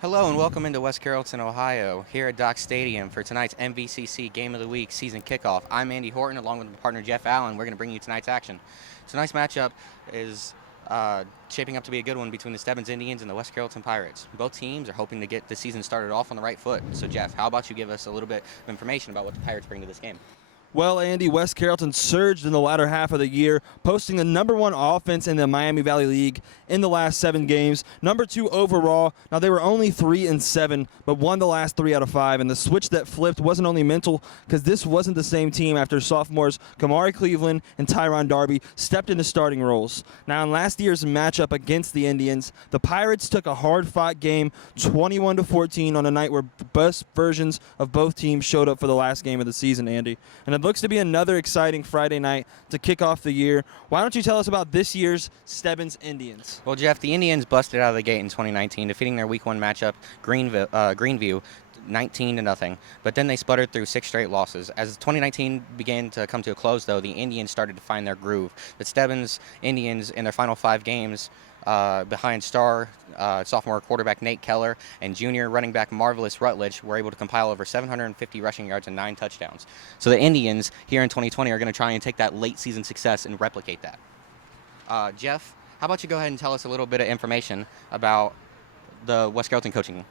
Hello and welcome into West Carrollton, Ohio, here at Dock Stadium for tonight's MVCC Game of the Week season kickoff. I'm Andy Horton, along with my partner Jeff Allen. We're going to bring you tonight's action. Tonight's matchup is shaping up to be a good one between the Stebbins Indians and the West Carrollton Pirates. Both teams are hoping to get the season started off on the right foot. So Jeff, how about you give us a little bit of information about what the Pirates bring to this game? Well, Andy, West Carrollton surged in the latter half of the year, posting the #1 offense in the Miami Valley League in the last 7 games. #2 overall. Now, they were only 3-7, but won the last 3 out of 5. And the switch that flipped wasn't only mental, because this wasn't the same team after sophomores Kamari Cleveland and Tyron Darby stepped into starting roles. Now, in last year's matchup against the Indians, the Pirates took a hard-fought game, 21-14, on a night where best versions of both teams showed up for the last game of the season, Andy. And it looks to be another exciting Friday night to kick off the year. Why don't you tell us about this year's Stebbins Indians? Well, Jeff, the Indians busted out of the gate in 2019, defeating their Week 1 matchup, Greenview, 19-0. But then they sputtered through 6 straight losses. As 2019 began to come to a close, though, the Indians started to find their groove. The Stebbins Indians, in their final 5 games, behind star sophomore quarterback Nate Keller and junior running back Marvelous Rutledge, were able to compile over 750 rushing yards and 9 touchdowns. So the Indians here in 2020 are going to try and take that late season success and replicate that. Jeff, how about you go ahead and tell us a little bit of information about the West Carrollton coaching?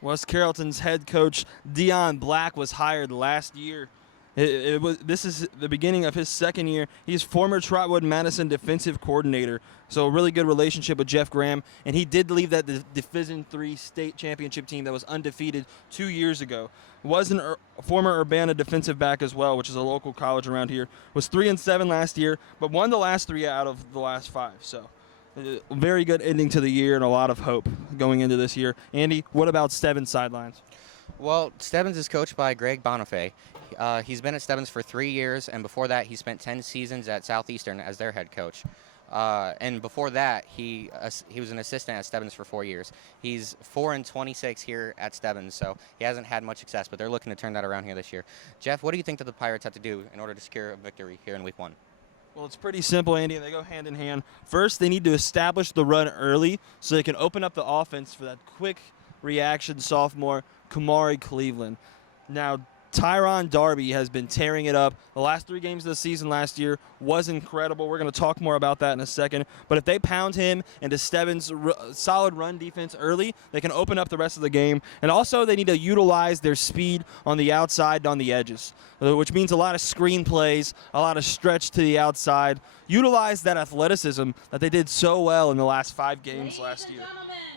West Carrollton's head coach Dion Black was hired last year. This is the beginning of his 2nd year. He's former Trotwood Madison defensive coordinator, so a really good relationship with Jeff Graham. And he did leave that Division III state championship team that was undefeated 2 years ago. Was a former Urbana defensive back as well, which is a local college around here. Was 3-7 last year, but won the last 3 out of the last 5. So a very good ending to the year and a lot of hope going into this year. Andy, what about Stebbins sidelines? Well, Stebbins is coached by Greg Bonifay. He's been at Stebbins for 3 years, and before that, he spent 10 seasons at Southeastern as their head coach. And before that, he was an assistant at Stebbins for 4 years. He's 4-26 here at Stebbins, so he hasn't had much success, but they're looking to turn that around here this year. Jeff, what do you think that the Pirates have to do in order to secure a victory here in Week 1? Well, it's pretty simple, Andy, and they go hand in hand. First, they need to establish the run early so they can open up the offense for that quick reaction sophomore Kamari Cleveland. Now, Tyron Darby has been tearing it up. The last 3 games of the season last year was incredible. We're going to talk more about that in a second. But if they pound him into Stebbins' solid run defense early, they can open up the rest of the game. And also, they need to utilize their speed on the outside and on the edges, which means a lot of screen plays, a lot of stretch to the outside. Utilize that athleticism that they did so well in the last 5 games last year.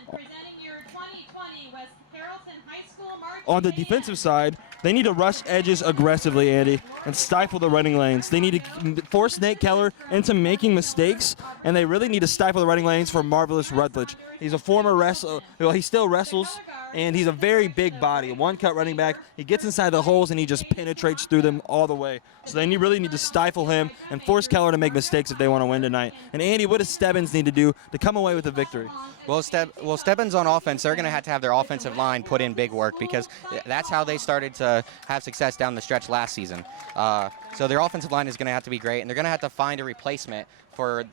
Presenting your 2020 West Carrollton High School marching On the defensive side, they need to rush edges aggressively, Andy, and stifle the running lanes. They need to force Nate Keller into making mistakes, and they really need to stifle the running lanes for Marvelous Rutledge. He's a former wrestler. Well, he still wrestles, and he's a very big body, a one-cut running back. He gets inside the holes, and he just penetrates through them all the way. So they really need to stifle him and force Keller to make mistakes if they want to win tonight. And, Andy, what does Stebbins need to do to come away with a victory? Well, Stebbins on offense, they're going to have their offensive line put in big work, because that's how they started to have success down the stretch last season. So their offensive line is going to have to be great, and they're going to have to find a replacement for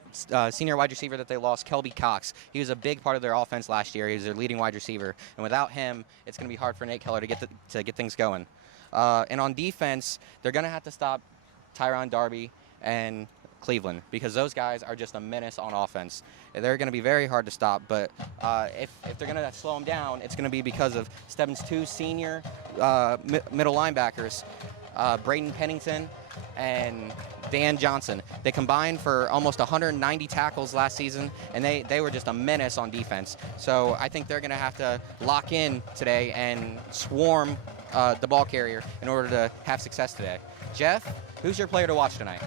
senior wide receiver that they lost, Kelby Cox. He was a big part of their offense last year. He was their leading wide receiver, and without him, it's going to be hard for Nate Keller to get things going. And on defense, they're going to have to stop Tyron Darby and Cleveland, because those guys are just a menace on offense. They're going to be very hard to stop, but if they're going to slow them down, it's going to be because of Stebbins' 2 senior middle linebackers, Braden Pennington and Dan Johnson. They combined for almost 190 tackles last season, and they were just a menace on defense. So I think they're going to have to lock in today and swarm the ball carrier in order to have success today. Jeff, who's your player to watch tonight?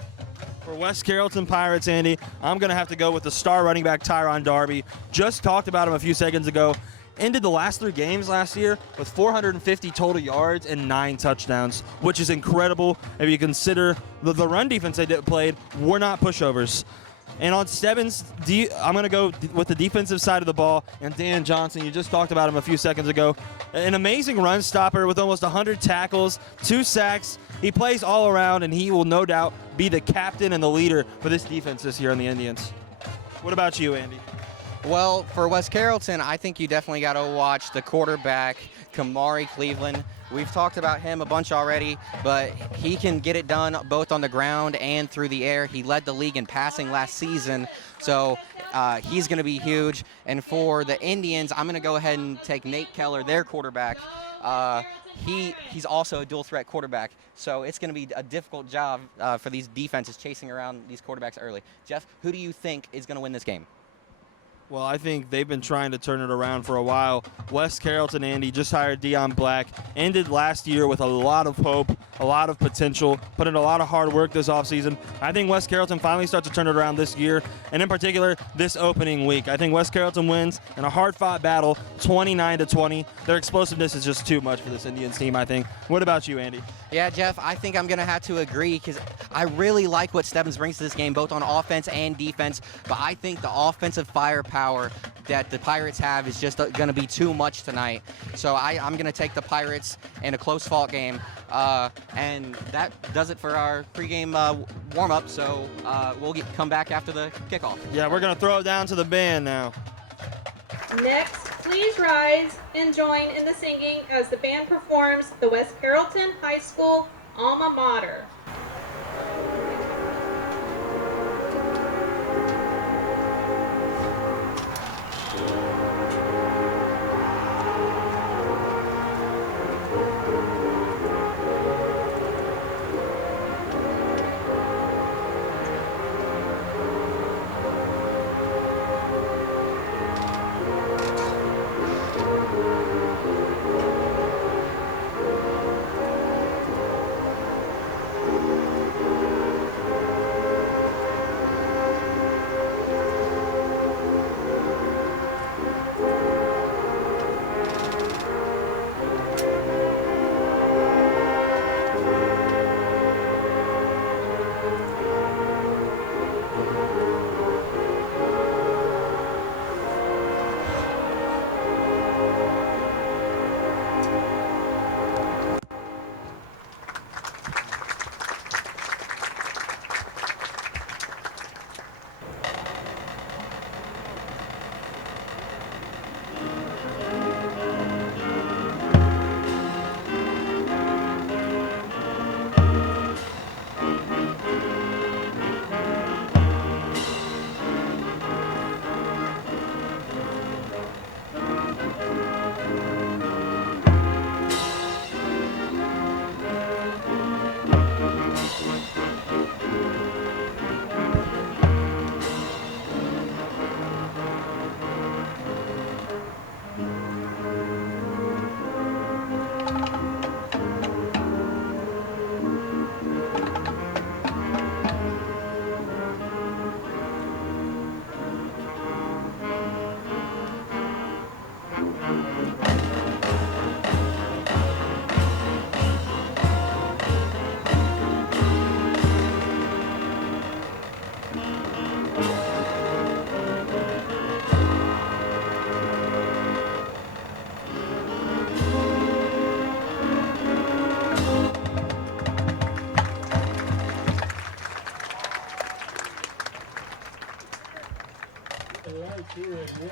For West Carrollton Pirates, Andy, I'm going to have to go with the star running back Tyron Darby. Just talked about him a few seconds ago. Ended the last 3 games last year with 450 total yards and 9 touchdowns, which is incredible if you consider the run defense they played were not pushovers. And on Stebbins, I'm going to go with the defensive side of the ball, and Dan Johnson, you just talked about him a few seconds ago. An amazing run stopper with almost 100 tackles, 2 sacks. He plays all around, and he will no doubt be the captain and the leader for this defense this year on the Indians. What about you, Andy? Well, for West Carrollton, I think you definitely got to watch the quarterback, Kamari Cleveland. We've talked about him a bunch already, but he can get it done both on the ground and through the air. He led the league in passing last season, so he's going to be huge. And for the Indians, I'm going to go ahead and take Nate Keller, their quarterback. He's also a dual threat quarterback, so it's going to be a difficult job for these defenses chasing around these quarterbacks early. Jeff, who do you think is going to win this game? Well, I think they've been trying to turn it around for a while. West Carrollton, Andy, just hired Dion Black, ended last year with a lot of hope, a lot of potential, put in a lot of hard work this offseason. I think West Carrollton finally starts to turn it around this year, and in particular, this opening week. I think West Carrollton wins in a hard-fought battle, 29-20. Their explosiveness is just too much for this Indians team, I think. What about you, Andy? Yeah, Jeff, I think I'm going to have to agree because I really like what Stebbins brings to this game, both on offense and defense. But I think the offensive firepower that the Pirates have is just going to be too much tonight. So I'm going to take the Pirates in a close-fought game. And that does it for our pregame warm-up. So we'll come back after the kickoff. Yeah, we're going to throw it down to the band now. Next, please rise and join in the singing as the band performs the West Carrollton High School alma mater.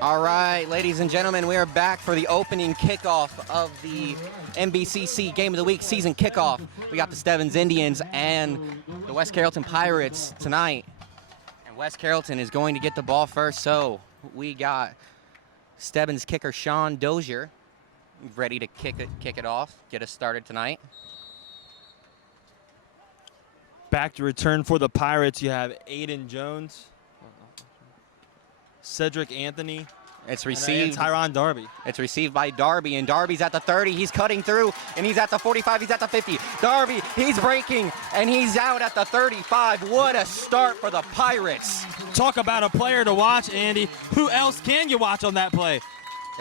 All right, ladies and gentlemen, we are back for the opening kickoff of the MVCC Game of the Week season kickoff. We got the Stebbins Indians and the West Carrollton Pirates tonight. And West Carrollton is going to get the ball first, so we got Stebbins kicker Sean Dozier ready to kick it off, get us started tonight. Back to return for the Pirates, you have Aiden Jones, Cedric Anthony, It's received. And Tyron Darby. It's received by Darby, and Darby's at the 30. He's cutting through, and he's at the 45. He's at the 50. Darby, he's breaking, and he's out at the 35. What a start for the Pirates. Talk about a player to watch, Andy. Who else can you watch on that play?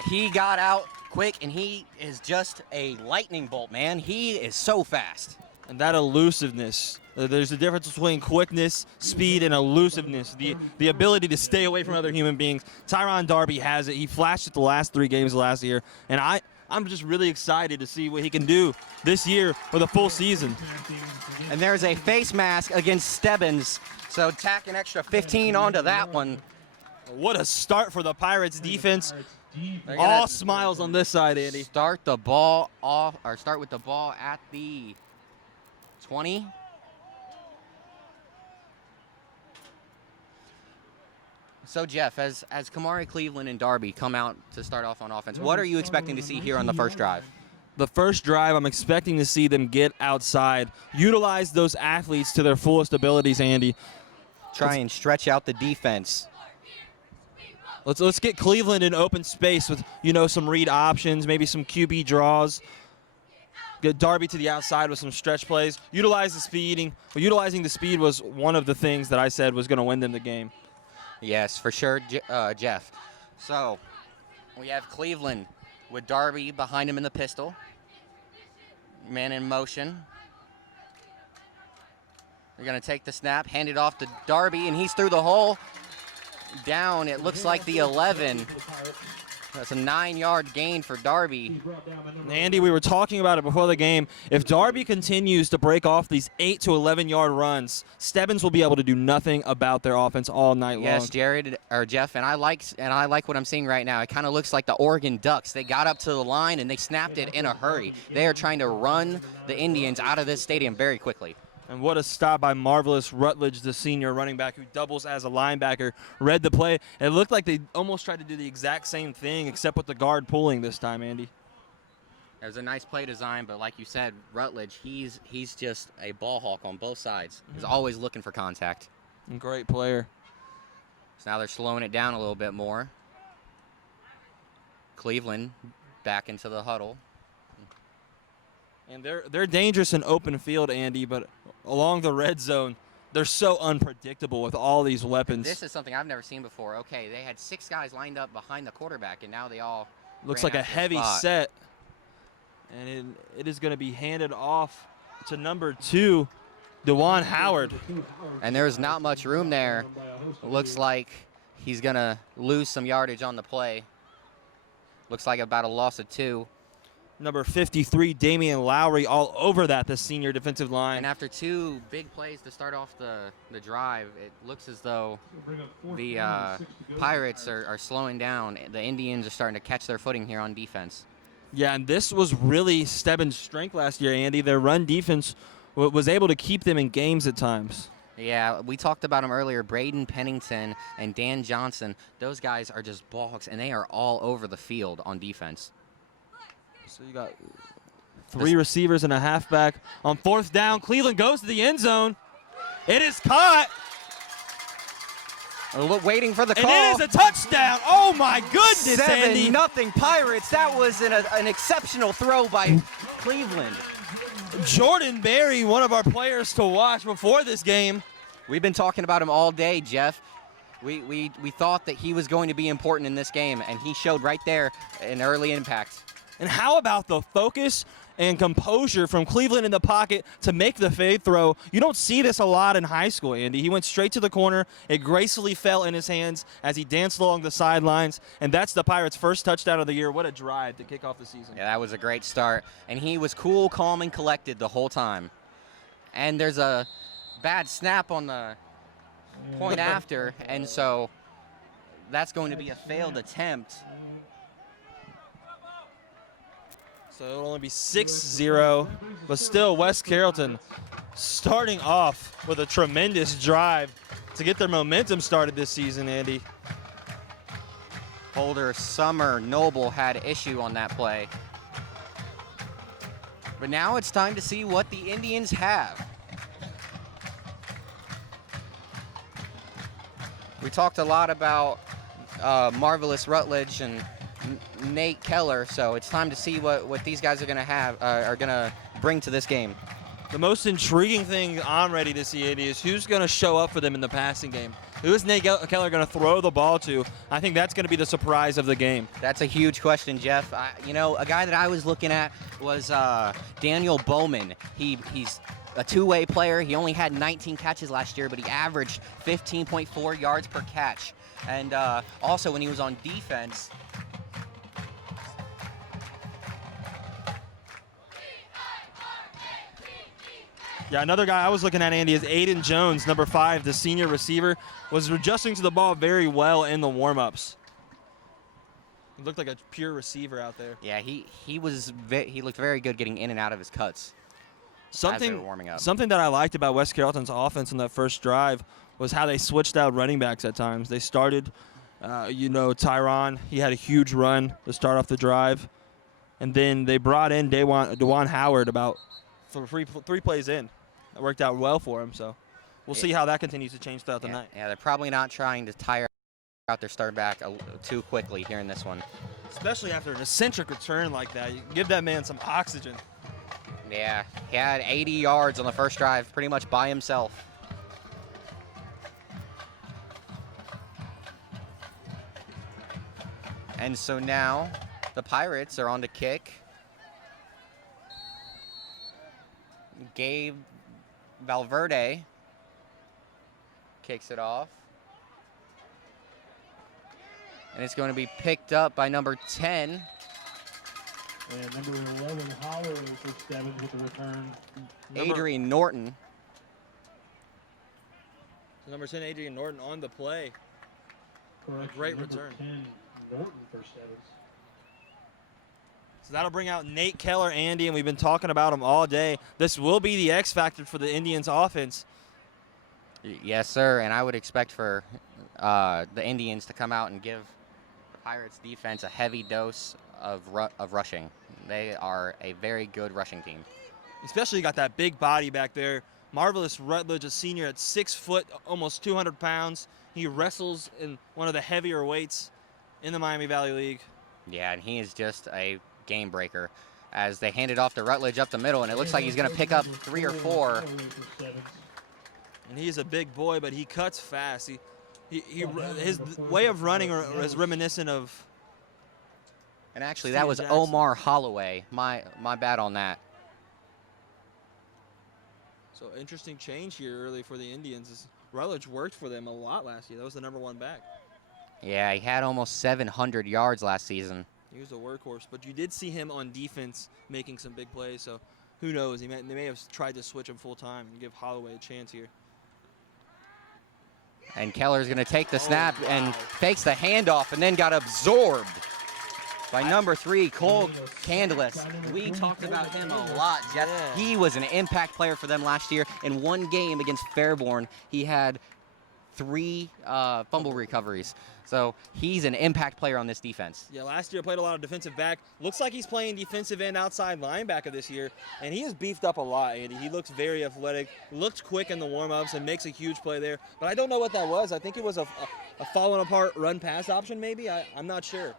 He got out quick, and he is just a lightning bolt, man. He is so fast. And that elusiveness. There's a difference between quickness, speed, and elusiveness, the ability to stay away from other human beings. Tyron Darby has it. He flashed it the last 3 games last year, and I'm just really excited to see what he can do this year for the full season. And there's a face mask against Stebbins, so tack an extra 15 onto that one. What a start for the Pirates defense. They're All gonna smiles on this side, Andy. start the ball off, or start with the ball at the 20. So Jeff, as Kamari Cleveland and Darby come out to start off on offense, what are you expecting to see here on the first drive? The first drive, I'm expecting to see them get outside, utilize those athletes to their fullest abilities, Andy. Try and stretch out the defense. Let's get Cleveland in open space with, some read options, maybe some QB draws. Get Darby to the outside with some stretch plays. Utilizing the speed was one of the things that I said was going to win them the game. Yes, for sure, Jeff. So we have Cleveland with Darby behind him in the pistol. Man in motion. They're going to take the snap, hand it off to Darby, and he's through the hole. Down, it looks like the 11. That's a 9-yard gain for Darby. Andy, we were talking about it before the game. If Darby continues to break off these 8 to 11-yard runs, Stebbins will be able to do nothing about their offense all night long. Yes, Jeff, and I like what I'm seeing right now. It kind of looks like the Oregon Ducks. They got up to the line and they snapped it in a hurry. They are trying to run the Indians out of this stadium very quickly. And what a stop by Marvelous Rutledge, the senior running back who doubles as a linebacker. Read the play. It looked like they almost tried to do the exact same thing except with the guard pulling this time, Andy. It was a nice play design, but like you said, Rutledge, he's just a ball hawk on both sides. He's always looking for contact. Great player. So now they're slowing it down a little bit more. Cleveland back into the huddle. And they're dangerous in open field, Andy, but along the red zone, they're so unpredictable with all these weapons. This is something I've never seen before. Okay, they had 6 guys lined up behind the quarterback, and now they all looks ran like a out to the heavy spot. set. And it is going to be handed off to number 2, DeJuan Howard. And there's not much room there. Looks like he's going to lose some yardage on the play. Looks like about a loss of 2. Number 53, Damian Lowry, all over that, the senior defensive line. And after 2 big plays to start off the drive, it looks as though the Pirates are slowing down. The Indians are starting to catch their footing here on defense. Yeah, and this was really Stebbins' strength last year, Andy. Their run defense was able to keep them in games at times. Yeah, we talked about them earlier. Braden Pennington and Dan Johnson, those guys are just balls, and they are all over the field on defense. So you got 3 receivers and a halfback. On 4th down, Cleveland goes to the end zone. It is caught. Waiting for the call. And it is a touchdown. Oh, my goodness, Andy. 7-0 Pirates. That was an exceptional throw by Cleveland. Jordan Berry, one of our players to watch before this game. We've been talking about him all day, Jeff. We thought that he was going to be important in this game, and he showed right there an early impact. And how about the focus and composure from Cleveland in the pocket to make the fade throw? You don't see this a lot in high school, Andy. He went straight to the corner. It gracefully fell in his hands as he danced along the sidelines. And that's the Pirates' first touchdown of the year. What a drive to kick off the season. Yeah, that was a great start. And he was cool, calm, and collected the whole time. And there's a bad snap on the point after, and so that's going to be a failed attempt. So it'll only be 6-0, but still West Carrollton starting off with a tremendous drive to get their momentum started this season, Andy. Holder, Summer, Noble had issue on that play. But now it's time to see what the Indians have. We talked a lot about Marvelous Rutledge and Nate Keller, so it's time to see what these guys are going to bring to this game. The most intriguing thing I'm ready to see, Andy, is who's going to show up for them in the passing game. Who is Nate Keller going to throw the ball to? I think that's going to be the surprise of the game. That's a huge question, Jeff. A guy that I was looking at was Daniel Bowman. He's a two-way player. He only had 19 catches last year, but he averaged 15.4 yards per catch. And also when he was on defense, Yeah, another guy I was looking at, Andy, is Aiden Jones, number 5, the senior receiver, was adjusting to the ball very well in the warm-ups. He looked like a pure receiver out there. Yeah, he looked very good getting in and out of his cuts as they were warming up. Something that I liked about West Carrollton's offense on that first drive was how they switched out running backs at times. They started, Tyron. He had a huge run to start off the drive. And then they brought in DeJuan Howard about three plays in. That worked out well for him, so we'll see how that continues to change throughout the night. Yeah, they're probably not trying to tire out their start back too quickly here in this one. Especially after an eccentric return like that. You give that man some oxygen. Yeah, he had 80 yards on the first drive pretty much by himself. And so now the Pirates are on to kick. Gabe Valverde kicks it off. And it's going to be picked up by number 10. And number 11, Howard for Stebbins with the return. Adrian Norton. So number 10, Adrian Norton on the play. Correct. Great Number return. 10, Norton for Stebbins. So that'll bring out Nate Keller, Andy, and we've been talking about him all day. This will be the X factor for the Indians offense. Yes, sir, and I would expect for the Indians to come out and give the Pirates defense a heavy dose of rushing. They are a very good rushing team. Especially got that big body back there. Marvelous Rutledge, a senior at 6 foot, almost 200 pounds. He wrestles in one of the heavier weights in the Miami Valley League. Yeah, and he is just a game breaker as they hand it off to Rutledge up the middle, and it looks like he's going to pick up 3 or 4. And he's a big boy, but he cuts fast. His way of running is reminiscent of. And actually, that was Omar Holloway. My bad on that. So interesting change here early for the Indians. Rutledge worked for them a lot last year. That was the number 1 back. Yeah, he had almost 700 yards last season. He was a workhorse, but you did see him on defense making some big plays. So who knows? They may have tried to switch him full time and give Holloway a chance here. And Keller's going to take the snap and fakes the handoff and then got absorbed by number 3, Cole Candelas. We talked about him a lot, Jeff. Yeah. He was an impact player for them last year. In one game against Fairborn, he had 3 fumble recoveries. So he's an impact player on this defense. Yeah, last year played a lot of defensive back. Looks like he's playing defensive end outside linebacker this year, and he has beefed up a lot, Andy. He looks very athletic, looked quick in the warm-ups, and makes a huge play there. But I don't know what that was. I think it was a falling apart run-pass option maybe. I'm not sure.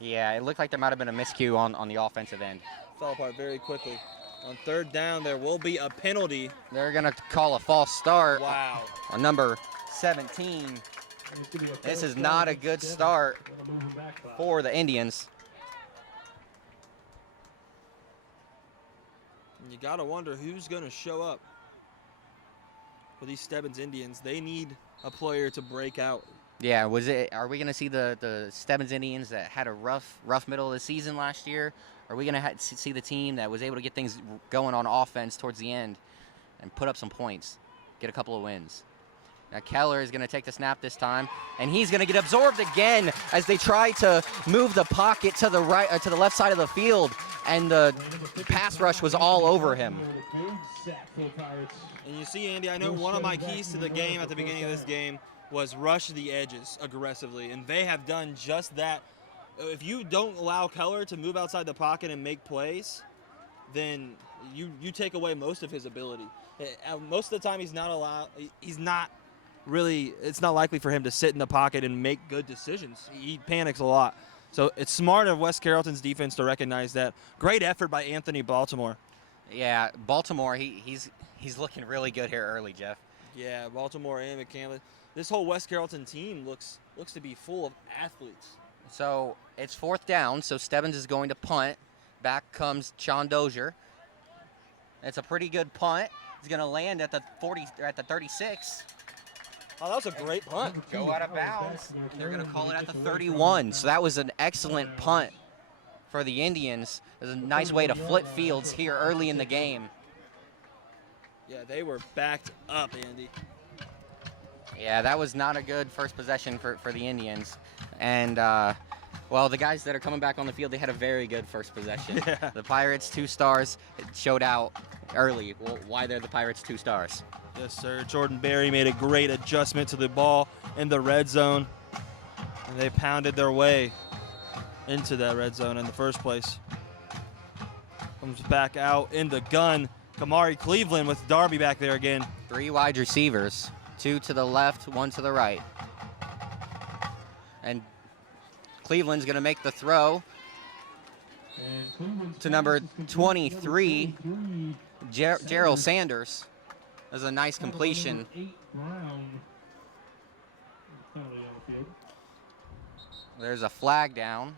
Yeah, it looked like there might have been a miscue on the offensive end. Fell apart very quickly. On 3rd down, there will be a penalty. They're going to call a false start Wow. on number 17. This is not a good start for the Indians. And you got to wonder who's going to show up for these Stebbins Indians. They need a player to break out. Yeah, are we going to see the Stebbins Indians that had a rough middle of the season last year? Are we going to see the team that was able to get things going on offense towards the end and put up some points, get a couple of wins? Now Keller is going to take the snap this time, and he's going to get absorbed again as they try to move the pocket to the right, to the left side of the field, and the pass rush was all over him. And you see, Andy, I know one of my keys to the game at the beginning of this game was rush the edges aggressively, and they have done just that. If you don't allow Keller to move outside the pocket and make plays, then you take away most of his ability. Most of the time, it's not likely for him to sit in the pocket and make good decisions. He panics a lot. So it's smart of West Carrollton's defense to recognize that. Great effort by Anthony Baltimore. Yeah, Baltimore, he's looking really good here early, Jeff. Yeah, Baltimore and McCandless. This whole West Carrollton team looks to be full of athletes. So it's 4th down, so Stebbins is going to punt. Back comes Sean Dozier. It's a pretty good punt. He's going to land at the 40 or at the 36. Oh, that was a great punt. Go out of bounds. They're going to call it at the 31. So that was an excellent punt for the Indians. It was a nice way to flip fields here early in the game. Yeah, they were backed up, Andy. Yeah, that was not a good first possession for the Indians. And, well, the guys that are coming back on the field, they had a very good first possession. Yeah. The Pirates, 2 stars, it showed out early why they're the Pirates' 2 stars. Yes, sir. Jordan Berry made a great adjustment to the ball in the red zone. And they pounded their way into that red zone in the first place. Comes back out in the gun. Kamari Cleveland with Darby back there again. 3 wide receivers, 2 to the left, 1 to the right. And Cleveland's going to make the throw to number 23, Gerald Sanders. That's a nice completion. There's a flag down.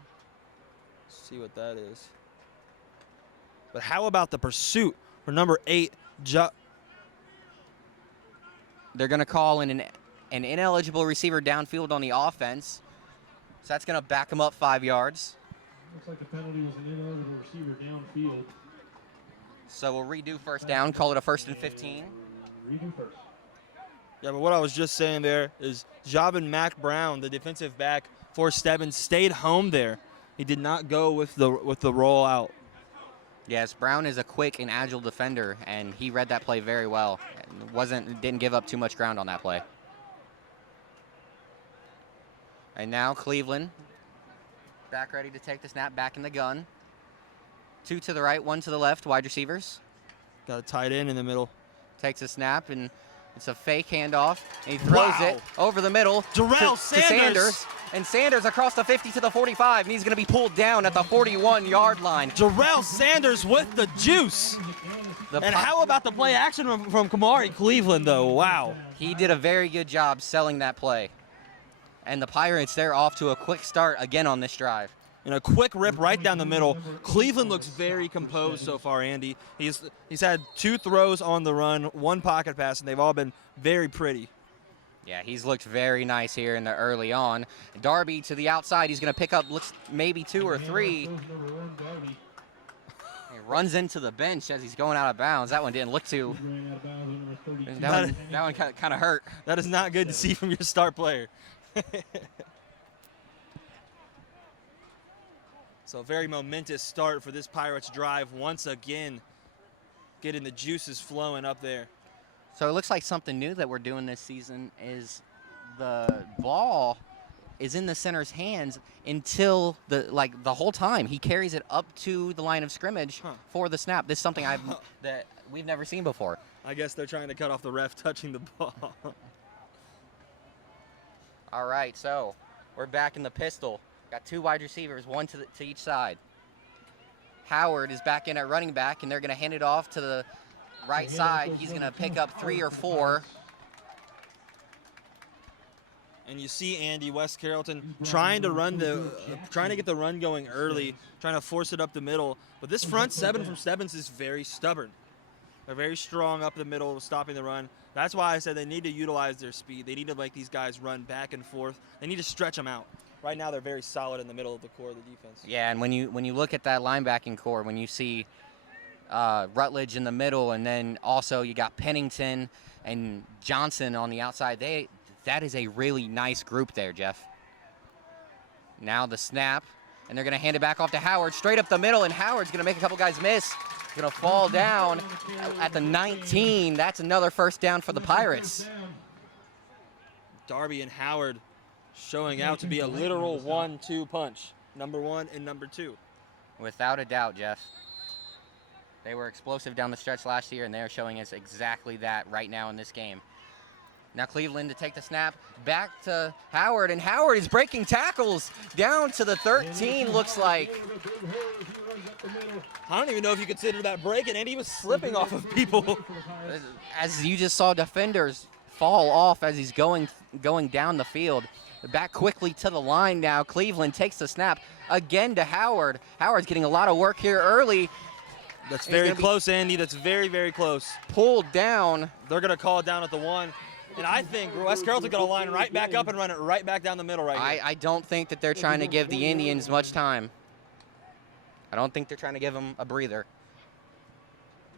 Let's see what that is. But how about the pursuit for number 8, They're going to call in an ineligible receiver downfield on the offense. So that's going to back him up 5 yards. Looks like the penalty was an ineligible receiver downfield. So we'll redo first down, call it a 1st and 15. Redo first. Yeah, but what I was just saying there is Javin Mack Brown, the defensive back for Stebbins, stayed home there. He did not go with the rollout. Yes, Brown is a quick and agile defender, and he read that play very well. Didn't give up too much ground on that play. And now Cleveland back ready to take the snap, back in the gun. 2 to the right, 1 to the left, wide receivers. Got a tight end in the middle. Takes a snap, and it's a fake handoff, and he throws it over the middle to Sanders. And Sanders across the 50 to the 45, and he's going to be pulled down at the 41-yard line. Jarrell Sanders with the juice. And how about the play action from Kamari Cleveland, though? Wow. He did a very good job selling that play. And the Pirates, they're off to a quick start again on this drive. And a quick rip right down the middle. Cleveland looks very composed so far, Andy. He's had 2 throws on the run, 1 pocket pass, and they've all been very pretty. Yeah, he's looked very nice here in the early on. Darby to the outside. He's going to pick up maybe 2 or 3. He runs into the bench as he's going out of bounds. That one didn't look too. That one kind of hurt. That is not good to see from your star player. So a very momentous start for this Pirates drive once again, getting the juices flowing up there. So it looks like something new that we're doing this season is the ball is in the center's hands until the whole time. He carries it up to the line of scrimmage for the snap. This is something that we've never seen before. I guess they're trying to cut off the ref touching the ball. All right, so we're back in the pistol. Got 2 wide receivers, 1 to each side. Howard is back in at running back, and they're going to hand it off to the right side. He's going to pick up 3 or 4. And you see Andy, West Carrollton trying to get the run going early, trying to force it up the middle. But this front 7 from Stebbins is very stubborn. They're very strong up the middle, stopping the run. That's why I said they need to utilize their speed. They need to make these guys run back and forth. They need to stretch them out. Right now, they're very solid in the middle of the core of the defense. Yeah, and when you look at that linebacking core, when you see Rutledge in the middle, and then also you got Pennington and Johnson on the outside, that is a really nice group there, Jeff. Now the snap, and they're going to hand it back off to Howard, straight up the middle, and Howard's going to make a couple guys miss. He's going to fall down at the 19. That's another first down for the Pirates. Darby and Howard showing out to be a literal 1-2 punch. Number 1 and number 2. Without a doubt, Jeff. They were explosive down the stretch last year, and they're showing us exactly that right now in this game. Now Cleveland to take the snap, back to Howard, and Howard is breaking tackles down to the 13, looks like. I don't even know if you consider that breaking, and he was slipping off of people. As you just saw defenders fall off as he's going down the field. Back quickly to the line now. Cleveland takes the snap again to Howard. Howard's getting a lot of work here early. That's very close, Andy. That's very, very close. Pulled down. They're going to call it down at the 1. And I think West Carrollton going to line right back up and run it right back down the middle right here. I don't think that they're trying to give the Indians much time. I don't think they're trying to give them a breather.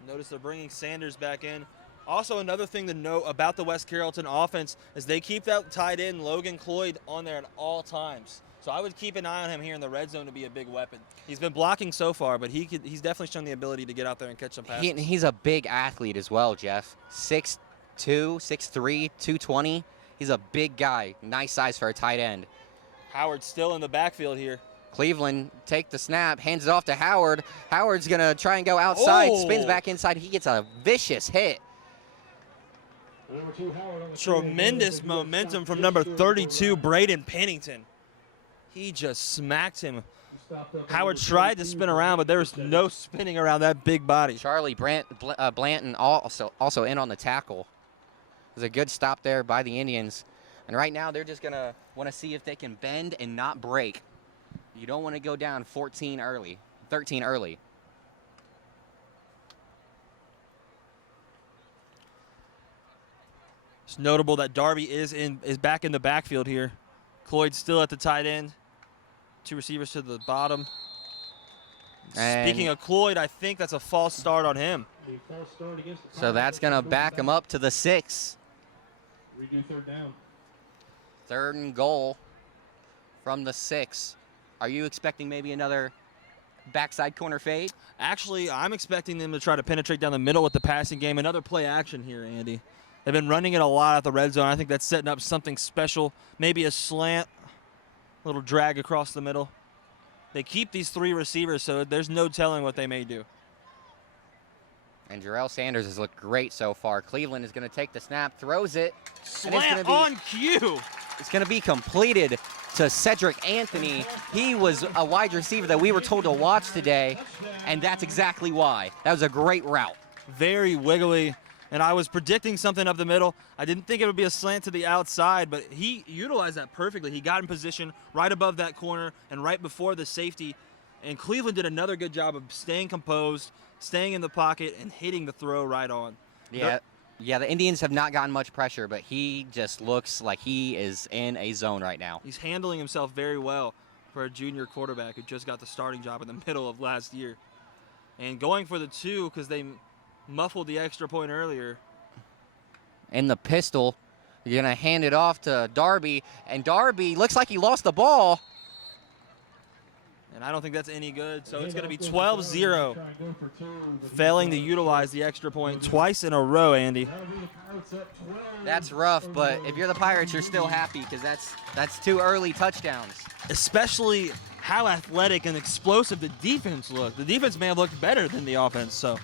Notice they're bringing Sanders back in. Also, another thing to note about the West Carrollton offense is they keep that tight end Logan Cloyd on there at all times. So I would keep an eye on him here in the red zone to be a big weapon. He's been blocking so far, but he's definitely shown the ability to get out there and catch some passes. He's a big athlete as well, Jeff. 6'2", 6'3", 220. He's a big guy. Nice size for a tight end. Howard's still in the backfield here. Cleveland take the snap, hands it off to Howard. Howard's going to try and go outside, spins back inside. He gets a vicious hit. Tremendous momentum from number 32, Braden Pennington. He just smacked him. Howard tried to spin around, but there was no spinning around that big body. Charlie Blanton also in on the tackle. It was a good stop there by the Indians. And right now they're just going to want to see if they can bend and not break. You don't want to go down 13 early. It's notable that Darby is back in the backfield here. Cloyd's still at the tight end. 2 receivers to the bottom. And speaking of Cloyd, I think that's a false start on him. So that's going to back him up to the 6. Redo third down. 3rd and goal from the 6. Are you expecting maybe another backside corner fade? Actually, I'm expecting them to try to penetrate down the middle with the passing game. Another play action here, Andy. They've been running it a lot at the red zone. I think that's setting up something special. Maybe a slant, a little drag across the middle. They keep these 3 receivers, so there's no telling what they may do. And Jarrell Sanders has looked great so far. Cleveland is going to take the snap, throws it. Slant on cue. It's going to be completed to Cedric Anthony. He was a wide receiver that we were told to watch today, and that's exactly why. That was a great route. Very wiggly, and I was predicting something up the middle. I didn't think it would be a slant to the outside, but he utilized that perfectly. He got in position right above that corner and right before the safety, and Cleveland did another good job of staying composed, staying in the pocket, and hitting the throw right on. Yeah, the Indians have not gotten much pressure, but he just looks like he is in a zone right now. He's handling himself very well for a junior quarterback who just got the starting job in the middle of last year. And going for the 2 because they muffled the extra point earlier. In the pistol, you're going to hand it off to Darby, and Darby looks like he lost the ball. And I don't think that's any good, so it's going to be 12-0. Failing to utilize the extra point twice in a row, Andy. That's rough, but if you're the Pirates, you're still happy because that's 2 early touchdowns. Especially how athletic and explosive the defense looked. The defense may have looked better than the offense, so.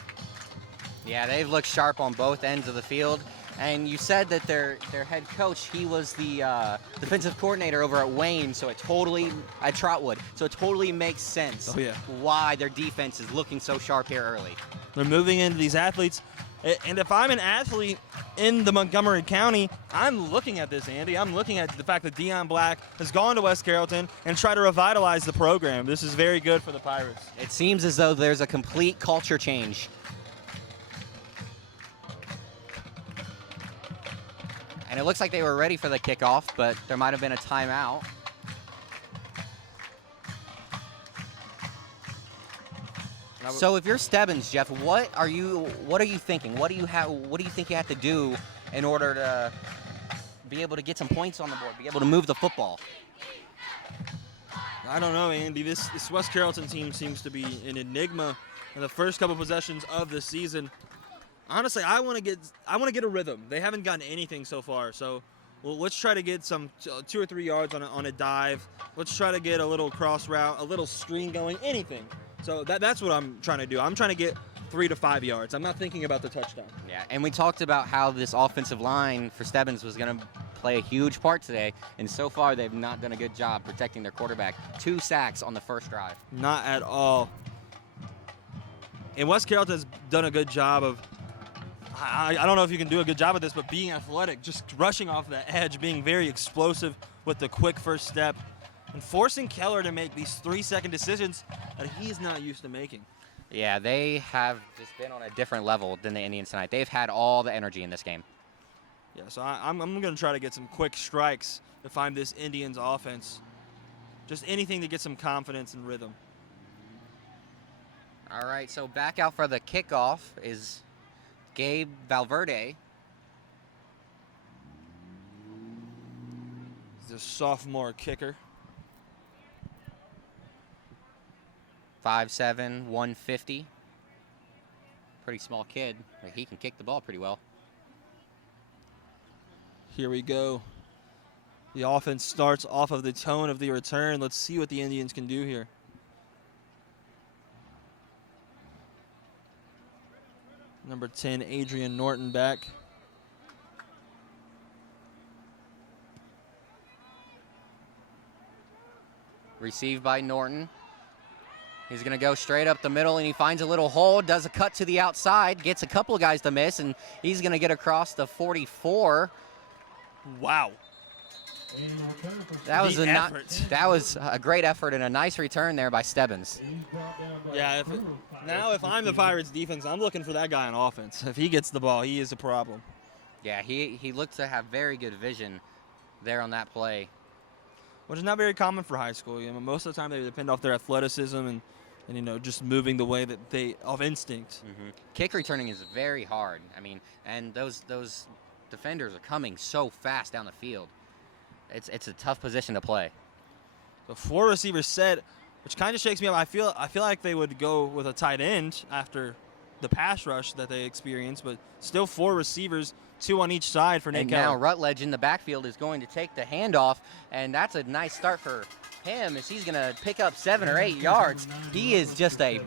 Yeah, they've looked sharp on both ends of the field. And you said that their head coach, he was the defensive coordinator over at Wayne, so it totally, at Trotwood, so it totally makes sense why their defense is looking so sharp here early. They're moving into these athletes. And if I'm an athlete in the Montgomery County, I'm looking at this, Andy. I'm looking at the fact that Deion Black has gone to West Carrollton and tried to revitalize the program. This is very good for the Pirates. It seems as though there's a complete culture change. And it looks like they were ready for the kickoff, but there might have been a timeout. So if you're Stebbins, Jeff, what are you thinking? What do you think you have to do in order to be able to get some points on the board, be able to move the football? I don't know, Andy. This West Carrollton team seems to be an enigma in the first couple possessions of the season. Honestly, I want to get a rhythm. They haven't gotten anything so far, so let's try to get some 2 or 3 yards on a dive. Let's try to get a little cross route, a little screen going, anything. So that's what I'm trying to do. I'm trying to get 3 to 5 yards. I'm not thinking about the touchdown. Yeah, and we talked about how this offensive line for Stebbins was going to play a huge part today, and so far they've not done a good job protecting their quarterback. 2 sacks on the first drive. Not at all. And West Carrollton has done a good job of, I don't know if you can do a good job of this, but being athletic, just rushing off the edge, being very explosive with the quick first step, and forcing Keller to make these 3-second decisions that he's not used to making. Yeah, they have just been on a different level than the Indians tonight. They've had all the energy in this game. Yeah, so I'm going to try to get some quick strikes to find this Indians offense. Just anything to get some confidence and rhythm. All right, so back out for the kickoff is Gabe Valverde. He's a sophomore kicker. 5'7", 150. Pretty small kid, but he can kick the ball pretty well. Here we go. The offense starts off of the tone of the return. Let's see what the Indians can do here. Number 10, Adrian Norton back. Received by Norton. He's going to go straight up the middle, and he finds a little hole, does a cut to the outside, gets a couple of guys to miss, and he's going to get across the 44. Wow. That was The a great effort and a nice return there by Stebbins. Yeah, if I'm the Pirates defense, I'm looking for that guy on offense. If he gets the ball, he is a problem. Yeah, he looked to have very good vision there on that play. Which is not very common for high school. You know, most of the time they depend off their athleticism and you know, just moving the way that they of instinct. Mm-hmm. Kick returning is very hard. I mean, and those defenders are coming so fast down the field. It's a tough position to play. The 4 receivers set, which kind of shakes me up. I feel like they would go with a tight end after the pass rush that they experienced, but still 4 receivers, 2 on each side for Nate And Keller. now Rutledge in the backfield is going to take the handoff, and that's a nice start for him as he's going to pick up 7 or 8 yards. He is just a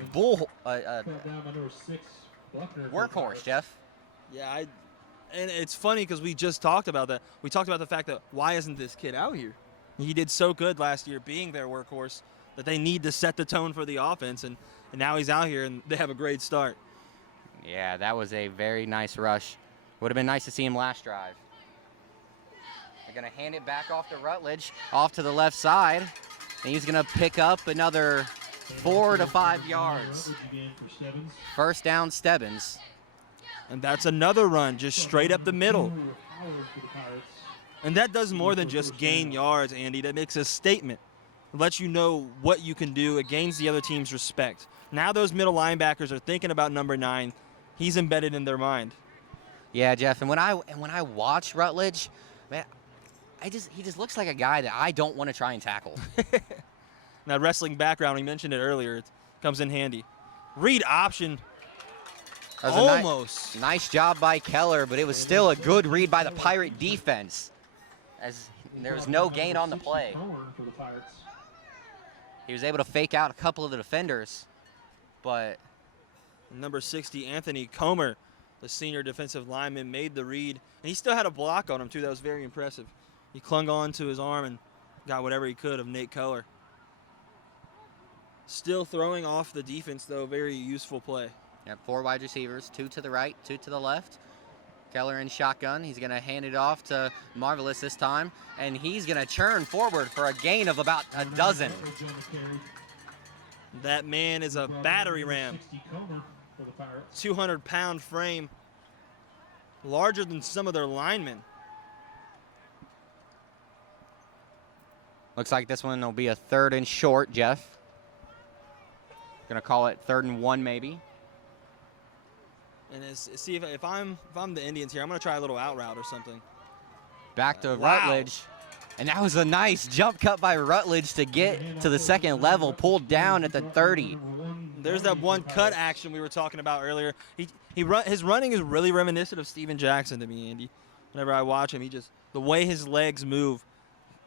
workhorse, Jeff. Yeah, and it's funny because we just talked about that. We talked about the fact that why isn't this kid out here? He did so good last year being their workhorse that they need to set the tone for the offense, and now he's out here and they have a great start. Yeah, that was a very nice rush. Would have been nice to see him last drive. They're going to hand it back off to Rutledge, off to the left side, and he's going to pick up another 4 to 5 yards. First down, Stebbins. And that's another run, just straight up the middle. And that does more than just gain yards, Andy. That makes a statement. It lets you know what you can do. It gains the other team's respect. Now those middle linebackers are thinking about number 9. He's embedded in their mind. Yeah, Jeff. And when I watch Rutledge, man, he just looks like a guy that I don't want to try and tackle. That wrestling background, we mentioned it earlier, it comes in handy. Read option. Almost. Nice job by Keller, but it was still a good read by the Pirate defense, as there was no gain on the play. He was able to fake out a couple of the defenders, but Number 60, Anthony Comer, the senior defensive lineman, made the read. And he still had a block on him, too. That was very impressive. He clung on to his arm and got whatever he could of Nate Keller. Still throwing off the defense, though. Very useful play. Yep, 4 wide receivers, 2 to the right, 2 to the left. Keller in shotgun. He's going to hand it off to Marvelous this time, and he's going to churn forward for a gain of about a dozen. That man is a battery ram. 200-pound frame, larger than some of their linemen. Looks like this one will be a 3rd and short, Jeff. Going to call it 3rd and 1 maybe. And see if I'm the Indians here, I'm going to try a little out route or something. Back to Wow. Rutledge. And that was a nice jump cut by Rutledge to get to the second level, pulled down at the 30. There's that one cut action we were talking about earlier. His running is really reminiscent of Steven Jackson to me, Andy. Whenever I watch him, the way his legs move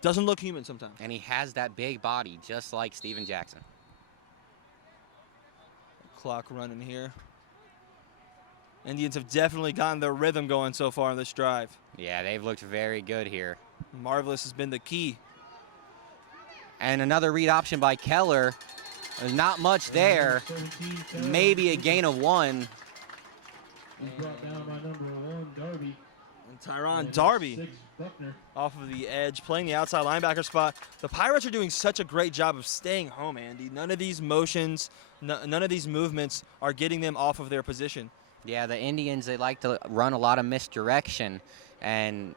doesn't look human sometimes. And he has that big body, just like Steven Jackson. Clock running here. Indians have definitely gotten their rhythm going so far in this drive. Yeah, they've looked very good here. Marvelous has been the key. And another read option by Keller. There's not much there. Maybe a gain of 1. And Tyron Darby off of the edge, playing the outside linebacker spot. The Pirates are doing such a great job of staying home, Andy. None of these motions, none of these movements are getting them off of their position. Yeah, the Indians, they like to run a lot of misdirection. And,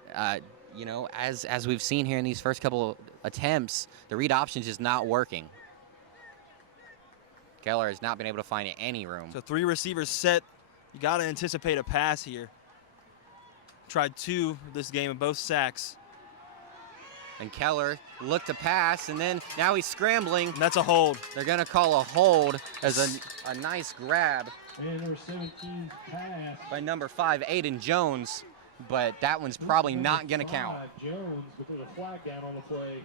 you know, as we've seen here in these first couple attempts, the read option is just not working. Keller has not been able to find any room. So 3 receivers set. You got to anticipate a pass here. Tried 2 this game and both sacks. And Keller looked to pass, and then now he's scrambling. And that's a hold. They're going to call a hold as a nice grab And number 17 pass. by number 5, Aiden Jones, but that one's probably not going to count. Jones with a flag down on the play.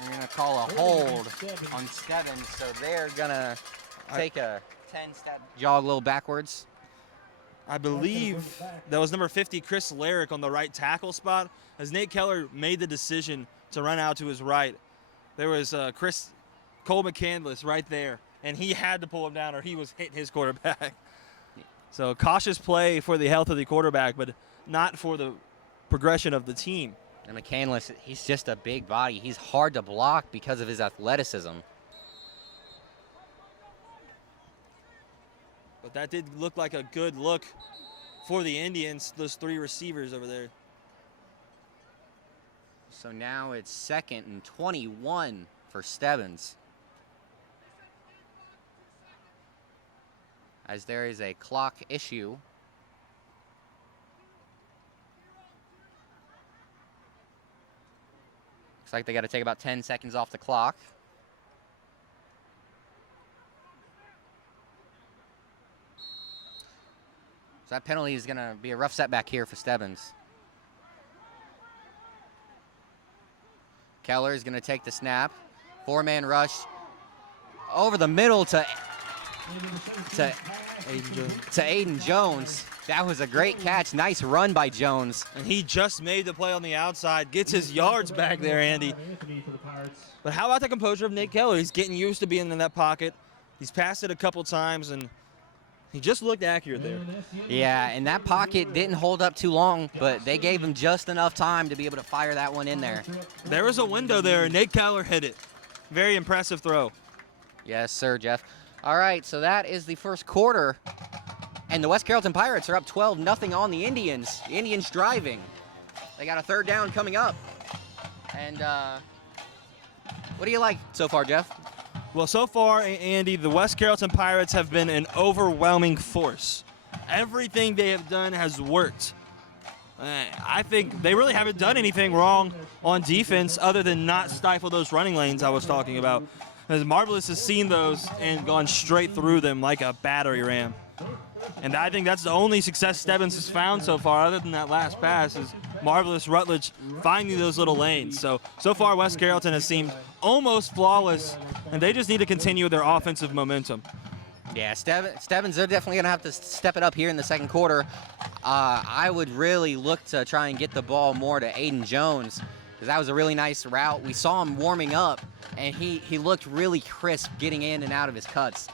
They're going to call a hold on Stebbins, so they're going to take a 10-step jog a little backwards. I believe that was number 50, Chris Larrick, on the right tackle spot. As Nate Keller made the decision to run out to his right, there was Cole McCandless right there, and he had to pull him down or he was hitting his quarterback. So cautious play for the health of the quarterback, but not for the progression of the team. And McCandless, he's just a big body. He's hard to block because of his athleticism. But that did look like a good look for the Indians, those 3 receivers over there. So now it's 2nd and 21 for Stebbins, as there is a clock issue. Looks like they got to take about 10 seconds off the clock. So that penalty is going to be a rough setback here for Stebbins. Keller is going to take the snap. 4-man rush over the middle to Aiden Jones. That was a great catch. Nice run by Jones. And he just made the play on the outside, gets his yards back there, Andy. But how about the composure of Nate Keller? He's getting used to being in that pocket. He's passed it a couple times, and he just looked accurate there. Yeah, and that pocket didn't hold up too long, but they gave him just enough time to be able to fire that one in there. There was a window there, and Nate Keller hit it. Very impressive throw. Yes, sir, Jeff. All right, so that is the first quarter, and the West Carrollton Pirates are up 12-0 on the Indians. The Indians driving. They got a 3rd down coming up. And what do you like so far, Jeff? Well, so far, Andy, the West Carrollton Pirates have been an overwhelming force. Everything they have done has worked. I think they really haven't done anything wrong on defense other than not stifle those running lanes I was talking about. As Marvelous has seen those and gone straight through them like a battering ram. And I think that's the only success Stebbins has found so far, other than that last pass, is Marvelous Rutledge finding those little lanes. So far, West Carrollton has seemed almost flawless, and they just need to continue their offensive momentum. Yeah, Stebbins, they're definitely going to have to step it up here in the second quarter. I would really look to try and get the ball more to Aiden Jones, because that was a really nice route. We saw him warming up, and he looked really crisp getting in and out of his cuts.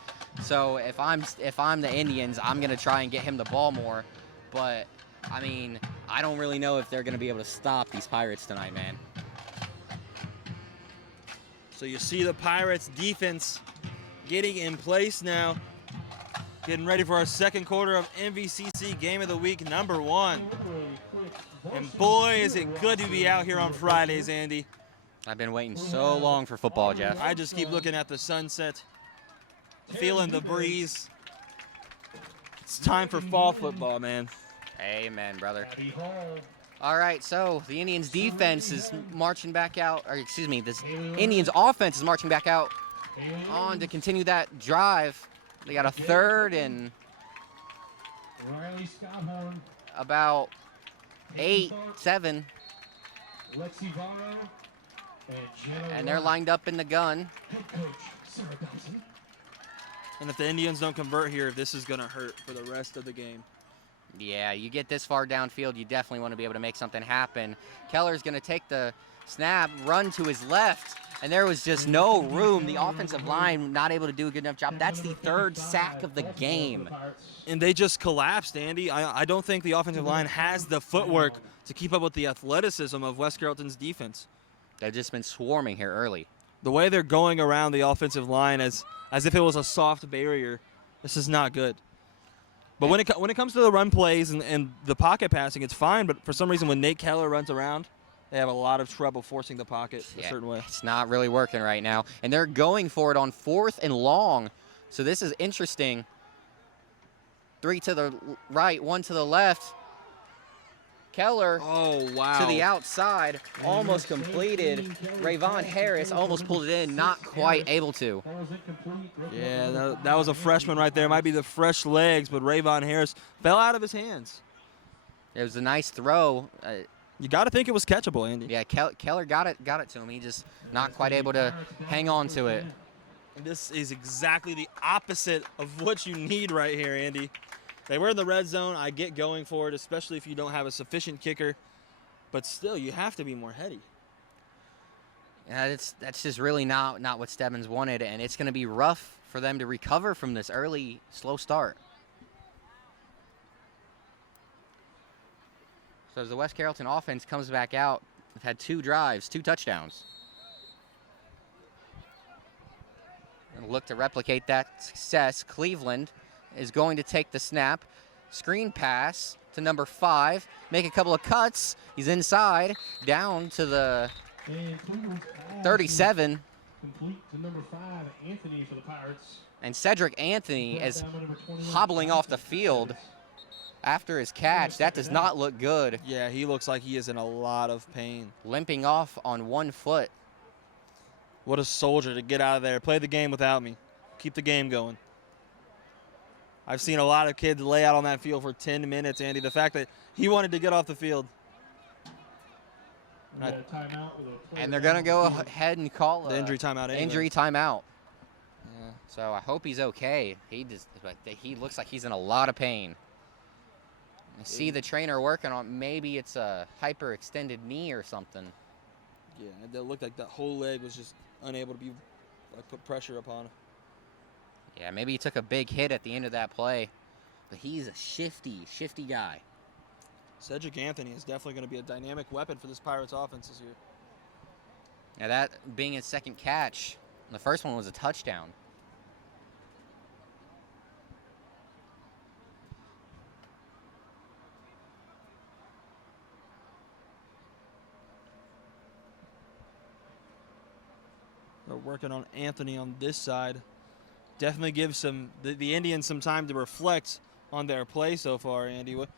So if I'm the Indians, I'm going to try and get him the ball more. But, I mean, I don't really know if they're going to be able to stop these Pirates tonight, man. So you see the Pirates defense getting in place now. Getting ready for our second quarter of MVCC Game of the Week number 1. And boy, is it good to be out here on Fridays, Andy. I've been waiting so long for football, Jeff. I just keep looking at the sunset, feeling the breeze. It's time for fall football, man. Amen, brother. All right, so the Indians defense is marching back out, or excuse me, this Indians offense is marching back out on to continue that drive. They got a 3rd and about 8, 7. And they're lined up in the gun. And if the Indians don't convert here, this is going to hurt for the rest of the game. Yeah, you get this far downfield, you definitely want to be able to make something happen. Keller's going to take the snap, run to his left, and there was just no room. The offensive line not able to do a good enough job. That's the 3rd sack of the game. And they just collapsed, Andy. I don't think the offensive line has the footwork to keep up with the athleticism of West Carrollton's defense. They've just been swarming here early. The way they're going around the offensive line as if it was a soft barrier, this is not good. But when it comes to the run plays and the pocket passing, it's fine. But for some reason, when Nate Keller runs around, they have a lot of trouble forcing the pocket a certain way. It's not really working right now. And they're going for it on 4th and long. So this is interesting. 3 to the right, 1 to the left. Keller Oh, wow. to the outside, almost completed. Ravon Harris almost pulled it in, not quite able to. Yeah, that was a freshman right there. Might be the fresh legs, but Ravon Harris fell out of his hands. It was a nice throw. You got to think it was catchable, Andy. Yeah, Keller got it to him. He just not quite able to hang on to it. This is exactly the opposite of what you need right here, Andy. They were in the red zone. I get going for it, especially if you don't have a sufficient kicker. But still, you have to be more heady. Yeah, that's just really not what Stebbins wanted, and it's going to be rough for them to recover from this early, slow start. So as the West Carrollton offense comes back out, they've had 2 drives, 2 touchdowns. And look to replicate that success. Cleveland is going to take the snap. Screen pass to number 5. Make a couple of cuts. He's inside, down to the 37. Complete to number 5, Anthony for the Pirates. And Cedric Anthony is hobbling off the field after his catch. That does not look good. Yeah, he looks like he is in a lot of pain. Limping off on 1 foot. What a soldier to get out of there. Play the game without me. Keep the game going. I've seen a lot of kids lay out on that field for 10 minutes, Andy. The fact that he wanted to get off the field. And they're going to go ahead and call the injury timeout anyway. Injury timeout. Yeah. So I hope he's okay. He looks like he's in a lot of pain. I see the trainer working on, maybe it's a hyperextended knee or something. Yeah, it looked like that whole leg was just unable to be put pressure upon. Yeah, maybe he took a big hit at the end of that play. But he's a shifty guy. Cedric Anthony is definitely going to be a dynamic weapon for this Pirates offense this year. Now that being his second catch, the first one was a touchdown. They're working on Anthony on this side. Definitely gives the Indians some time to reflect on their play so far, Andy. What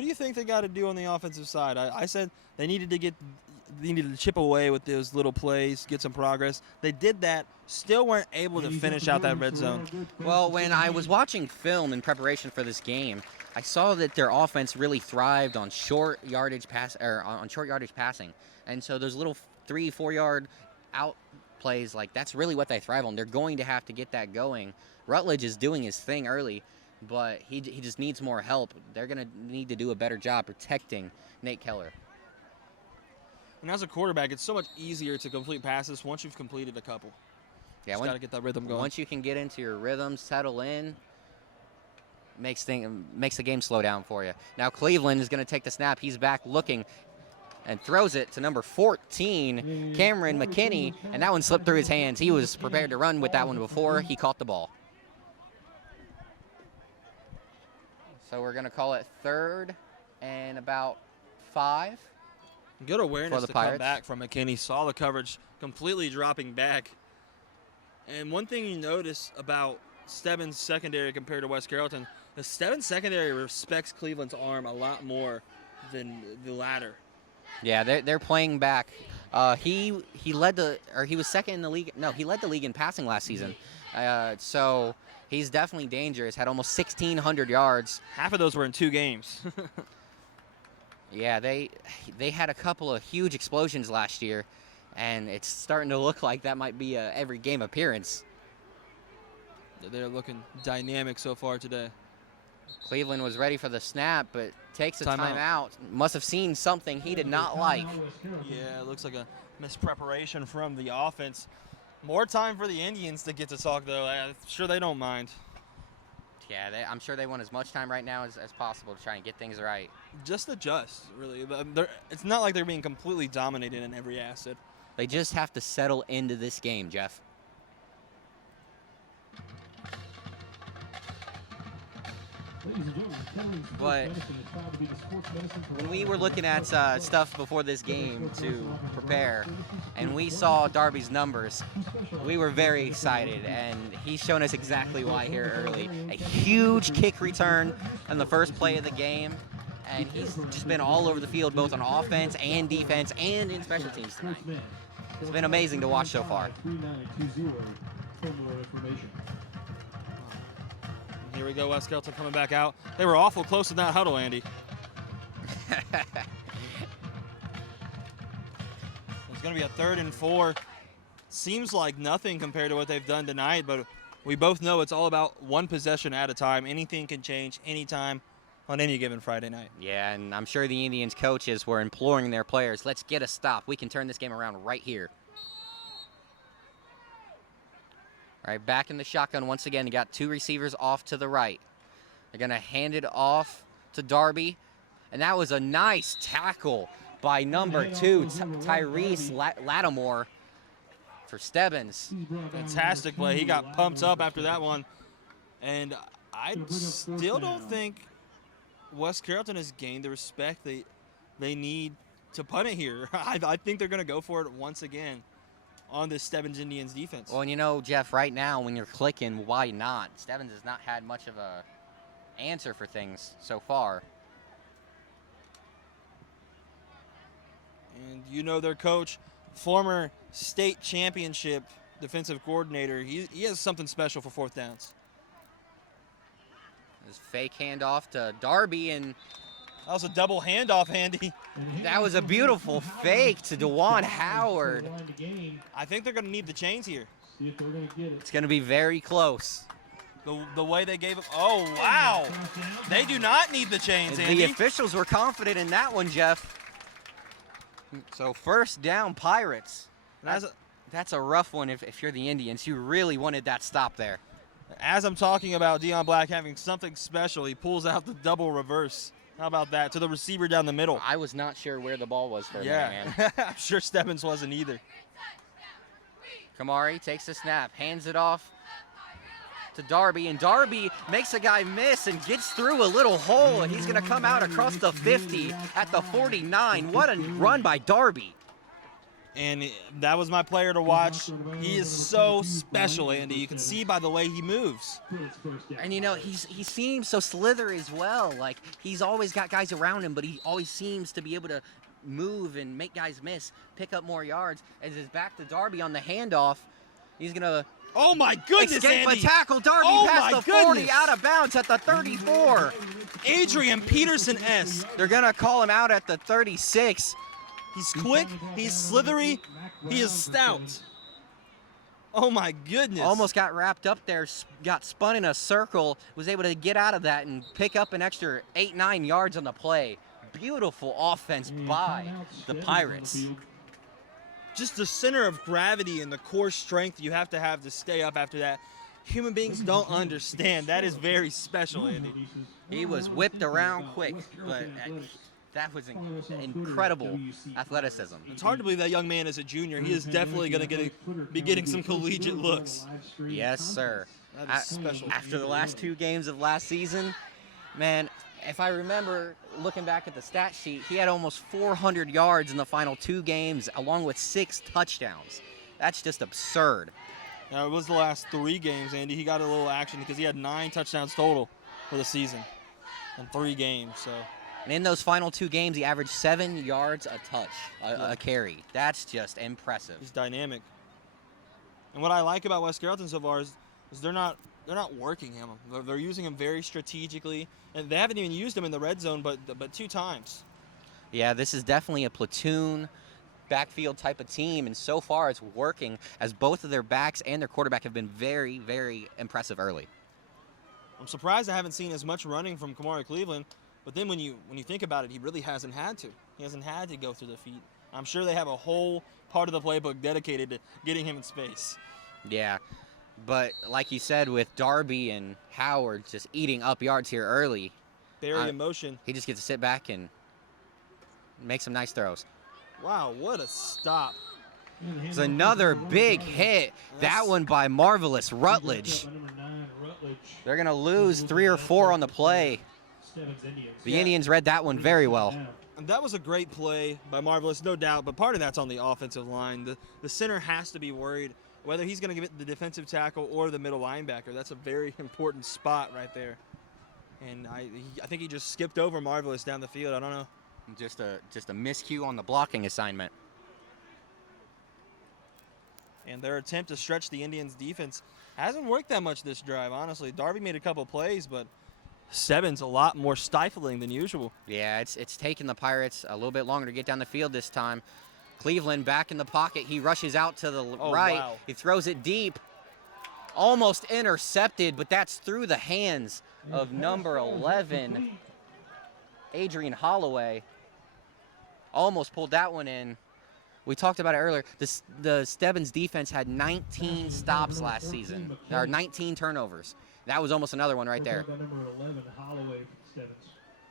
do you think they got to do on the offensive side? I said they needed to chip away with those little plays, get some progress. They did that, still weren't able to finish out that red zone. Well, when I was watching film in preparation for this game, I saw that their offense really thrived on short yardage passing. And so those little 3-4 yard out plays, like that's really what they thrive on. They're going to have to get that going. Rutledge is doing his thing early, but he just needs more help. They're going to need to do a better job protecting Nate Keller. And as a quarterback, it's so much easier to complete passes once you've completed a couple. Yeah, just got to get that rhythm going. Once you can get into your rhythm, settle in, makes the game slow down for you. Now Cleveland is going to take the snap. He's back looking and throws it to number 14, Cameron McKinney, and that one slipped through his hands. He was prepared to run with that one before he caught the ball. So we're going to call it 3rd and about 5. Good awareness for the to Pirates. Come back from McKinney. Saw the coverage completely dropping back. And one thing you notice about Stebbins' secondary compared to West Carrollton, the Stebbins secondary respects Cleveland's arm a lot more than the latter. Yeah, they're playing back. He was second in the league. No, he led the league in passing last season. So he's definitely dangerous. Had almost 1,600 yards. Half of those were in 2 games. Yeah, they had a couple of huge explosions last year, and it's starting to look like that might be a every game appearance. They're looking dynamic so far today. Cleveland was ready for the snap, but takes a timeout. Must have seen something he did not like. Yeah, it looks like a mispreparation from the offense. More time for the Indians to get to talk, though. I'm sure they don't mind. Yeah, I'm sure they want as much time right now as possible to try and get things right. Just adjust, really. It's not like they're being completely dominated in every asset. They just have to settle into this game, Jeff. But when we were looking at stuff before this game to prepare, and we saw Darby's numbers, we were very excited, and he's shown us exactly why here early. A huge kick return on the first play of the game, and he's just been all over the field, both on offense and defense and in special teams tonight. It's been amazing to watch so far. Here we go, West Carrollton coming back out. They were awful close in that huddle, Andy. It's going to be a 3rd and 4. Seems like nothing compared to what they've done tonight, but we both know it's all about one possession at a time. Anything can change anytime on any given Friday night. Yeah, and I'm sure the Indians coaches were imploring their players, let's get a stop. We can turn this game around right here. All right, back in the shotgun once again. You got 2 receivers off to the right. They're going to hand it off to Darby, and that was a nice tackle by number 2, Tyrese Lattimore, for Stebbins. Fantastic play. He got pumped up after that one. And I still don't think West Carrollton has gained the respect they need to punt it here. I think they're going to go for it once again on this Stebbins Indians defense. Well, and you know, Jeff, right now when you're clicking, why not? Stebbins has not had much of a answer for things so far. And you know their coach, former state championship defensive coordinator, he has something special for 4th downs. This fake handoff to Darby, and that was a double handoff, Andy. that was a beautiful fake to Dewan Howard. I think they're going to need the chains here. It's going to be very close. The way they gave it. Oh, wow. They do not need the chains, Andy. The officials were confident in that one, Jeff. So 1st down, Pirates. That's a rough one if you're the Indians. You really wanted that stop there. As I'm talking about Deion Black having something special, he pulls out the double reverse. How about that? To the receiver down the middle. I was not sure where the ball was for a minute, man. I'm sure Stebbins wasn't either. Kamari takes the snap, hands it off to Darby, and Darby makes a guy miss and gets through a little hole, and he's going to come out across the 50 at the 49. What a run by Darby. And that was my player to watch. He is so special, Andy. You can see by the way he moves. And, you know, he seems so slithery as well. Like, he's always got guys around him, but he always seems to be able to move and make guys miss, pick up more yards. As it's back to Darby on the handoff, he's going to oh, my goodness, escape Andy. a tackle. Darby past the 40, out of bounds at the 34. Adrian Peterson-esque. They're going to call him out at the 36. He's quick, he's slithery, he is stout. Oh my goodness. Almost got wrapped up there, got spun in a circle, was able to get out of that and pick up an extra 8-9 yards on the play. Beautiful offense by the Pirates. Just the center of gravity and the core strength you have to stay up after that. Human beings don't understand. That is very special, Andy. He was whipped around quick, but that was incredible athleticism. It's hard to believe that young man is a junior. He is definitely going to be getting some collegiate looks. Yes, sir. That is special. After the last 2 games of last season, man, if I remember looking back at the stat sheet, he had almost 400 yards in the final 2 games, along with 6 touchdowns. That's just absurd. Now, it was the last 3 games, Andy. He got a little action because he had 9 touchdowns total for the season in 3 games. So. And in those final 2 games, he averaged 7 yards a touch, a carry. That's just impressive. He's dynamic. And what I like about West Carrollton so far is they're not working him. They're using him very strategically, and they haven't even used him in the red zone, but 2 times. Yeah, this is definitely a platoon backfield type of team, and so far it's working, as both of their backs and their quarterback have been very, very impressive early. I'm surprised I haven't seen as much running from Kamari Cleveland. But then when you think about it, he really hasn't had to. He hasn't had to go through the feet. I'm sure they have a whole part of the playbook dedicated to getting him in space. Yeah, but like you said, with Darby and Howard just eating up yards here early, Very in motion. he just gets to sit back and make some nice throws. Wow, what a stop. It's another big hit. That one by Marvelous Rutledge. They're going to lose 3 or 4 on the play. The Indians read that one very well. And that was a great play by Marvelous, no doubt, but part of that's on the offensive line. The center has to be worried whether he's going to give it the defensive tackle or the middle linebacker. That's a very important spot right there. And I think he just skipped over Marvelous down the field. I don't know. Just a miscue on the blocking assignment. And their attempt to stretch the Indians' defense hasn't worked that much this drive, honestly. Darby made a couple plays, but Stebbins a lot more stifling than usual. Yeah, it's taken the Pirates a little bit longer to get down the field this time. Cleveland back in the pocket. He rushes out to the right. Wow. He throws it deep. Almost intercepted, but that's through the hands of number 11, Adrian Holloway. Almost pulled that one in. We talked about it earlier. The Stebbins defense had 19 stops last season, or 19 turnovers. That was almost another one right there.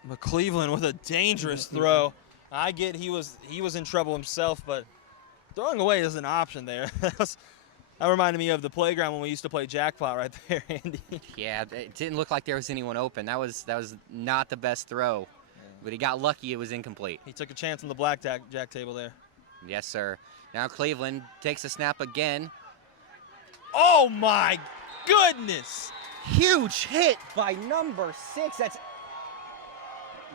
But Cleveland with a dangerous throw. I get he was in trouble himself, but throwing away is an option there. That reminded me of the playground when we used to play jackpot right there, Andy. Yeah, it didn't look like there was anyone open. That was not the best throw, but he got lucky it was incomplete. He took a chance on the blackjack table there. Yes, sir. Now Cleveland takes a snap again. Oh, my goodness. Huge hit by number 6. That's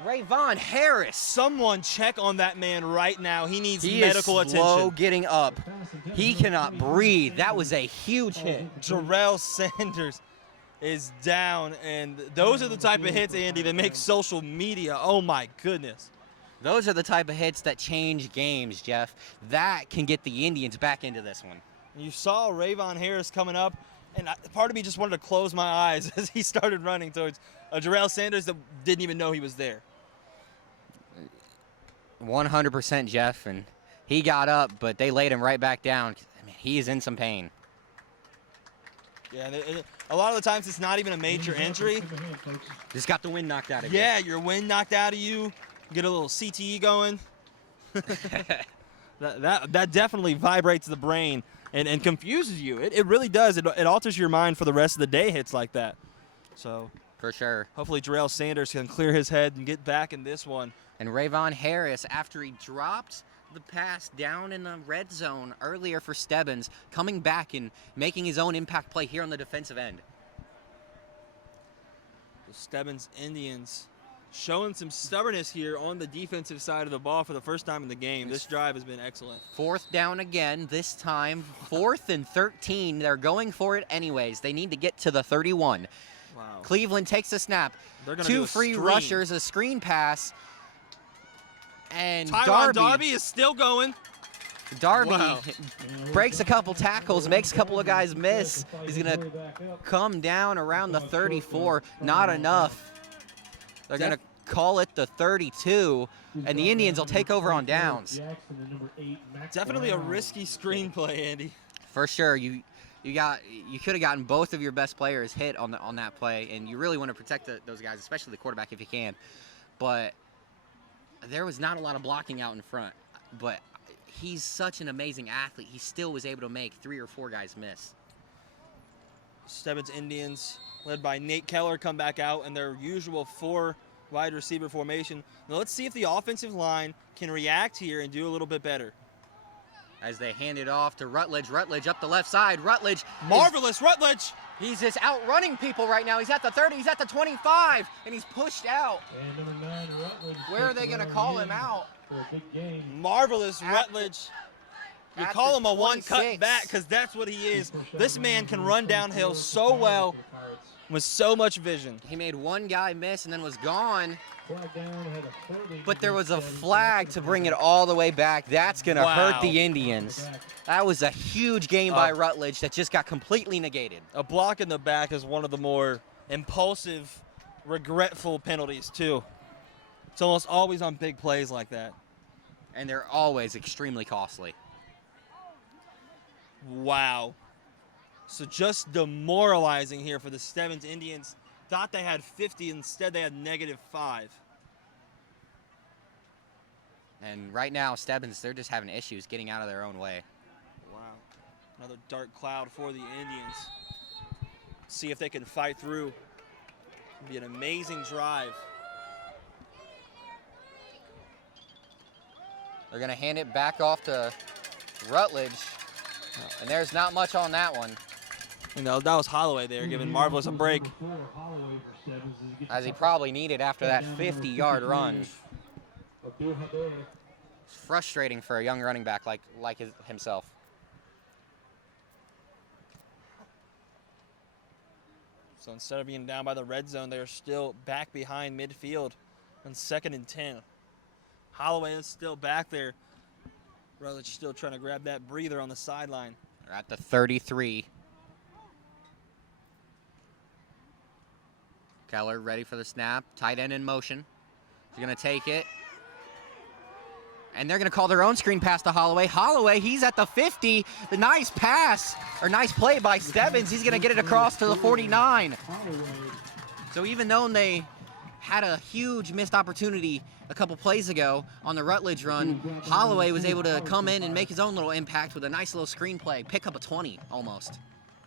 Ravon Harris. Someone check on that man right now. He needs medical attention. He is slow attention. getting up. He cannot breathe. That was a huge hit. Jarrell Sanders is down, and those are the type of hits, Andy, that make social media. Oh, my goodness. Those are the type of hits that change games, Jeff. That can get the Indians back into this one. You saw Ravon Harris coming up, and part of me just wanted to close my eyes as he started running towards Jarrell Sanders that didn't even know he was there. 100%, Jeff, and he got up, but they laid him right back down. I mean, he is in some pain. Yeah, a lot of the times it's not even a major injury. Just got the wind knocked out of you. Yeah, your wind knocked out of you. Get a little CTE going. that definitely vibrates the brain and confuses you. It really does. It alters your mind for the rest of the day, hits like that. So for sure. Hopefully Jarrell Sanders can clear his head and get back in this one. And Ravon Harris, after he dropped the pass down in the red zone earlier for Stebbins, coming back and making his own impact play here on the defensive end. The Stebbins Indians showing some stubbornness here on the defensive side of the ball for the first time in the game. This drive has been excellent. 4th down again, this time 4th and 13. They're going for it anyways. They need to get to the 31. Wow. Cleveland takes the snap. 2 free rushers, a screen pass. And Darby is still going. Darby wow. breaks a couple tackles, makes a couple of guys miss. He's going to come down around the 34. Not enough. They're going to call it the 32, and the Indians will take over on downs. Definitely a risky screenplay, Andy. For sure. You could have gotten both of your best players hit on that play, and you really want to protect those guys, especially the quarterback if you can. But there was not a lot of blocking out in front. But he's such an amazing athlete. He still was able to make 3 or 4 guys miss. Stebbins Indians, led by Nate Keller, come back out in their usual 4 wide receiver formation. Now let's see if the offensive line can react here and do a little bit better. As they hand it off to Rutledge. Rutledge up the left side. Rutledge. Marvelous Rutledge. He's just outrunning people right now. He's at the 30. He's at the 25. And he's pushed out. And number 9, Rutledge. Where are they going to call him out? For a big game. Marvelous Rutledge. You call him a 26. one-cut back because that's what he is. This man can run downhill so well with so much vision. He made 1 guy miss and then was gone. Flag down, had a 30. But there was a flag to bring it all the way back. That's going to hurt the Indians. That was a huge game by Rutledge that just got completely negated. A block in the back is one of the more impulsive, regretful penalties, too. It's almost always on big plays like that. And they're always extremely costly. Wow. So just demoralizing here for the Stebbins Indians. Thought they had 50, instead they had -5. And right now, Stebbins, they're just having issues getting out of their own way. Wow. Another dark cloud for the Indians. See if they can fight through. It'll be an amazing drive. They're going to hand it back off to Rutledge. And there's not much on that one. And that was Holloway there, giving Marvelous a break. Holloway for Stebbins as he gets as he probably needed after that 50-yard run. It's frustrating for a young running back like himself. So instead of being down by the red zone, they're still back behind midfield on 2nd and 10. Holloway is still back there. Rutledge still trying to grab that breather on the sideline. They're at the 33. Keller ready for the snap. Tight end in motion. He's going to take it. And they're going to call their own screen pass to Holloway. Holloway, he's at the 50. The nice pass, or nice play by Stebbins. He's going to get it across to the 49. So even though they had a huge missed opportunity a couple plays ago on the Rutledge run, Holloway was able to come in and make his own little impact with a nice little screen play, pick up a 20 almost.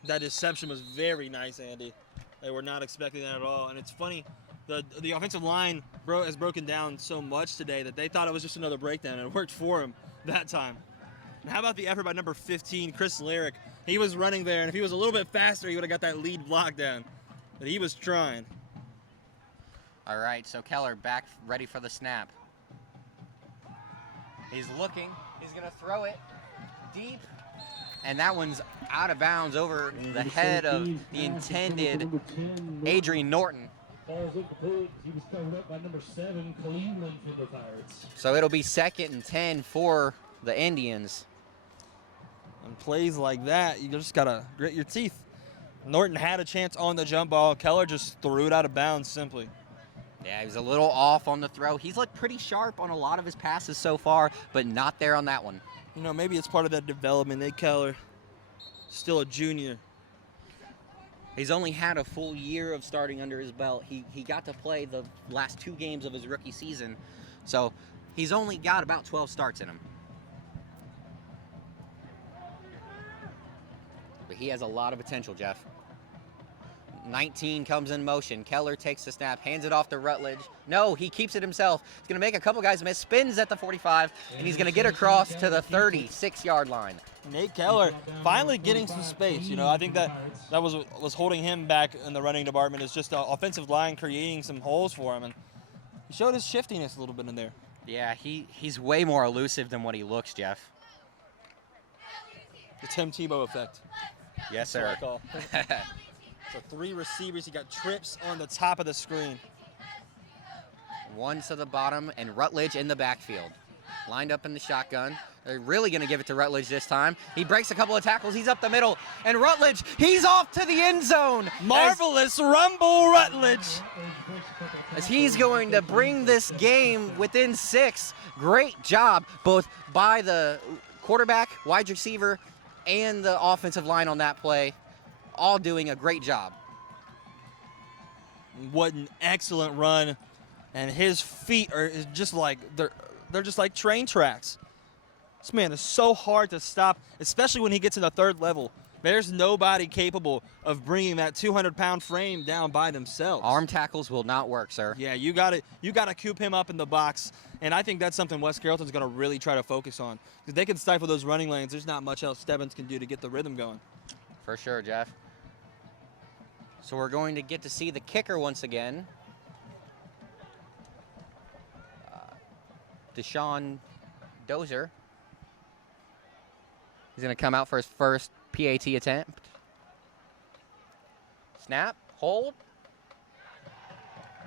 That deception was very nice, Andy. They were not expecting that at all. And it's funny, the offensive line has broken down so much today that they thought it was just another breakdown, and it worked for him that time. And how about the effort by number 15, Chris Lyric? He was running there, and if he was a little bit faster, he would have got that lead block down. But he was trying. All right, so Keller back ready for the snap. He's looking. He's going to throw it deep. And that one's out of bounds over the head of the intended Adrian Norton. He was covered up by number 7, Cleveland for the Pirates. So it'll be 2nd and 10 for the Indians. And plays like that, you just got to grit your teeth. Norton had a chance on the jump ball. Keller just threw it out of bounds simply. Yeah, he was a little off on the throw. He's looked pretty sharp on a lot of his passes so far, but not there on that one. You know, maybe it's part of that development. Nate Keller, still a junior. He's only had a full year of starting under his belt. He got to play the last 2 games of his rookie season, so he's only got about 12 starts in him. But he has a lot of potential, Jeff. 19 comes in motion. Keller takes the snap, hands it off to Rutledge. No, he keeps it himself. He's going to make a couple guys miss, spins at the 45, and he's going to get across to the 36-yard line. Nate Keller finally getting some space. You know, I think that was holding him back in the running department, is just the offensive line creating some holes for him, and he showed his shiftiness a little bit in there. Yeah, he's way more elusive than what he looks, Jeff. The Tim Tebow effect. Yes, sir. So 3 receivers. He got trips on the top of the screen. One to the bottom, and Rutledge in the backfield. Lined up in the shotgun. They're really going to give it to Rutledge this time. He breaks a couple of tackles. He's up the middle. And Rutledge, he's off to the end zone. Marvelous rumble, Rutledge. As he's going to bring this game within 6. Great job, both by the quarterback, wide receiver, and the offensive line on that play. All doing a great job. What an excellent run. And his feet are just like, they're just like train tracks. This man is so hard to stop, especially when he gets in the 3rd level. There's nobody capable of bringing that 200-pound frame down by themselves. Arm tackles will not work, sir. Yeah, you got to coop him up in the box, and I think that's something West Carrollton's going to really try to focus on. Because they can stifle those running lanes. There's not much else Stebbins can do to get the rhythm going. For sure, Jeff. So we're going to get to see the kicker once again. Deshaun Dozier. He's going to come out for his first PAT attempt. Snap, hold.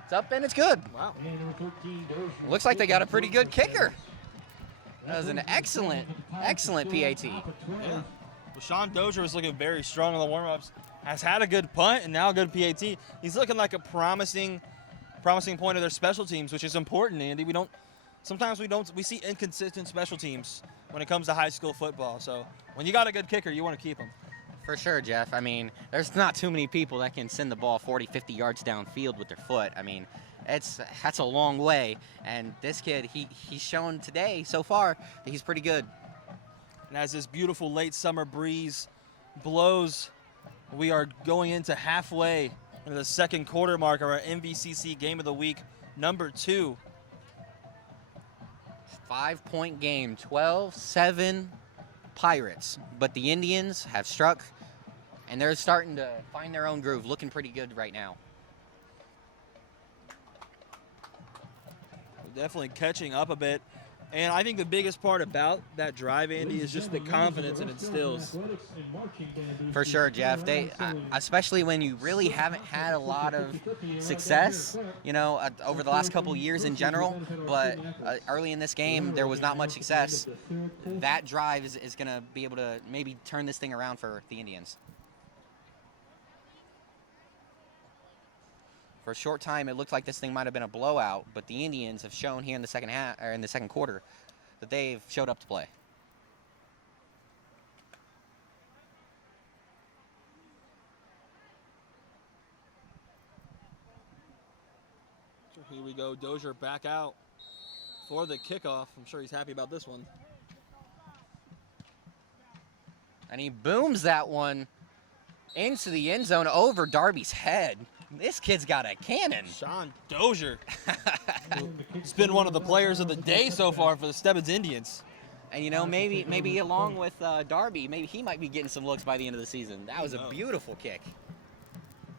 It's up and it's good. Wow. Looks like they got a pretty good kicker. That was an excellent PAT. Yeah. Well, Sean Dozier was looking very strong in the warm-ups. Has had a good punt and now a good PAT. He's looking like a promising point of their special teams, which is important, Andy. We see inconsistent special teams when it comes to high school football. So when you got a good kicker, you want to keep him. For sure, Jeff. I mean, there's not too many people that can send the ball 40, 50 yards downfield with their foot. I mean, that's a long way. And this kid, he's shown today so far that he's pretty good. And as this beautiful late summer breeze blows, we are going into halfway into the 2nd quarter mark of our MVCC Game of the Week, number 2. 5-point game, 12-7 Pirates. But the Indians have struck, and they're starting to find their own groove, looking pretty good right now. definitely catching up a bit. And I think the biggest part about that drive, Andy, is just the confidence it instills. For sure, Jeff. Especially when you really haven't had a lot of success, over the last couple years in general. But early in this game, there was not much success. That drive is going to be able to maybe turn this thing around for the Indians. For a short time, it looked like this thing might have been a blowout, but the Indians have shown here in the second half, or in the second quarter, that they've showed up to play. So here we go, Dozier back out for the kickoff. I'm sure he's happy about this one. And he booms that one into the end zone over Darby's head. This kid's got a cannon. Sean Dozier. He's been one of the players of the day so far for the Stebbins Indians. And, maybe along with Darby, maybe he might be getting some looks by the end of the season. That was a beautiful kick.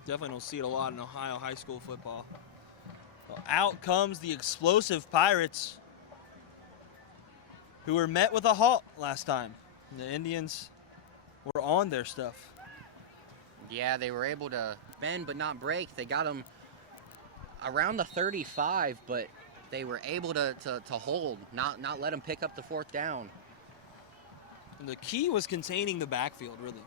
Definitely don't see it a lot in Ohio high school football. Well, out comes the explosive Pirates, who were met with a halt last time. The Indians were on their stuff. Yeah, they were able to bend but not break. They got them around the 35, but they were able to hold, not let them pick up the fourth down. And the key was containing the backfield, really.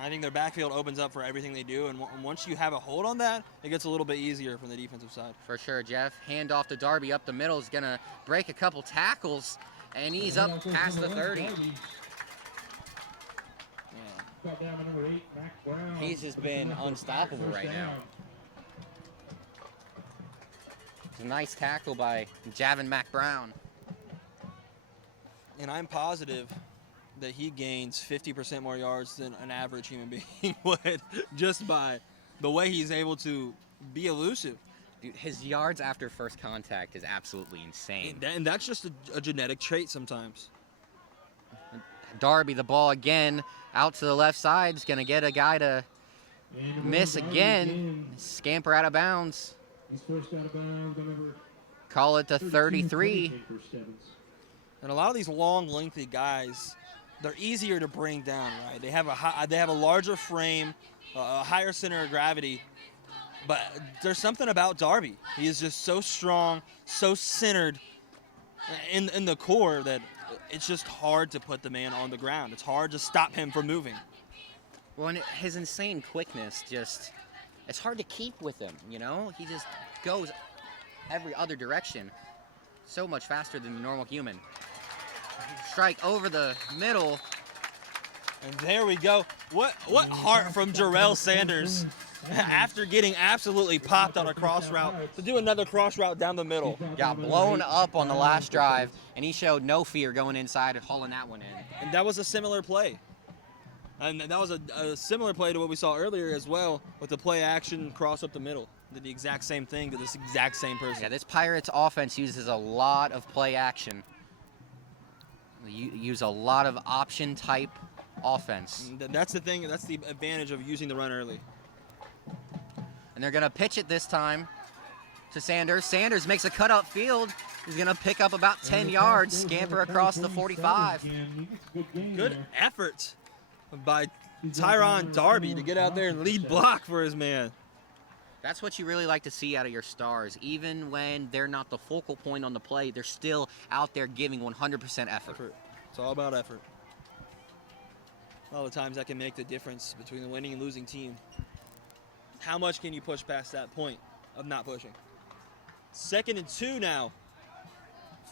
I think their backfield opens up for everything they do, and once you have a hold on that, it gets a little bit easier from the defensive side. For sure, Jeff. Hand off to Darby up the middle is going to break a couple tackles, and he's up past the 30. He's just been unstoppable right now. It's a nice tackle by Javin Mac Brown. And I'm positive that he gains 50% more yards than an average human being would, just by the way he's able to be elusive. Dude, his yards after first contact is absolutely insane. And that's just a genetic trait sometimes. Darby, the ball again, out to the left side. Is going to get a guy to miss again. Scamper out of bounds. Call it the 33. And a lot of these long, lengthy guys, they're easier to bring down, right? They have a larger frame, a higher center of gravity. But there's something about Darby. He is just so strong, so centered in the core that it's just hard to put the man on the ground. It's hard to stop him from moving. Well, and his insane quickness it's hard to keep with him, He just goes every other direction so much faster than the normal human. Strike over the middle. And there we go. What heart from Jarrell Sanders after getting absolutely popped on a cross route to do another cross route down the middle. Got blown up on the last drive, and he showed no fear going inside and hauling that one in. And that was a similar play. And that was a similar play to what we saw earlier as well, with the play action cross up the middle. Did the exact same thing to this exact same person. Yeah, this Pirates offense uses a lot of play action. You use a lot of option type offense. And that's the thing. That's the advantage of using the run early. And they're going to pitch it this time to Sanders. Sanders makes a cut field. He's going to pick up about 10 yards, scamper across the 45. Good effort by Tyron Darby to get out there and lead block for his man. That's what you really like to see out of your stars. Even when they're not the focal point on the play, they're still out there giving 100% effort. It's all about effort. A lot of times that can make the difference between the winning and losing team. How much can you push past that point of not pushing? 2nd and 2 now.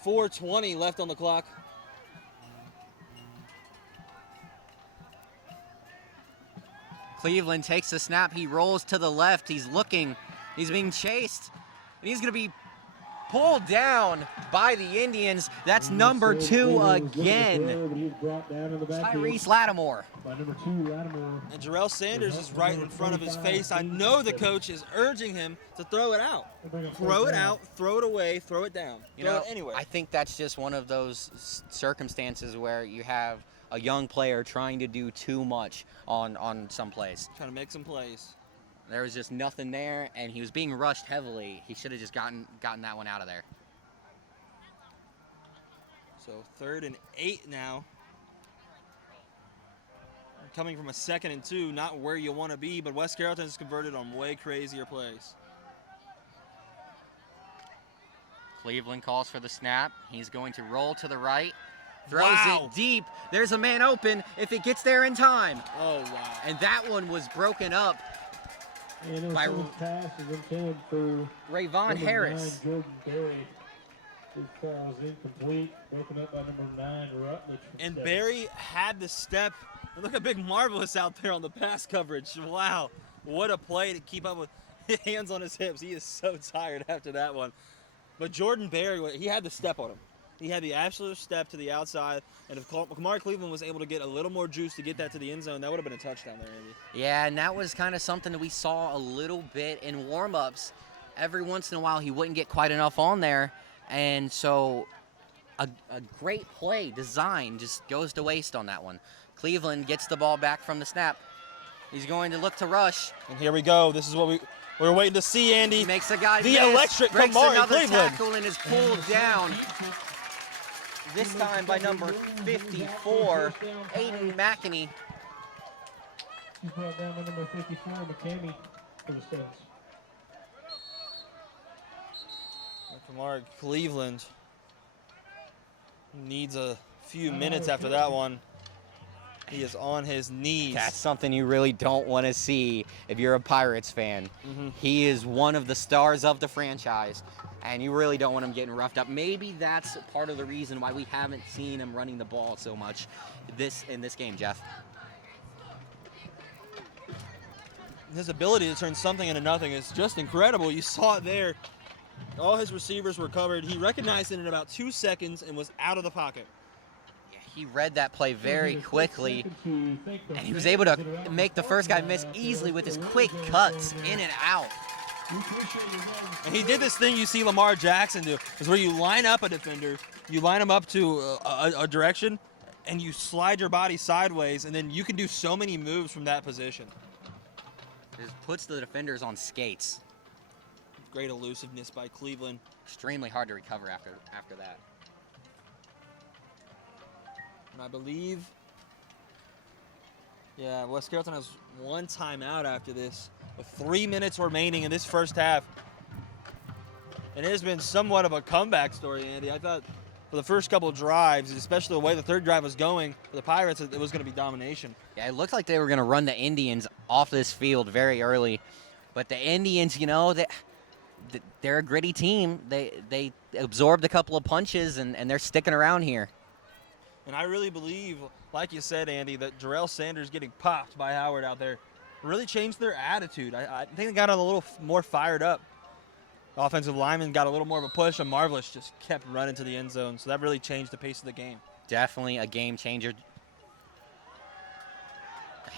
4:20 left on the clock. Cleveland takes the snap. He rolls to the left. He's looking. He's being chased. And he's going to be pulled down by the Indians. That's number 2 again. Tyrese Lattimore. And Jarrell Sanders is right in front of his face. I know the coach is urging him to throw it out. Throw it out, throw it away, throw it down. Throw it anywhere. I think that's just one of those circumstances where you have a young player trying to do too much on some plays. Trying to make some plays. There was just nothing there, and he was being rushed heavily. He should have just gotten that one out of there. So 3rd and 8 now. Coming from a 2nd and 2, not where you want to be, but West Carrollton has converted on way crazier plays. Cleveland calls for the snap. He's going to roll to the right. Throws Wow. it deep. There's a man open if it gets there in time. Oh, wow. And that one was broken up And by this pass is intended for Ravon number Harris. 9, Jordan Berry. This ball is incomplete, broken up by number 9, Rutledge. And Barry had the step. And look at Big Marvelous out there on the pass coverage. Wow. What a play to keep up with hands on his hips. He is so tired after that one. But Jordan Berry, he had the step on him. He had the absolute step to the outside. And if Kamar Cleveland was able to get a little more juice to get that to the end zone, that would have been a touchdown there, Andy. Yeah, and that was kind of something that we saw a little bit in warm-ups. Every once in a while, he wouldn't get quite enough on there. And so a great play design just goes to waste on that one. Cleveland gets the ball back from the snap. He's going to look to rush. And here we go. This is what we were waiting to see, Andy. He makes a guy The miss, electric breaks Kamar in another Cleveland. tackle and is pulled down. This time by number 54, Aiden McInerney. He's brought down by number 54, McCamey, for the Stebbins. Kamar Cleveland needs a few minutes after that one. He is on his knees. That's something you really don't want to see if you're a Pirates fan. He is one of the stars of the franchise, and you really don't want him getting roughed up. Maybe that's part of the reason why we haven't seen him running the ball so much in this game, Jeff. His ability to turn something into nothing is just incredible. You saw it there. All his receivers were covered. He recognized it in about 2 seconds and was out of the pocket. He read that play very quickly, and he was able to make the first guy miss easily with his quick cuts in and out. And he did this thing you see Lamar Jackson do, is where you line up a defender, you line him up to a direction, and you slide your body sideways, and then you can do so many moves from that position. Just puts the defenders on skates. Great elusiveness by Cleveland. Extremely hard to recover after that. And I believe, yeah, West Carrollton has one timeout after this, with 3 minutes remaining in this first half. And it has been somewhat of a comeback story, Andy. I thought for the first couple of drives, especially the way the third drive was going for the Pirates, it was going to be domination. Yeah, it looked like they were going to run the Indians off this field very early. But the Indians, you know, they're a gritty team. They absorbed a couple of punches, and they're sticking around here. And I really believe, like you said, Andy, that Jarrell Sanders getting popped by Howard out there really changed their attitude. I think they got a little more fired up. The offensive lineman got a little more of a push, and Marvelous just kept running to the end zone. So that really changed the pace of the game. Definitely a game changer.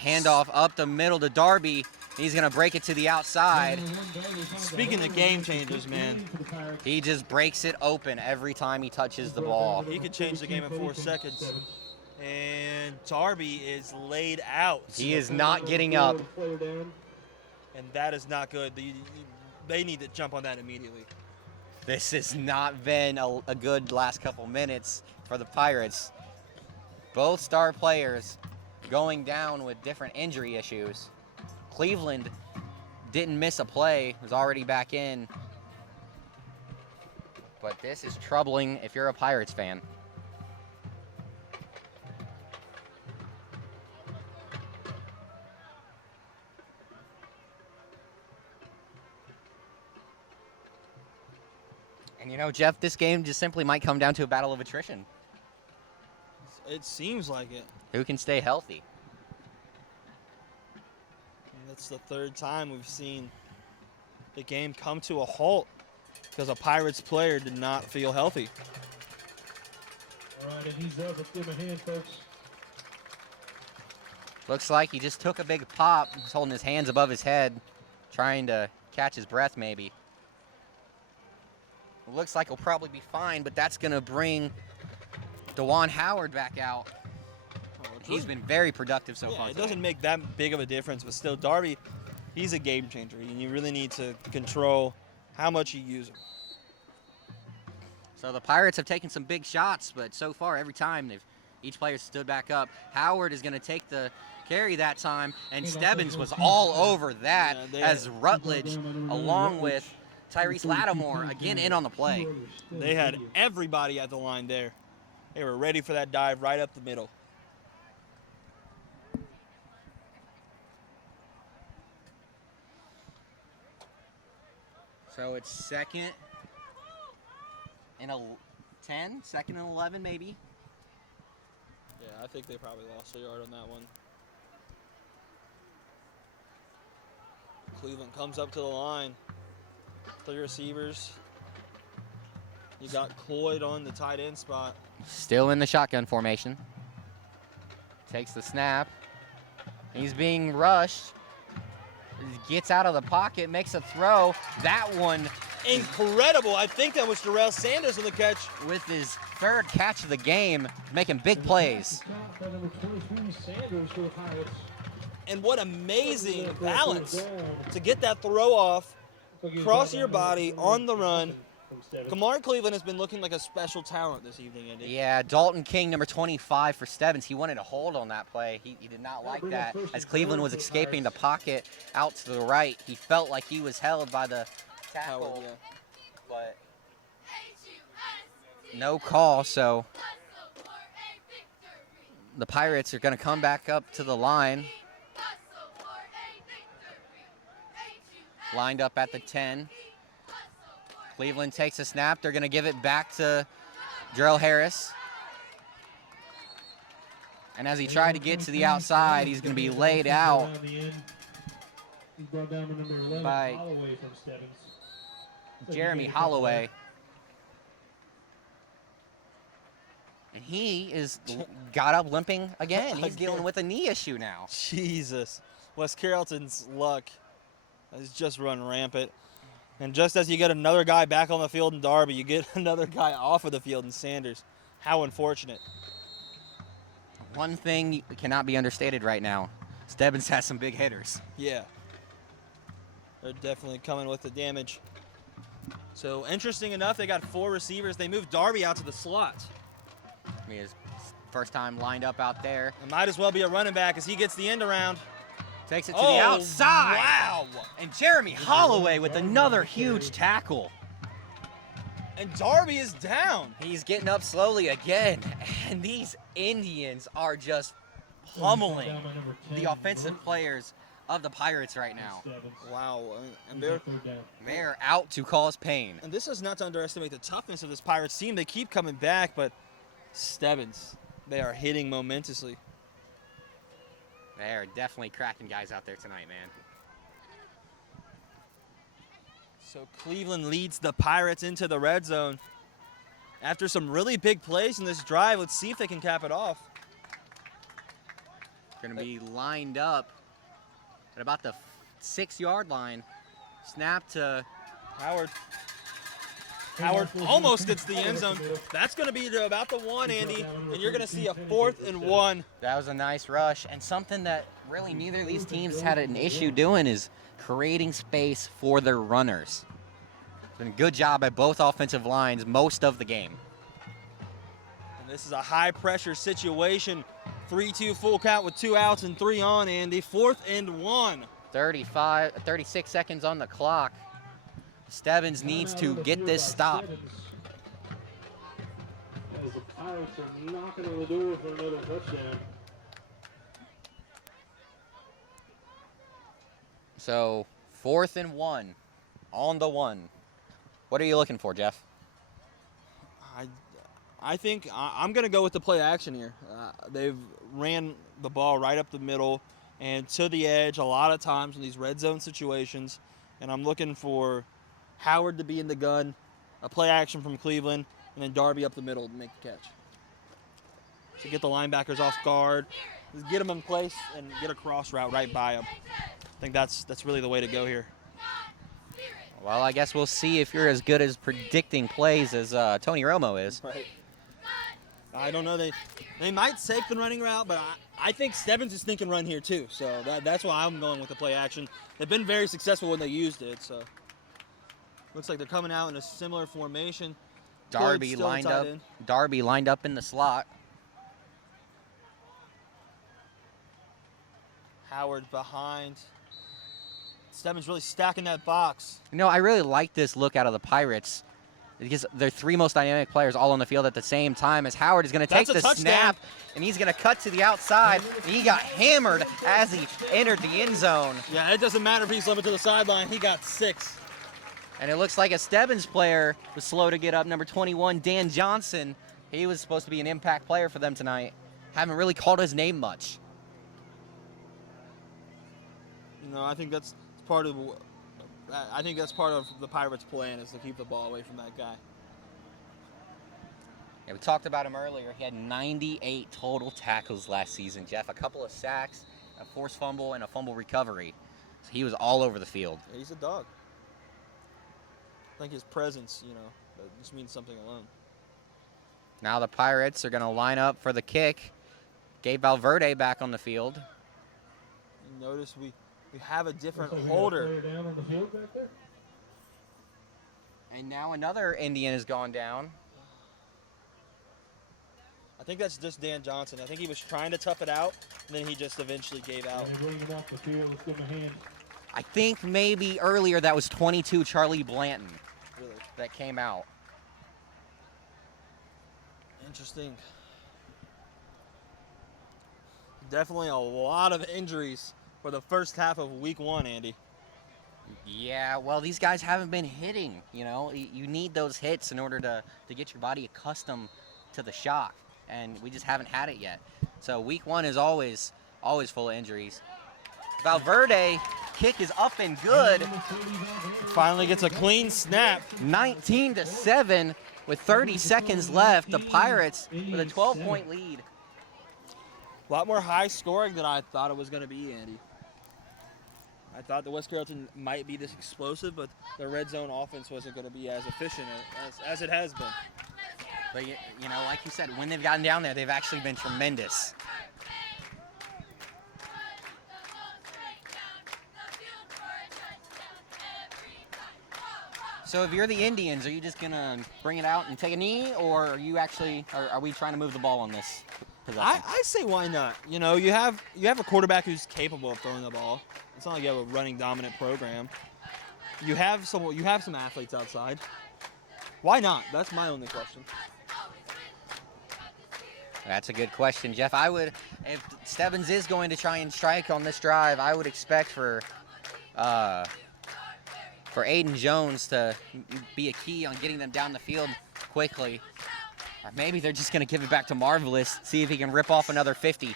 Handoff up the middle to Darby. He's going to break it to the outside. Speaking of game changers, man, He just breaks it open every time he touches the ball. he could change the game in 4 seconds. And Darby is laid out. He is not getting up. And that is not good. They need to jump on that immediately. This has not been a good last couple minutes for the Pirates. Both star players going down with different injury issues. Cleveland didn't miss a play, was already back in. But this is troubling if you're a Pirates fan. And you know, Jeff, this game just simply might come down to a battle of attrition. It seems like it. Who can stay healthy? And that's the third time we've seen the game come to a halt because a Pirates player did not feel healthy. All right, and he's up. Let's give him a hand, folks. Looks like he just took a big pop. He's holding his hands above his head, trying to catch his breath maybe. It looks like he'll probably be fine, but that's going to bring DeJuan Howard back out. He's been very productive so far. It doesn't make that big of a difference, but still, Darby, he's a game changer, and you really need to control how much you use him. So the Pirates have taken some big shots, but so far every time each player stood back up. Howard is going to take the carry that time, and Stebbins was all over that as Rutledge, along with Tyrese Lattimore, again in on the play. They had everybody at the line there. They were ready for that dive right up the middle. So it's second and 10, second and 11 maybe. Yeah, I think they probably lost a yard on that one. Cleveland comes up to the line. 3 receivers. You got Cloyd on the tight end spot. Still in the shotgun formation. Takes the snap. He's being rushed. Gets out of the pocket, makes a throw. That one Incredible. I think that was Darrell Sanders on the catch. with his third catch of the game, making big plays. Stop by number 23, Sanders for the Pirates. And what amazing balance to get that throw off, cross your body on the run. Kamar Cleveland has been looking like a special talent this evening, Andy. Yeah, Dalton King, number 25 for Stebbins. He wanted a hold on that play. He did not like that. As Cleveland was escaping the pocket out to the right, he felt like he was held by the tackle, Howard, yeah. but no call, so the Pirates are going to come back up to the line. Lined up at the 10. Cleveland takes a snap. They're going to give it back to Darrell Harris. And as he tried to get to the outside, he's going to be laid out by Jeremy Holloway. And he is got up limping again. He's dealing with a knee issue now. Jesus. West Carrollton's luck has just run rampant. And just as you get another guy back on the field in Darby, you get another guy off of the field in Sanders. How unfortunate. One thing cannot be understated right now. Stebbins has some big hitters. Yeah. They're definitely coming with the damage. So interesting enough, they got 4 receivers. They moved Darby out to the slot. I mean, his first time lined up out there. It might as well be a running back as he gets the end around. Takes it to the outside. Wow. And Jeremy Holloway with another huge tackle. And Darby is down. He's getting up slowly again. And these Indians are just pummeling the offensive players of the Pirates right now. Wow. And They're out to cause pain. this is not to underestimate the toughness of this Pirates team. They keep coming back, but Stebbins, they are hitting momentously. They are definitely cracking guys out there tonight, man. So Cleveland leads the Pirates into the red zone. After some really big plays in this drive, let's see if they can cap it off. Going to be lined up at about the 6-yard line. Snap to Howard. Howard almost gets the end zone. That's going to be to about the 1, Andy, and you're going to see a 4th and 1. That was a nice rush, and something that really neither of these teams had an issue doing is creating space for their runners. It's been a good job by both offensive lines most of the game. And this is a high-pressure situation. 3-2 full count with 2 outs and 3 on, Andy. 4th and 1. 36 seconds on the clock. Stebbins needs to get this stop. As the Pirates are knocking on the door for another touchdown. So 4th and 1 on the 1. What are you looking for, Jeff? I think I'm going to go with the play action here. They've ran the ball right up the middle and to the edge a lot of times in these red zone situations, and I'm looking for Howard to be in the gun, a play action from Cleveland, and then Darby up the middle to make the catch. So get the linebackers off guard, just get them in place, and get a cross route right by them. I think that's really the way to go here. Well, I guess we'll see if you're as good as predicting plays as Tony Romo is. Right. I don't know. They might take the running route, but I think Stebbins is thinking run here too. So that's why I'm going with the play action. They've been very successful when they used it. So looks like they're coming out in a similar formation. Darby lined up. Darby lined up in the slot. Howard behind. Stebbins really stacking that box. You know, I really like this look out of the Pirates because they're three most dynamic players all on the field at the same time as Howard is going to take the snap, and he's going to cut to the outside. And he got hammered as he entered the end zone. Yeah, it doesn't matter if he's limited to the sideline. He got 6. And it looks like a Stebbins player was slow to get up. Number 21, Dan Johnson. He was supposed to be an impact player for them tonight. Haven't really called his name much. No, I think that's part of the Pirates' plan is to keep the ball away from that guy. Yeah, we talked about him earlier. He had 98 total tackles last season, Jeff. A couple of sacks, a forced fumble, and a fumble recovery. So he was all over the field. Yeah, he's a dog. I think his presence, that just means something alone. Now the Pirates are going to line up for the kick. Gabe Valverde back on the field. You notice we have a different holder. Down on the field back there. And now another Indian has gone down. I think that's just Dan Johnson. I think he was trying to tough it out, and then he just eventually gave out. And bring him off the field. Let's give him a hand. I think maybe earlier that was 22 Charlie Blanton Really that came out. interesting. Definitely a lot of injuries for the first half of week 1, Andy. Yeah, well, these guys haven't been hitting, You need those hits in order to get your body accustomed to the shock, and we just haven't had it yet. So week 1 is always full of injuries. Valverde kick is up and good. Finally gets a clean snap. 19-7 with 30 seconds left. The Pirates with a 12-point lead. A lot more high scoring than I thought it was going to be, Andy. I thought the West Carrollton might be this explosive, but the red zone offense wasn't going to be as efficient as it has been. But, like you said, when they've gotten down there, they've actually been tremendous. So if you're the Indians, are you just going to bring it out and take a knee, or are we trying to move the ball on this possession? I say why not? You have a quarterback who's capable of throwing the ball. It's not like you have a running dominant program. You have some athletes outside. Why not? That's my only question. That's a good question, Jeff. If Stebbins is going to try and strike on this drive, I would expect for Aiden Jones to be a key on getting them down the field quickly. Or maybe they're just going to give it back to Marvelous, see if he can rip off another 50.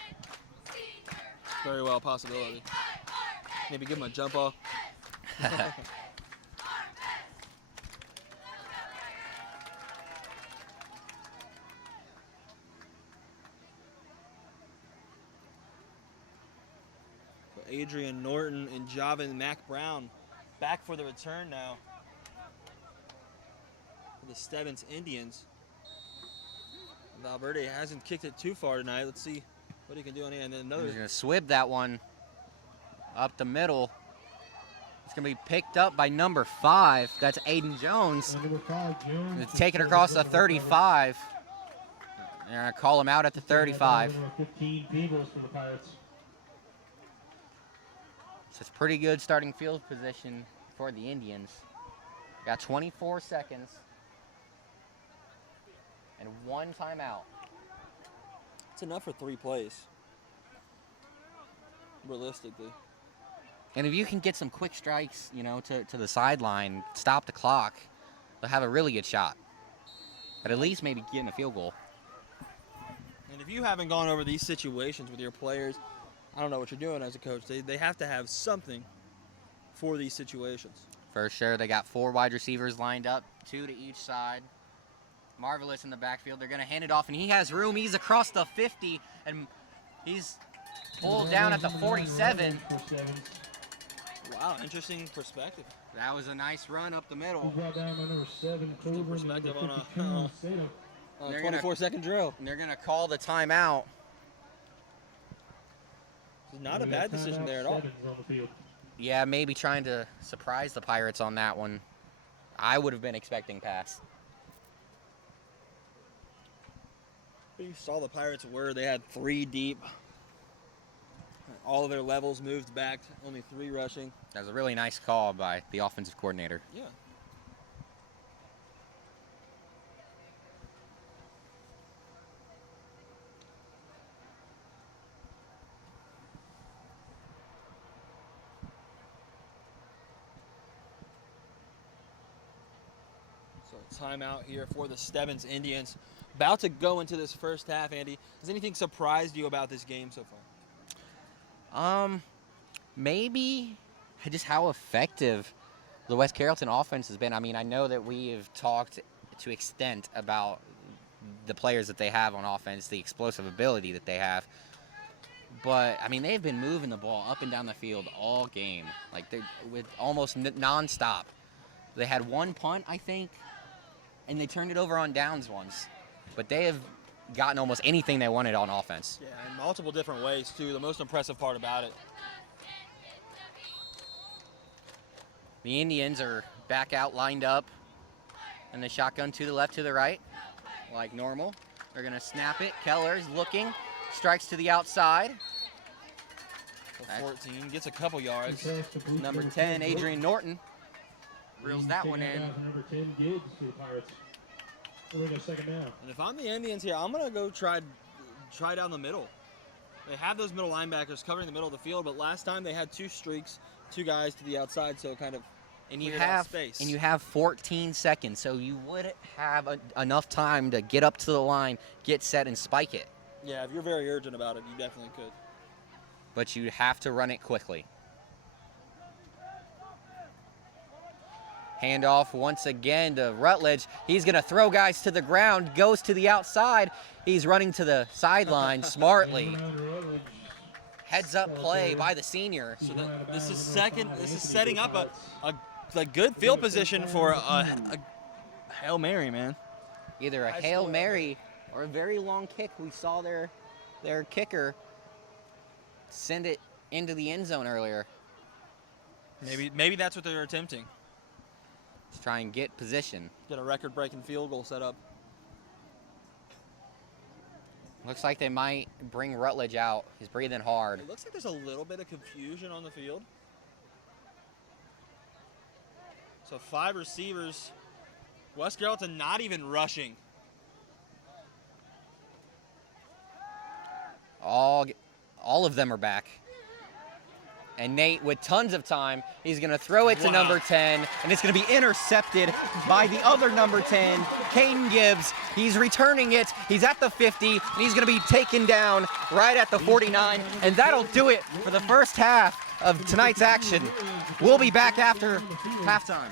Very well a possibility. Maybe give him a jump off. Adrian Norton and Javin Mack Brown back for the return now for the Stebbins Indians. Valverde hasn't kicked it too far tonight. Let's see what he can do on it. And then another. He's going to swib that one up the middle. It's going to be picked up by number 5. That's Aiden Jones. Number 5, Jones. Take it across the 35. They're going to call him out at the 35. 15 Peebles for the Pirates. So it's pretty good starting field position for the Indians. Got 24 seconds and 1 timeout. It's enough for 3 plays, realistically. And if you can get some quick strikes, to the sideline, stop the clock, they'll have a really good shot. But at least maybe getting a field goal. And if you haven't gone over these situations with your players, I don't know what you're doing as a coach. They have to have something for these situations. For sure, they got 4 wide receivers lined up, 2 to each side. Marvelous in the backfield. They're going to hand it off, and he has room. He's across the 50, and he's pulled down at the 47. Wow, interesting perspective. That was a nice run up the middle. He's brought down by number 7, Cooper, perspective number 52, They're gonna- 24-second drill. And they're going to call the timeout. Not a bad decision there at all. Stebbins on the field. Yeah, maybe trying to surprise the Pirates on that one. I would have been expecting pass. You saw the Pirates were. They had 3 deep. All of their levels moved back. Only 3 rushing. That was a really nice call by the offensive coordinator. Yeah. So timeout here for the Stebbins Indians. About to go into this first half, Andy. Has anything surprised you about this game so far? Maybe just how effective the West Carrollton offense has been. I mean, I know that we have talked to extent about the players that they have on offense, the explosive ability that they have. But, I mean, they've been moving the ball up and down the field all game, like they're with almost nonstop. They had 1 punt, I think, and they turned it over on downs once. But they have gotten almost anything they wanted on offense. Yeah, in multiple different ways, too. The most impressive part about it. The Indians are back out lined up, and the shotgun to the left, to the right, like normal. They're going to snap it. Keller's looking, strikes to the outside. 14 gets a couple yards. Number 10, Adrian Norton, reels that one in. Number 10, Gibbs to the Pirates. We're going to second down. And if I'm the Indians here, I'm going to go try down the middle. They have those middle linebackers covering the middle of the field, but last time they had 2 streaks, 2 guys to the outside, so kind of cleared out space. And you have 14 seconds, so you would have enough time to get up to the line, get set, and spike it. Yeah, if you're very urgent about it, you definitely could. But you have to run it quickly. Handoff once again to Rutledge. He's going to throw guys to the ground, goes to the outside. He's running to the sideline smartly. Heads up play by the senior. So this is setting up a good field position for a Hail Mary, man. Either a Hail Mary or a very long kick. We saw their kicker send it into the end zone earlier. Maybe that's what they're attempting. Let's try and get position. Get a record-breaking field goal set up. Looks like they might bring Rutledge out. He's breathing hard. It looks like there's a little bit of confusion on the field. So 5 receivers. West Carrollton not even rushing. All of them are back. And Nate, with tons of time, he's going to throw it to number 10, and it's going to be intercepted by the other number 10, Caden Gibbs. He's returning it. He's at the 50, and he's going to be taken down right at the 49, and that'll do it for the first half of tonight's action. We'll be back after halftime.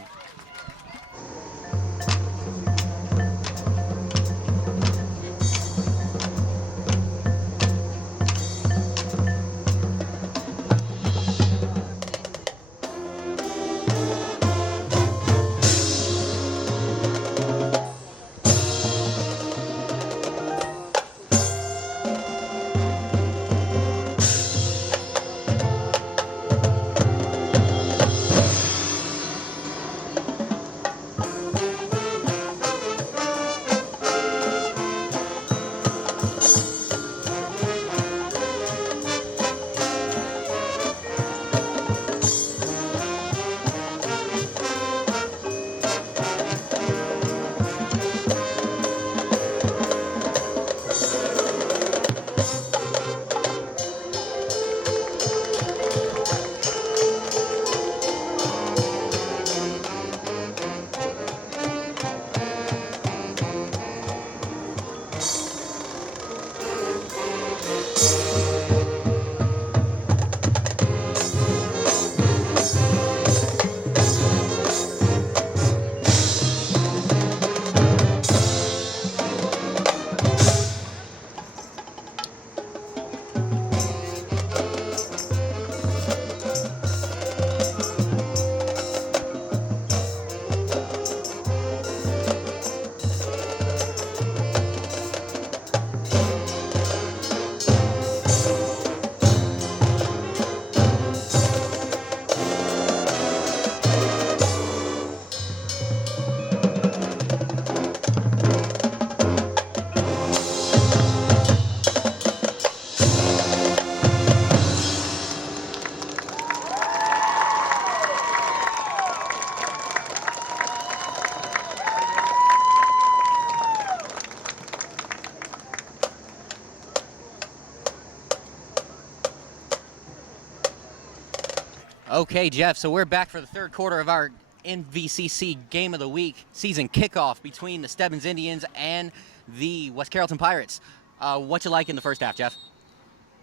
Okay, Jeff, so we're back for the third quarter of our MVCC Game of the Week season kickoff between the Stebbins Indians and the West Carrollton Pirates. What you like in the first half, Jeff?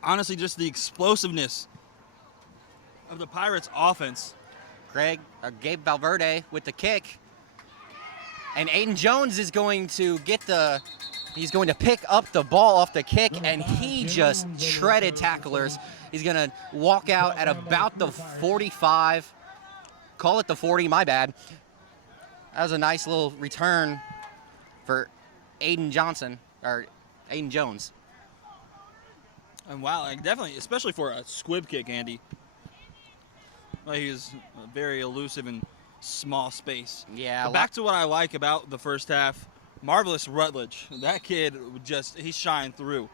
Honestly, just the explosiveness of the Pirates' offense. Gabe Valverde with the kick. And Aiden Jones is going to he's going to pick up the ball off the kick, and he just shredded tacklers. He's going to walk out at about the 45. Call it the 40, my bad. That was a nice little return for Aiden Jones. And wow, like definitely, especially for a squib kick, Andy. Like he was very elusive in small space. Yeah. But back to what I like about the first half, marvelous Rutledge. That kid he shined through.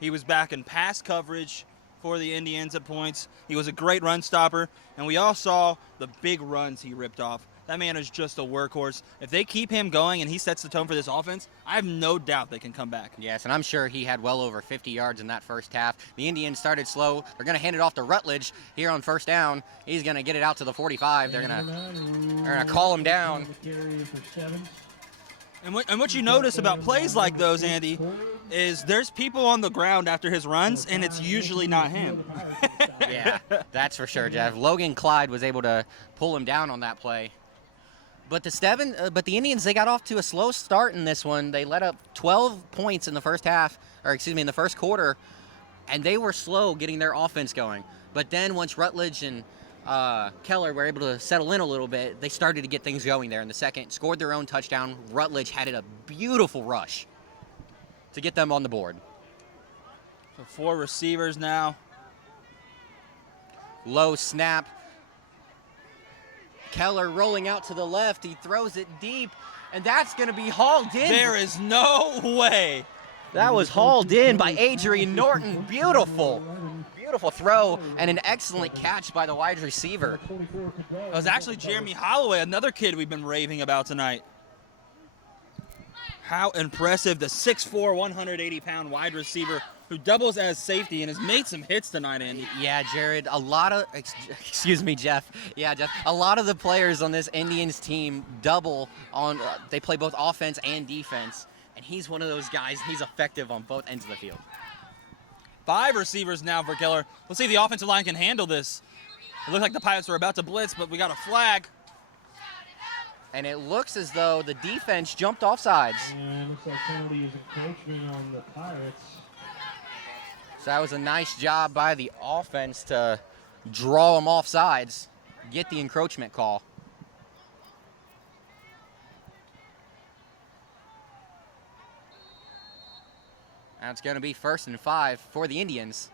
He was back in pass coverage for the Indians at points. He was a great run stopper, and we all saw the big runs he ripped off. That man is just a workhorse. If they keep him going and he sets the tone for this offense, I have no doubt they can come back. Yes, and I'm sure he had well over 50 yards in that first half. The Indians started slow. They're going to hand it off to Rutledge here on first down. He's going to get it out to the 45. They're going to call him down. And what you notice about plays like those, Andy, is there's people on the ground after his runs, and it's usually not him. Yeah, that's for sure, Jeff. Logan Clyde was able to pull him down on that play. But the Indians, they got off to a slow start in this one. They let up 12 points in the first quarter, and they were slow getting their offense going. But then once Rutledge and Keller were able to settle in a little bit, they started to get things going there in the second, scored their own touchdown. Rutledge had a beautiful rush to get them on the board. So 4 receivers now. Low snap. Keller rolling out to the left. He throws it deep, and that's going to be hauled in. There is no way. That was hauled in by Adrian Norton. Beautiful throw and an excellent catch by the wide receiver. It was actually Jeremy Holloway, another kid we've been raving about tonight. How impressive, the 6'4", 180-pound wide receiver who doubles as safety and has made some hits tonight, Andy. Yeah, Jared, excuse me, Jeff. Yeah, Jeff, a lot of the players on this Indians team double on, they play both offense and defense, and he's one of those guys. He's effective on both ends of the field. 5 receivers now for Keller. Let's see if the offensive line can handle this. It looked like the Pirates were about to blitz, but we got a flag. And it looks as though the defense jumped off sides. And looks like penalty is encroachment on the Pirates. So that was a nice job by the offense to draw them off sides, get the encroachment call. Now it's going to be 1st and 5 for the Indians.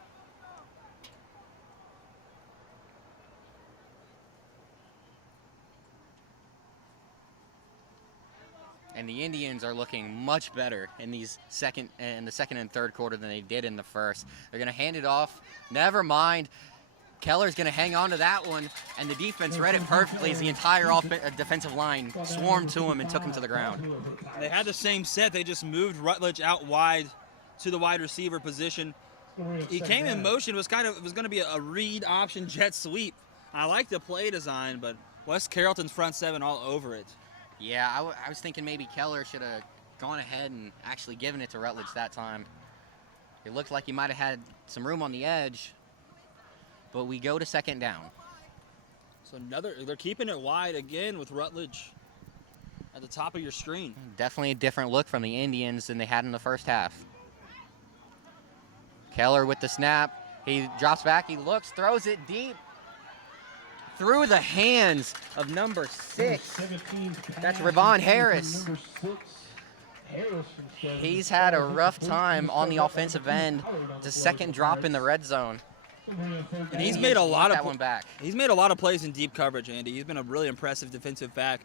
And the Indians are looking much better in the second and third quarter than they did in the first. They're going to hand it off. Never mind. Keller's going to hang on to that one, and the defense read it perfectly as the entire defensive line swarmed to him and took him to the ground. They had the same set. They just moved Rutledge out wide to the wide receiver position. He came in motion. It was going to be a read option jet sweep. I like the play design, but West Carrollton's front 7 all over it. Yeah, I was thinking maybe Keller should have gone ahead and actually given it to Rutledge that time. It looked like he might have had some room on the edge, but we go to 2nd down. So they're keeping it wide again with Rutledge at the top of your screen. Definitely a different look from the Indians than they had in the first half. Keller with the snap. He drops back, he looks, throws it deep. Through the hands of number 6. That's Ravon Harris. He's had a rough time on the offensive end. It's a second drop in the red zone. And he's made a lot of one back. He's made a lot of plays in deep coverage, Andy. He's been a really impressive defensive back.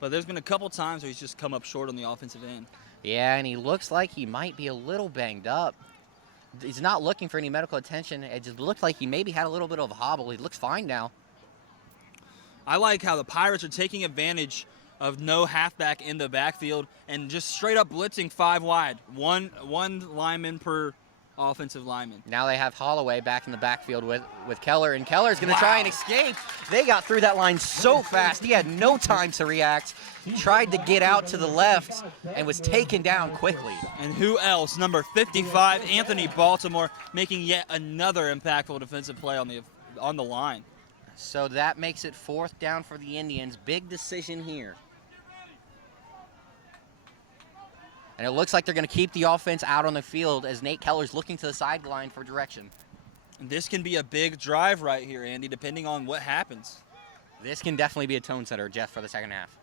But there's been a couple times where he's just come up short on the offensive end. Yeah, and he looks like he might be a little banged up. He's not looking for any medical attention. It just looked like he maybe had a little bit of a hobble. He looks fine now. I like how the Pirates are taking advantage of no halfback in the backfield and just straight up blitzing 5 wide. One lineman per offensive linemen. Now they have Holloway back in the backfield with Keller, and Keller's going to try and escape. They got through that line so fast. He had no time to react. Tried to get out to the left and was taken down quickly. And who else? Number 55, Anthony Baltimore, making yet another impactful defensive play on the line. So that makes it 4th down for the Indians. Big decision here. And it looks like they're going to keep the offense out on the field as Nate Keller's looking to the sideline for direction. And this can be a big drive right here, Andy, depending on what happens. This can definitely be a tone setter, Jeff, for the second half.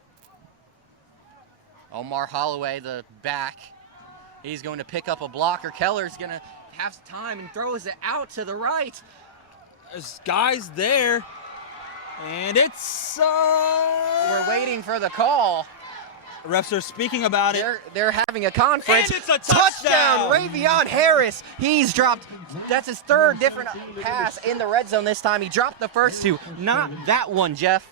Omar Holloway, the back. He's going to pick up a blocker. Keller's going to have time and throws it out to the right. There's guys there. And it's... We're waiting for the call. Refs are speaking about it. They're having a conference. And it's a touchdown! Ravon Harris. He's dropped. That's his 3rd different pass in the red zone this time. He dropped the first 2. Not that one, Jeff.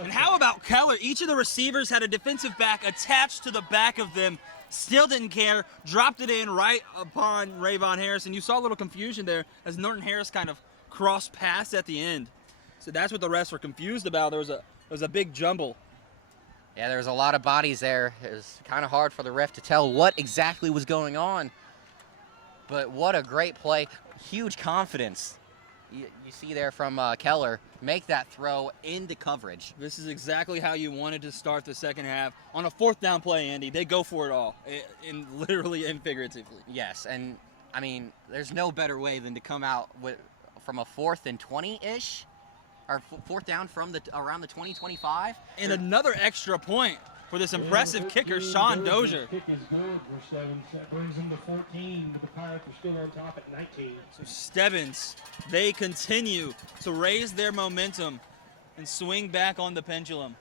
And how about Keller? Each of the receivers had a defensive back attached to the back of them. Still didn't care. Dropped it in right upon Ravon Harris. And you saw a little confusion there as Norton Harris kind of crossed past at the end. So that's what the refs were confused about. There was a big jumble. Yeah, there was a lot of bodies there. It was kind of hard for the ref to tell what exactly was going on. But what a great play. Huge confidence. You see there from Keller. Make that throw into coverage. This is exactly how you wanted to start the second half. On a 4th down play, Andy, they go for it all, literally and figuratively. Yes, and I mean, there's no better way than to come out from a 4th and 20-ish. Or 4th down from around the 20-25. And another extra point for this impressive kicker, Sean Dozier. Kick is good for Stebbins. That brings them to 14, but the Pirates are still on top at 19. So Stebbins, they continue to raise their momentum and swing back on the pendulum.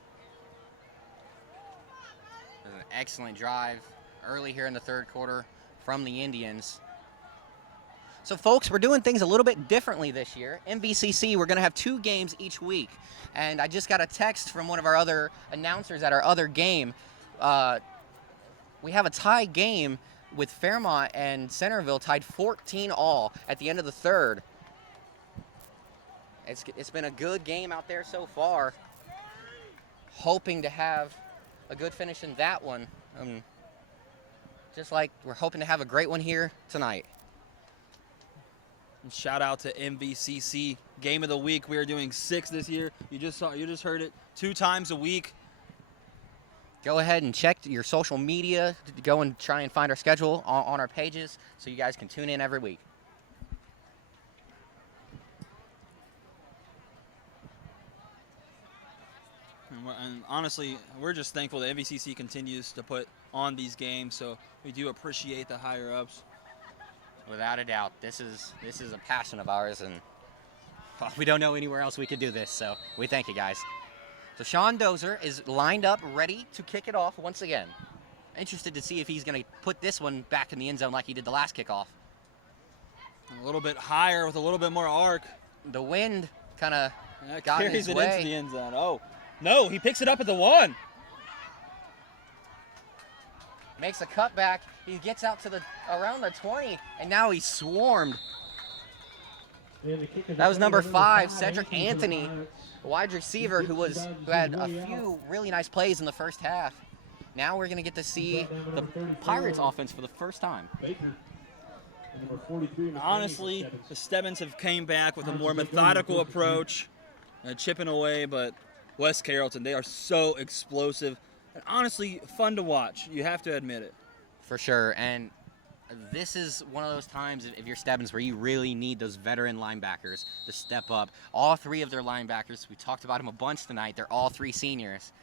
It was an excellent drive early here in the 3rd quarter from the Indians. So, folks, we're doing things a little bit differently this year. MVCC, we're going to have 2 games each week. And I just got a text from one of our other announcers at our other game. We have a tie game with Fairmont and Centerville tied 14-all at the end of the 3rd. It's been a good game out there so far. Hoping to have a good finish in that one. Just like we're hoping to have a great one here tonight. And shout out to MVCC Game of the Week. We are doing 6 this year. You just heard it 2 times a week. Go ahead and check your social media. Go and try and find our schedule on our pages so you guys can tune in every week. And honestly, we're just thankful that MVCC continues to put on these games, so we do appreciate the higher-ups. Without a doubt, this is a passion of ours, and we don't know anywhere else we could do this, so we thank you guys. So Sean Dozier is lined up, ready to kick it off once again. Interested to see if he's going to put this one back in the end zone like he did the last kickoff. A little bit higher with a little bit more arc. The wind kind of got in his carries it way. into the end zone. Oh, no, he picks it up at the 1. Makes a cutback. He gets out to around the 20, and now he's swarmed. That was number 5, Cedric Anthony, wide receiver who had a few really nice plays in the first half. Now we're going to get to see the Pirates offense for the first time. Honestly, the Stebbins have came back with a more methodical approach, chipping away, but West Carrollton, they are so explosive and honestly fun to watch. You have to admit it. For sure, and this is one of those times, if you're Stebbins, where you really need those veteran linebackers to step up. All 3 of their linebackers, we talked about them a bunch tonight, they're all 3 seniors.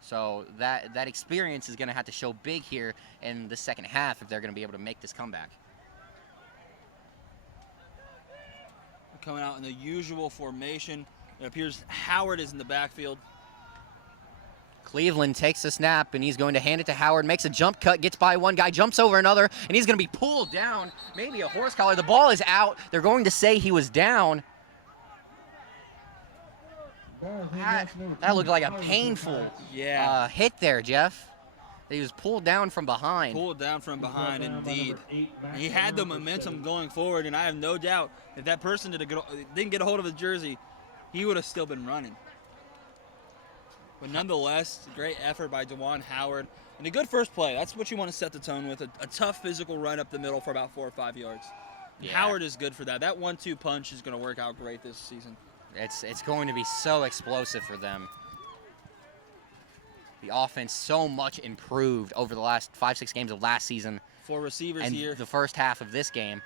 So that experience is going to have to show big here in the second half if they're going to be able to make this comeback. Coming out in the usual formation. It appears Howard is in the backfield. Cleveland takes the snap, and he's going to hand it to Howard, makes a jump cut, gets by one guy, jumps over another, and he's going to be pulled down. Maybe a horse collar. The ball is out. They're going to say he was down. That looked like a painful hit there, Jeff. He was pulled down from behind. Pulled down from behind, indeed. He had the momentum going forward, and I have no doubt if that person didn't get a hold of his jersey, he would have still been running. But nonetheless, great effort by DeJuan Howard. And a good first play. That's what you want to set the tone with, a tough physical run up the middle for about 4 or 5 yards. Yeah. Howard is good for that. That 1-2 punch is going to work out great this season. It's going to be so explosive for them. The offense so much improved over the last 5-6 games of last season. 4 receivers and here. The first half of this game.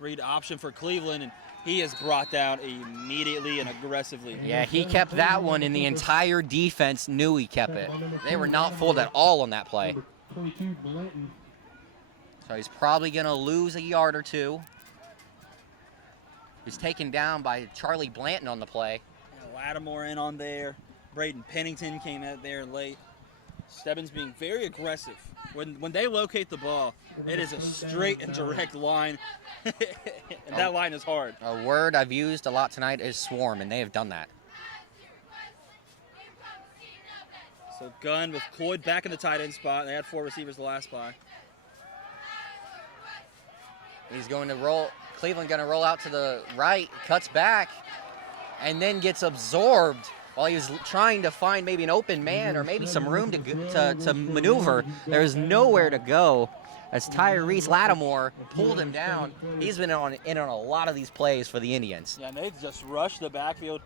Read option for Cleveland, and he is brought down immediately and aggressively. Yeah, he kept that one, and the entire defense knew he kept it. They were not fooled at all on that play. So he's probably going to lose a yard or two. He's taken down by Charlie Blanton on the play. Lattimore in on there. Braden Pennington came out there late. Stebbins being very aggressive. When they locate the ball, it is a straight and direct line, and that line is hard. A word I've used a lot tonight is swarm, and they have done that. So Gunn with Cloyd back in the tight end spot. They had 4 receivers the last play. He's going to roll. Cleveland going to roll out to the right, cuts back, and then gets absorbed while he was trying to find maybe an open man or maybe some room to maneuver. There was nowhere to go as Tyrese Lattimore pulled him down. He's been in on a lot of these plays for the Indians. Yeah, and they just rushed the backfield.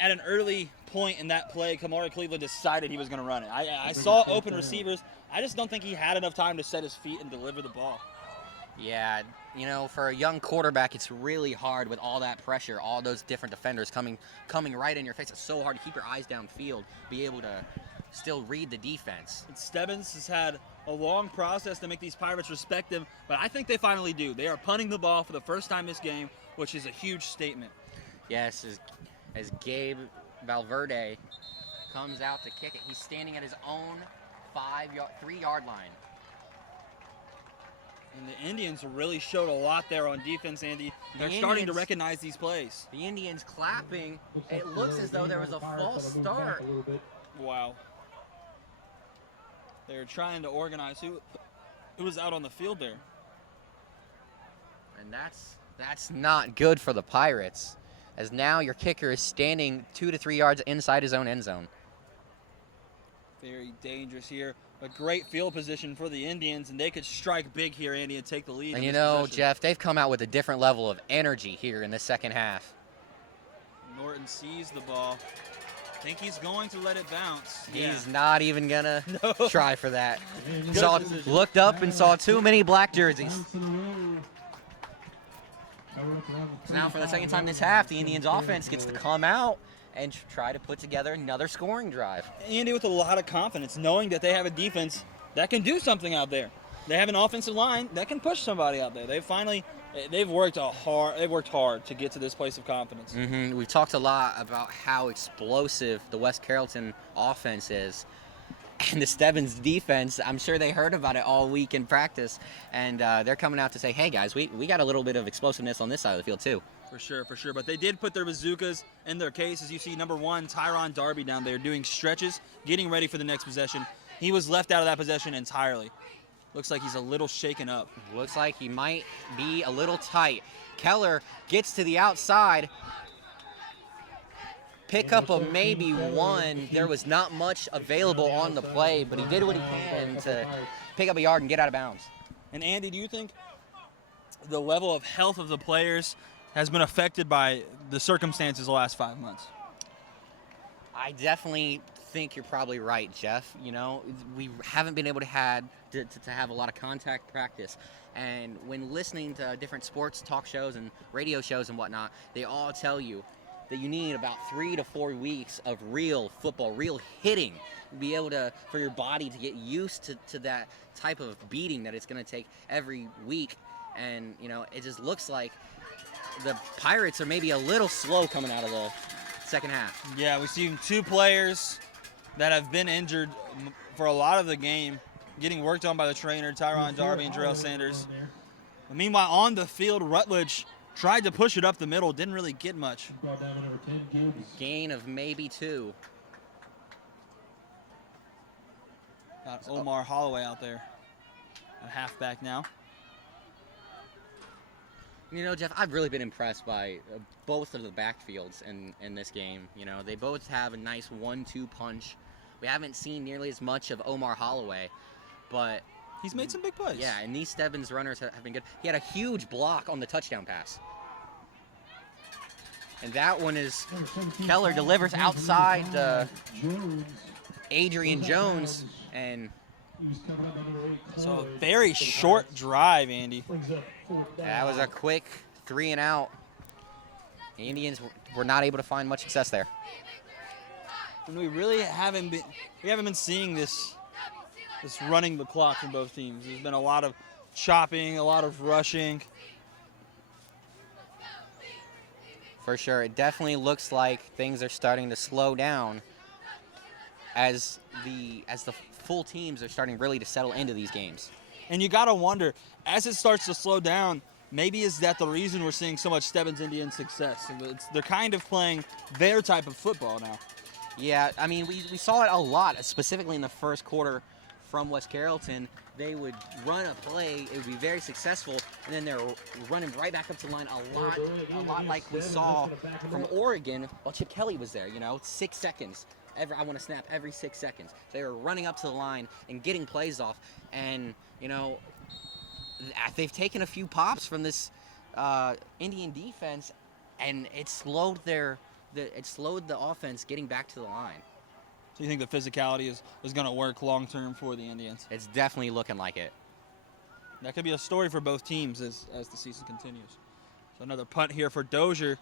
At an early point in that play, Kamari Cleveland decided he was going to run it. I saw open receivers. I just don't think he had enough time to set his feet and deliver the ball. Yeah, you know, for a young quarterback, it's really hard with all that pressure, all those different defenders coming right in your face. It's so hard to keep your eyes downfield, be able to still read the defense. And Stebbins has had a long process to make these Pirates respect him, but I think they finally do. They are punting the ball for the first time this game, which is a huge statement. Yes, as Gabe Valverde comes out to kick it, he's standing at his own 3-yard line. And the Indians really showed a lot there on defense, Andy. They're starting to recognize these plays. The Indians clapping. It looks as though there was a false start. Wow. They're trying to organize who was out on the field there. And that's not good for the Pirates, as now your kicker is standing 2 to 3 yards inside his own end zone. Very dangerous here. A great field position for the Indians, and they could strike big here, Andy, and take the lead. And you know, Jeff, they've come out with a different level of energy here in the second half. Norton sees the ball. Think he's going to let it bounce. He's not even going to try for that. Looked up and saw too many black jerseys. So now for the second time this half, the Indians offense gets to come out and try to put together another scoring drive. Andy with a lot of confidence, knowing that they have a defense that can do something out there. They have an offensive line that can push somebody out there. They've worked hard to get to this place of confidence. Mm-hmm. We've talked a lot about how explosive the West Carrollton offense is. And the Stebbins defense, I'm sure they heard about it all week in practice. And they're coming out to say, hey, guys, we got a little bit of explosiveness on this side of the field, too. For sure. But they did put their bazookas in their case. As you see, number 1, Tyron Darby down there doing stretches, getting ready for the next possession. He was left out of that possession entirely. Looks like he's a little shaken up. Looks like he might be a little tight. Keller gets to the outside. Pick up a maybe 1. There was not much available on the play, but he did what he can to pick up a yard and get out of bounds. And Andy, do you think the level of health of the players has been affected by the circumstances the last 5 months? I definitely think you're probably right, Jeff. You know, we haven't been able to have a lot of contact practice. And when listening to different sports talk shows and radio shows and whatnot, they all tell you that you need about 3 to 4 weeks of real football, real hitting, to be able to, for your body to get used to that type of beating that it's going to take every week. And, you know, it just looks like the Pirates are maybe a little slow coming out of the second half. Yeah, we've seen 2 players that have been injured for a lot of the game getting worked on by the trainer, Tyron Darby and Jarrell Sanders. But meanwhile, on the field, Rutledge tried to push it up the middle, didn't really get much. Gain of maybe 2. Got Omar Holloway out there, a halfback now. You know, Jeff, I've really been impressed by both of the backfields in this game. You know, they both have a nice 1-2 punch. We haven't seen nearly as much of Omar Holloway, but He's made some big plays. yeah, and these Stebbins runners have been good. He had a huge block on the touchdown pass. And that one is Keller delivers outside Adrian Jones, and So a very short drive, Andy. that was a quick 3 and out. The Indians were not able to find much success there. And we really haven't been seeing this running the clock from both teams. There's been a lot of chopping, a lot of rushing. For sure, it definitely looks like things are starting to slow down as the full teams are starting really to settle into these games. And you gotta wonder, as it starts to slow down, maybe is that the reason we're seeing so much Stebbins Indian success? They're kind of playing their type of football now. Yeah, I mean, we saw it a lot, specifically in the first quarter from West Carrollton. They would run a play, it would be very successful, and then they're running right back up to the line a lot like we saw from Oregon while Chip Kelly was there, 6 seconds. I want to snap every 6 seconds. They were running up to the line and getting plays off, and, they've taken a few pops from this Indian defense, and it slowed the offense getting back to the line. So you think the physicality is going to work long-term for the Indians? It's definitely looking like it. That could be a story for both teams as the season continues. So another punt here for Dozier.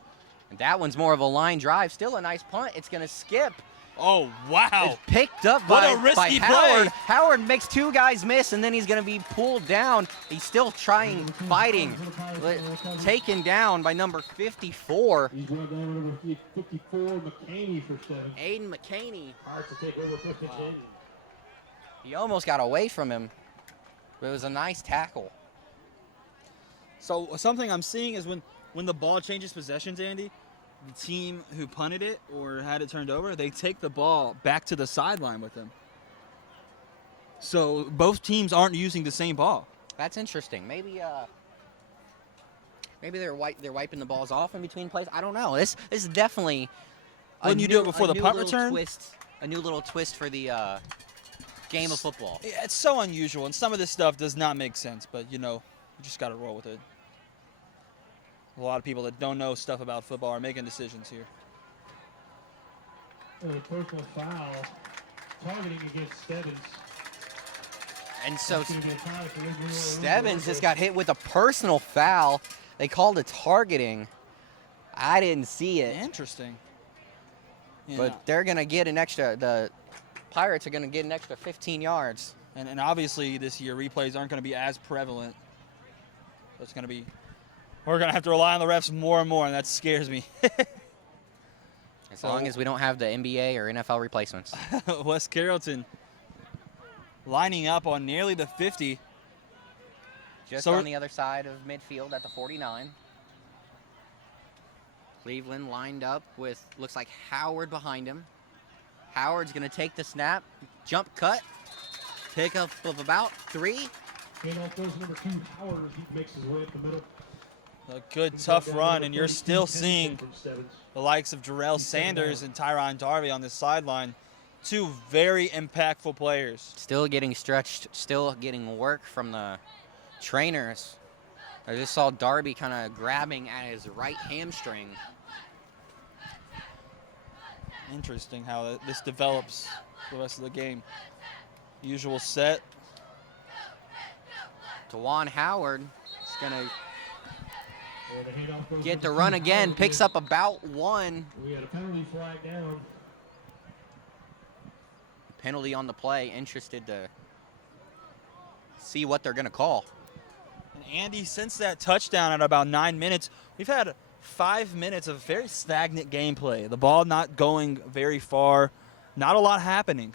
And that one's more of a line drive. Still a nice punt. It's going to skip. Oh, wow. It's picked up What by a risky Howard. play. Howard makes 2 guys miss, and then he's going to be pulled down. He's still trying, fighting, taken down by number 54. He's going down to number 54, McCaney for Stebbins. Aiden McCaney. Hard to take over 50. He almost got away from him, but it was a nice tackle. So something I'm seeing is when the ball changes possessions, Andy, the team who punted it or had it turned over, they take the ball back to the sideline with them. So both teams aren't using the same ball. That's interesting. Maybe they're wiping the balls off in between plays. I don't know. This is definitely Wouldn't you do it before the punt return? A new little twist for the game of football. Yeah, it's so unusual, and some of this stuff does not make sense, but, you just got to roll with it. A lot of people that don't know stuff about football are making decisions here. And a personal foul targeting against Stebbins. And so That's gonna be a foul for Adrian Stebbins just got hit with a personal foul. They called it targeting. I didn't see it. Interesting. Yeah. But they're going to get an extra, the Pirates are going to get an extra 15 yards. And obviously this year replays aren't going to be as prevalent. So it's going to be, we're going to have to rely on the refs more and more, and that scares me. As long as we don't have the NBA or NFL replacements. West Carrollton lining up on nearly the 50. Just So on the other side of midfield at the 49. Cleveland lined up with, looks like Howard behind him. Howard's going to take the snap, jump cut, pick up of about 3. Handoff goes to number 2, Howard, as he makes his way up the middle. A good, tough run, and you're still seeing the likes of Jarrell Sanders and Tyron Darby on this sideline. 2 very impactful players. Still getting stretched, still getting work from the trainers. I just saw Darby kind of grabbing at his right hamstring. Interesting how this develops the rest of the game. Usual set. Tawan Howard is going to And the handoff goes get to the run Howard again, picks up about 1. We had a penalty flag down. Penalty on the play, interested to see what they're going to call. And Andy, since that touchdown at about 9 minutes, we've had 5 minutes of very stagnant gameplay. The ball not going very far, not a lot happening.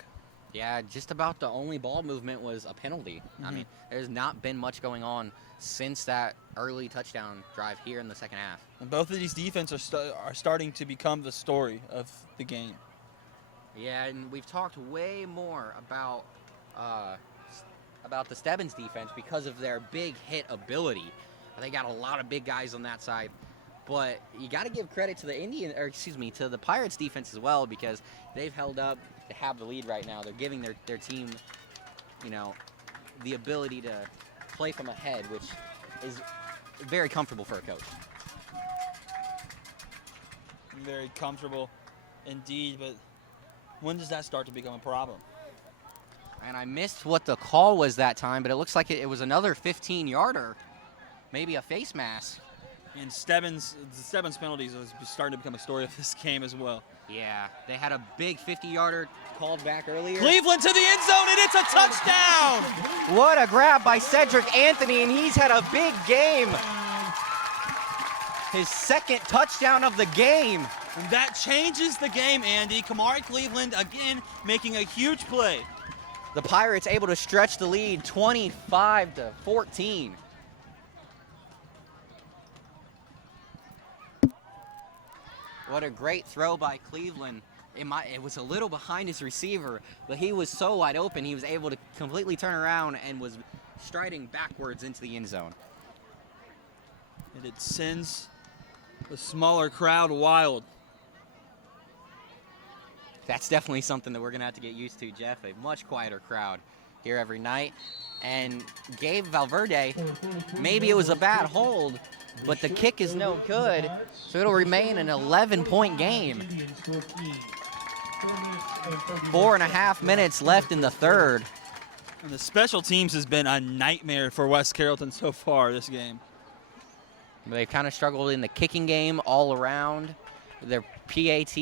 Yeah, just about the only ball movement was a penalty. I mean, there's not been much going on since that early touchdown drive here in the second half. And both of these defenses are starting to become the story of the game. Yeah, and we've talked way more about about the Stebbins defense because of their big hit ability. They got a lot of big guys on that side. But you got to give credit to to the Pirates defense as well, because they've held up to have the lead right now. They're giving their team, the ability to play from ahead, which is very comfortable for a coach. Very comfortable indeed, but when does that start to become a problem? And I missed what the call was that time, but it looks like it was another 15-yarder, maybe a face mask. And the Stebbins penalties is starting to become a story of this game as well. Yeah, they had a big 50-yarder called back earlier. Cleveland to the end zone, and it's a touchdown! What a grab by Cedric Anthony, and he's had a big game. His second touchdown of the game. And that changes the game, Andy. Kamari Cleveland again making a huge play. The Pirates able to stretch the lead 25-14. What a great throw by Cleveland. It was a little behind his receiver, but he was so wide open, he was able to completely turn around and was striding backwards into the end zone. And it sends the smaller crowd wild. That's definitely something that we're going to have to get used to, Jeff. A much quieter crowd here every night. And Gabe Valverde, maybe it was a bad hold, but the kick is no good, so it'll remain an 11-point game. 4.5 minutes left in the third. And the special teams has been a nightmare for West Carrollton so far this game. They've kind of struggled in the kicking game all around. Their PAT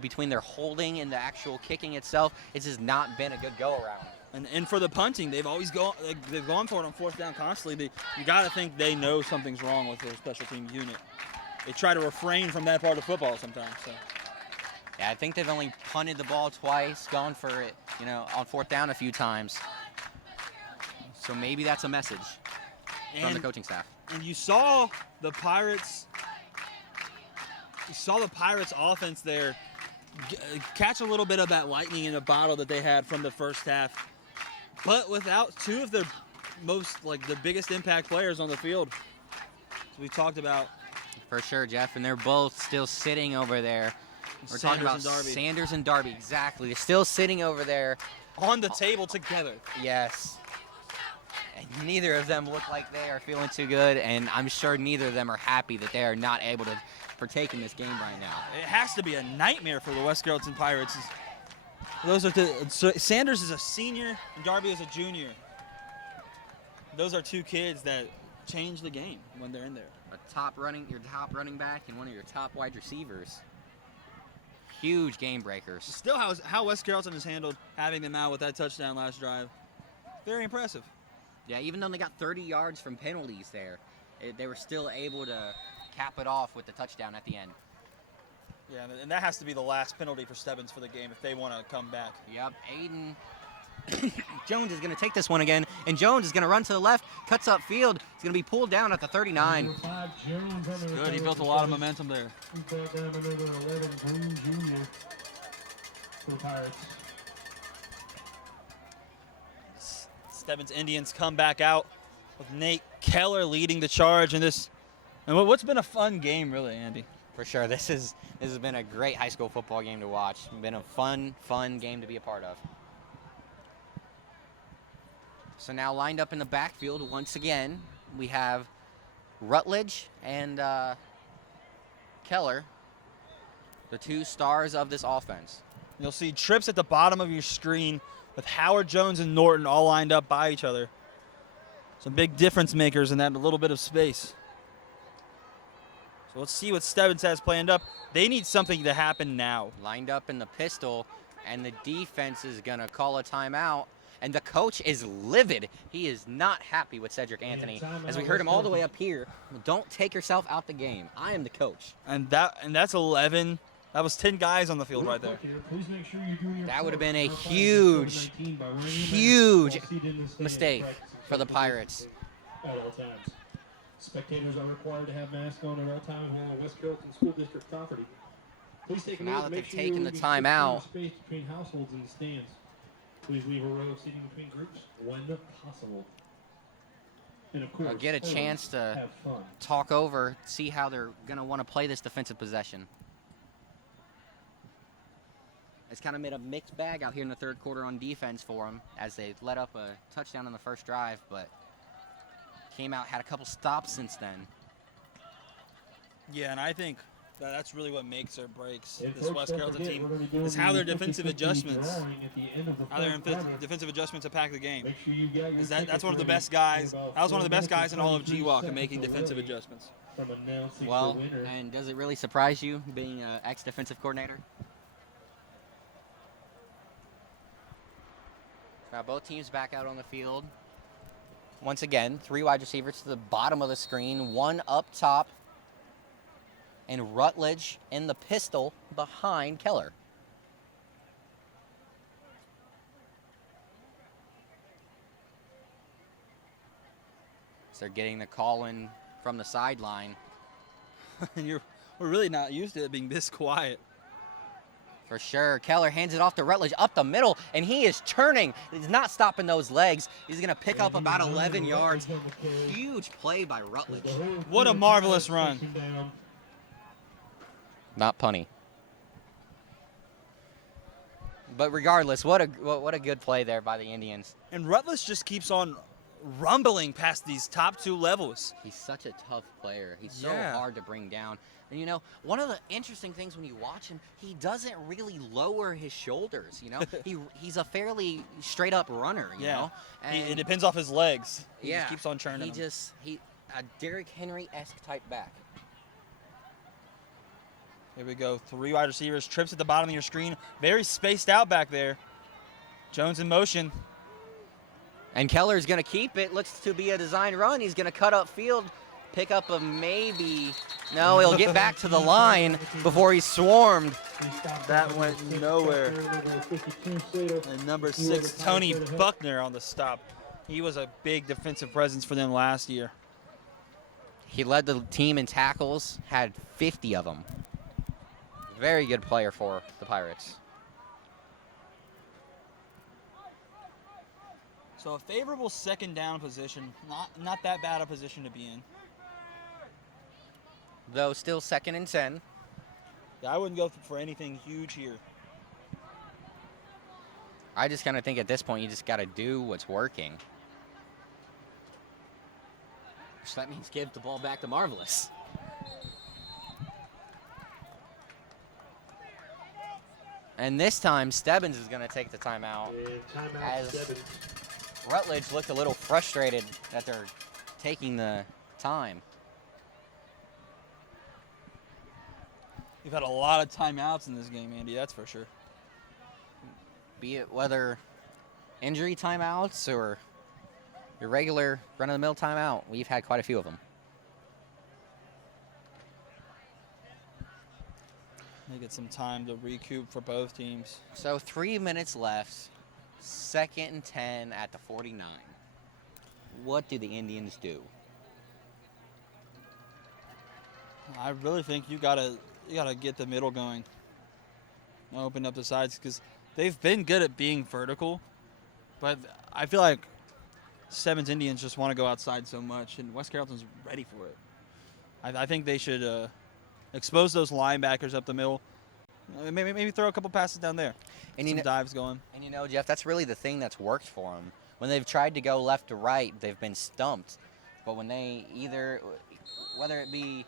between their holding and the actual kicking itself, it's just not been a good go-around. And for the punting, they've always gone for it on fourth down constantly. You got to think they know something's wrong with their special team unit. They try to refrain from that part of football sometimes. So. Yeah, I think they've only punted the ball twice, gone for it, on fourth down a few times. So maybe that's a message from the coaching staff. And you saw the Pirates. You saw the Pirates offense there catch a little bit of that lightning in a bottle that they had from the first half, but without two of the the biggest impact players on the field. So we talked about. For sure, Jeff, and they're both still sitting over there. We're talking about Sanders and Darby, exactly. They're still sitting over there. On the table together. Yes. And neither of them look like they are feeling too good, and I'm sure neither of them are happy that they are not able to partake in this game right now. It has to be a nightmare for the West Carrollton Pirates. Sanders is a senior, and Darby is a junior. Those are two kids that change the game when they're in there. Your top running back and one of your top wide receivers. Huge game breakers. Still, how West Carrollton has handled having them out with that touchdown last drive. Very impressive. Yeah, even though they got 30 yards from penalties there, they were still able to cap it off with the touchdown at the end. Yeah, and that has to be the last penalty for Stebbins for the game if they want to come back. Yep, Aiden Jones is going to take this one again, and Jones is going to run to the left, cuts up field. He's going to be pulled down at the 39. Good, he built a lot of momentum there. He brought down another 11, Green Jr. for the Pirates. Stebbins Indians come back out with Nate Keller leading the charge in this. And what's been a fun game, really, Andy? For sure, this has been a great high school football game to watch. It's been a fun game to be a part of. So now lined up in the backfield once again, we have Rutledge and Keller, the two stars of this offense. You'll see trips at the bottom of your screen with Howard Jones and Norton all lined up by each other. Some big difference makers in that little bit of space. So let's see what Stebbins has planned up. They need something to happen now. Lined up in the pistol, and the defense is going to call a timeout. And the coach is livid. He is not happy with Cedric Anthony. As we heard him all the way up here, don't take yourself out the game. I am the coach. And that's 11. That was 10 guys on the field right there. That would have been a huge mistake for the Pirates. At all times. Spectators are required to have masks on at all times on West Carrollton School District property. Please take a Now note that to make they've sure taken you're the timeout, space between households in the stands. Please leave a row of seating between groups when possible. And of course, I'll get a always chance to have fun. talk over, see how they're going to want to play this defensive possession. It's kind of made a mixed bag out here in the third quarter on defense for them as they let up a touchdown on the first drive, but came out, had a couple stops since then. Yeah, and I think that's really what makes or breaks And this folks, West don't Carrollton forget, team, we're gonna be doing is how the their defensive 50-50 adjustments, drawing at the end of the how their fourth quarter. defensive adjustments attack the game. Make sure you got your That's tickets one of the ready best guys. in about That was one of the 4 best guys in all of minutes and GWAC 33 in making seconds defensive away adjustments. from announcing Well, the winner. and does it really surprise you being an ex-defensive coordinator? Now both teams back out on the field. Once again, 3 wide receivers to the bottom of the screen, 1 up top, and Rutledge in the pistol behind Keller. So they're getting the call in from the sideline. And we're really not used to it being this quiet. For sure. Keller hands it off to Rutledge up the middle, and he is turning. He's not stopping those legs. He's going to pick up about 11 yards. Huge play by Rutledge. What a marvelous run. Not punny. But regardless, what a good play there by the Indians. And Rutledge just keeps on rumbling past these top 2 levels. He's such a tough player. He's so Yeah. hard to bring down. And, you know, one of the interesting things when you watch him, he doesn't really lower his shoulders, you know. He's a fairly straight-up runner, you know. It depends off his legs. He Yeah. just keeps on churning them. A Derrick Henry-esque type back. Here we go. 3 wide receivers. Trips at the bottom of your screen. Very spaced out back there. Jones in motion. And Keller's going to keep it. Looks to be a design run. He's going to cut up field, pick up a maybe. No, he'll get back to the line before he's swarmed. That went nowhere. And number 6, Tony Buckner on the stop. He was a big defensive presence for them last year. He led the team in tackles, had 50 of them. Very good player for the Pirates. So a favorable second down position. Not that bad a position to be in. Though still 2nd and 10. Yeah, I wouldn't go for anything huge here. I just kind of think at this point you just got to do what's working. So that means give the ball back to Marvelous. And this time, Stebbins is going to take the timeout. As Rutledge looked a little frustrated that they're taking the time. We've had a lot of timeouts in this game, Andy, that's for sure. Be it whether injury timeouts or your regular run-of-the-mill timeout, we've had quite a few of them. They get some time to recoup for both teams. So 3 minutes left, 2nd and 10 at the 49. What do the Indians do? I really think you gotta get the middle going. Open up the sides because they've been good at being vertical, but I feel like Stebbins Indians just want to go outside so much, and West Carrollton's ready for it. I think they should expose those linebackers up the middle. Maybe throw a couple passes down there. And some dives going. And you know, Jeff, that's really the thing that's worked for them. When they've tried to go left to right, they've been stumped. But when they whether it be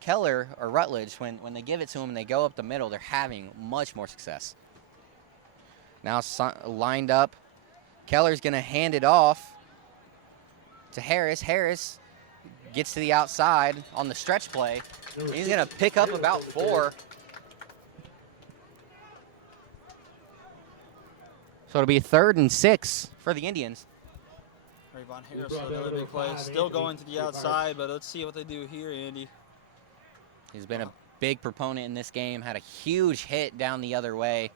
Keller or Rutledge, when they give it to them and they go up the middle, they're having much more success. Now lined up, Keller's going to hand it off to Harris. Harris gets to the outside on the stretch play. He's going to pick up about 4. So it'll be 3rd and 6 for the Indians. Ravon Harris with another big play. Still going to the outside, but let's see what they do here, Andy. He's been a big proponent in this game. Had a huge hit down the other way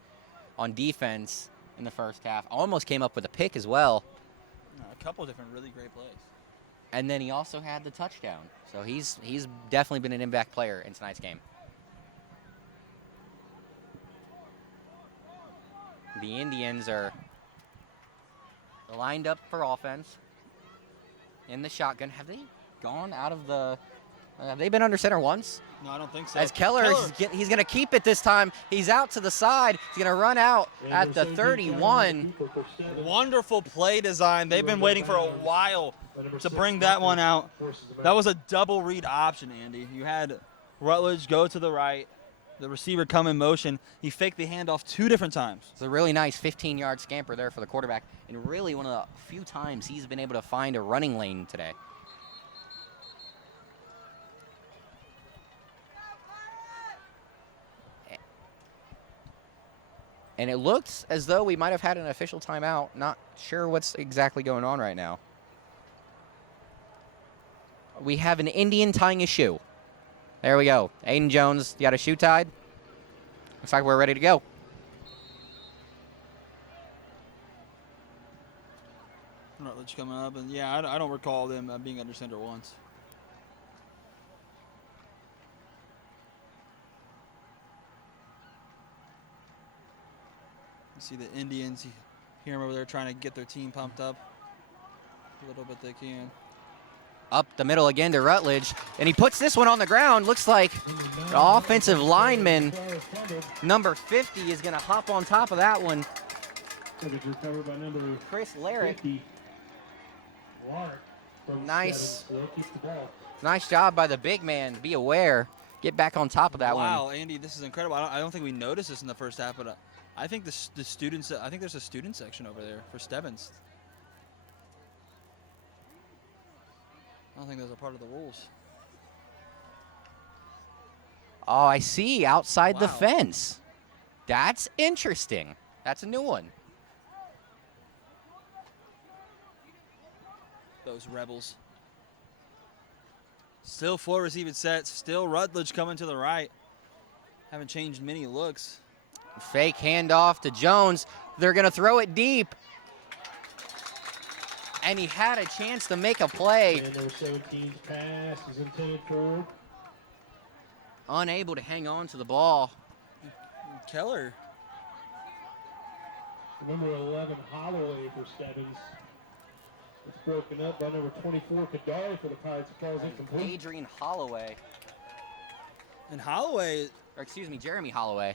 on defense in the first half. Almost came up with a pick as well. A couple different really great plays. And then he also had the touchdown. So he's definitely been an impact player in tonight's game. The Indians are lined up for offense in the shotgun. Have they gone out of the have they been under center once? No, I don't think so. As Keller, he's going to keep it this time. He's out to the side. He's going to run out at the 31. Wonderful play design. They've been waiting for a while to bring that one out. That was a double read option, Andy. You had Rutledge go to the right. The receiver come in motion. He faked the handoff 2 different times. It's a really nice 15-yard scamper there for the quarterback, and really one of the few times he's been able to find a running lane today. And it looks as though we might have had an official timeout. Not sure what's exactly going on right now. We have an Indian tying a shoe. There we go. Aiden Jones, you got a shoe tied? Looks like we're ready to go. Rutledge coming up, and yeah, I don't recall them being under center once. You see the Indians, you hear them over there trying to get their team pumped up a little bit they can. Up the middle again to Rutledge, and he puts this one on the ground. Looks like the offensive lineman, number 50, is going to hop on top of that one. Chris Larrick. Nice job by the big man. Be aware. Get back on top of that one. Wow, Andy, this is incredible. I don't think we noticed this in the first half, but I think the students. I think there's a student section over there for Stebbins. I don't think those are part of the rules. Oh, I see. Outside the Wow. fence. That's interesting. That's a new one. Those Rebels. Still 4 receiving sets. Still Rutledge coming to the right. Haven't changed many looks. Fake handoff to Jones. They're going to throw it deep. And he had a chance to make a play. And number 17's pass is intended for. Unable to hang on to the ball. Keller. Number 11, Holloway for Stebbins. It's broken up by number 24, Kadari for the Pirates. It calls incomplete. Adrian Holloway. And Holloway. Or excuse me, Jeremy Holloway.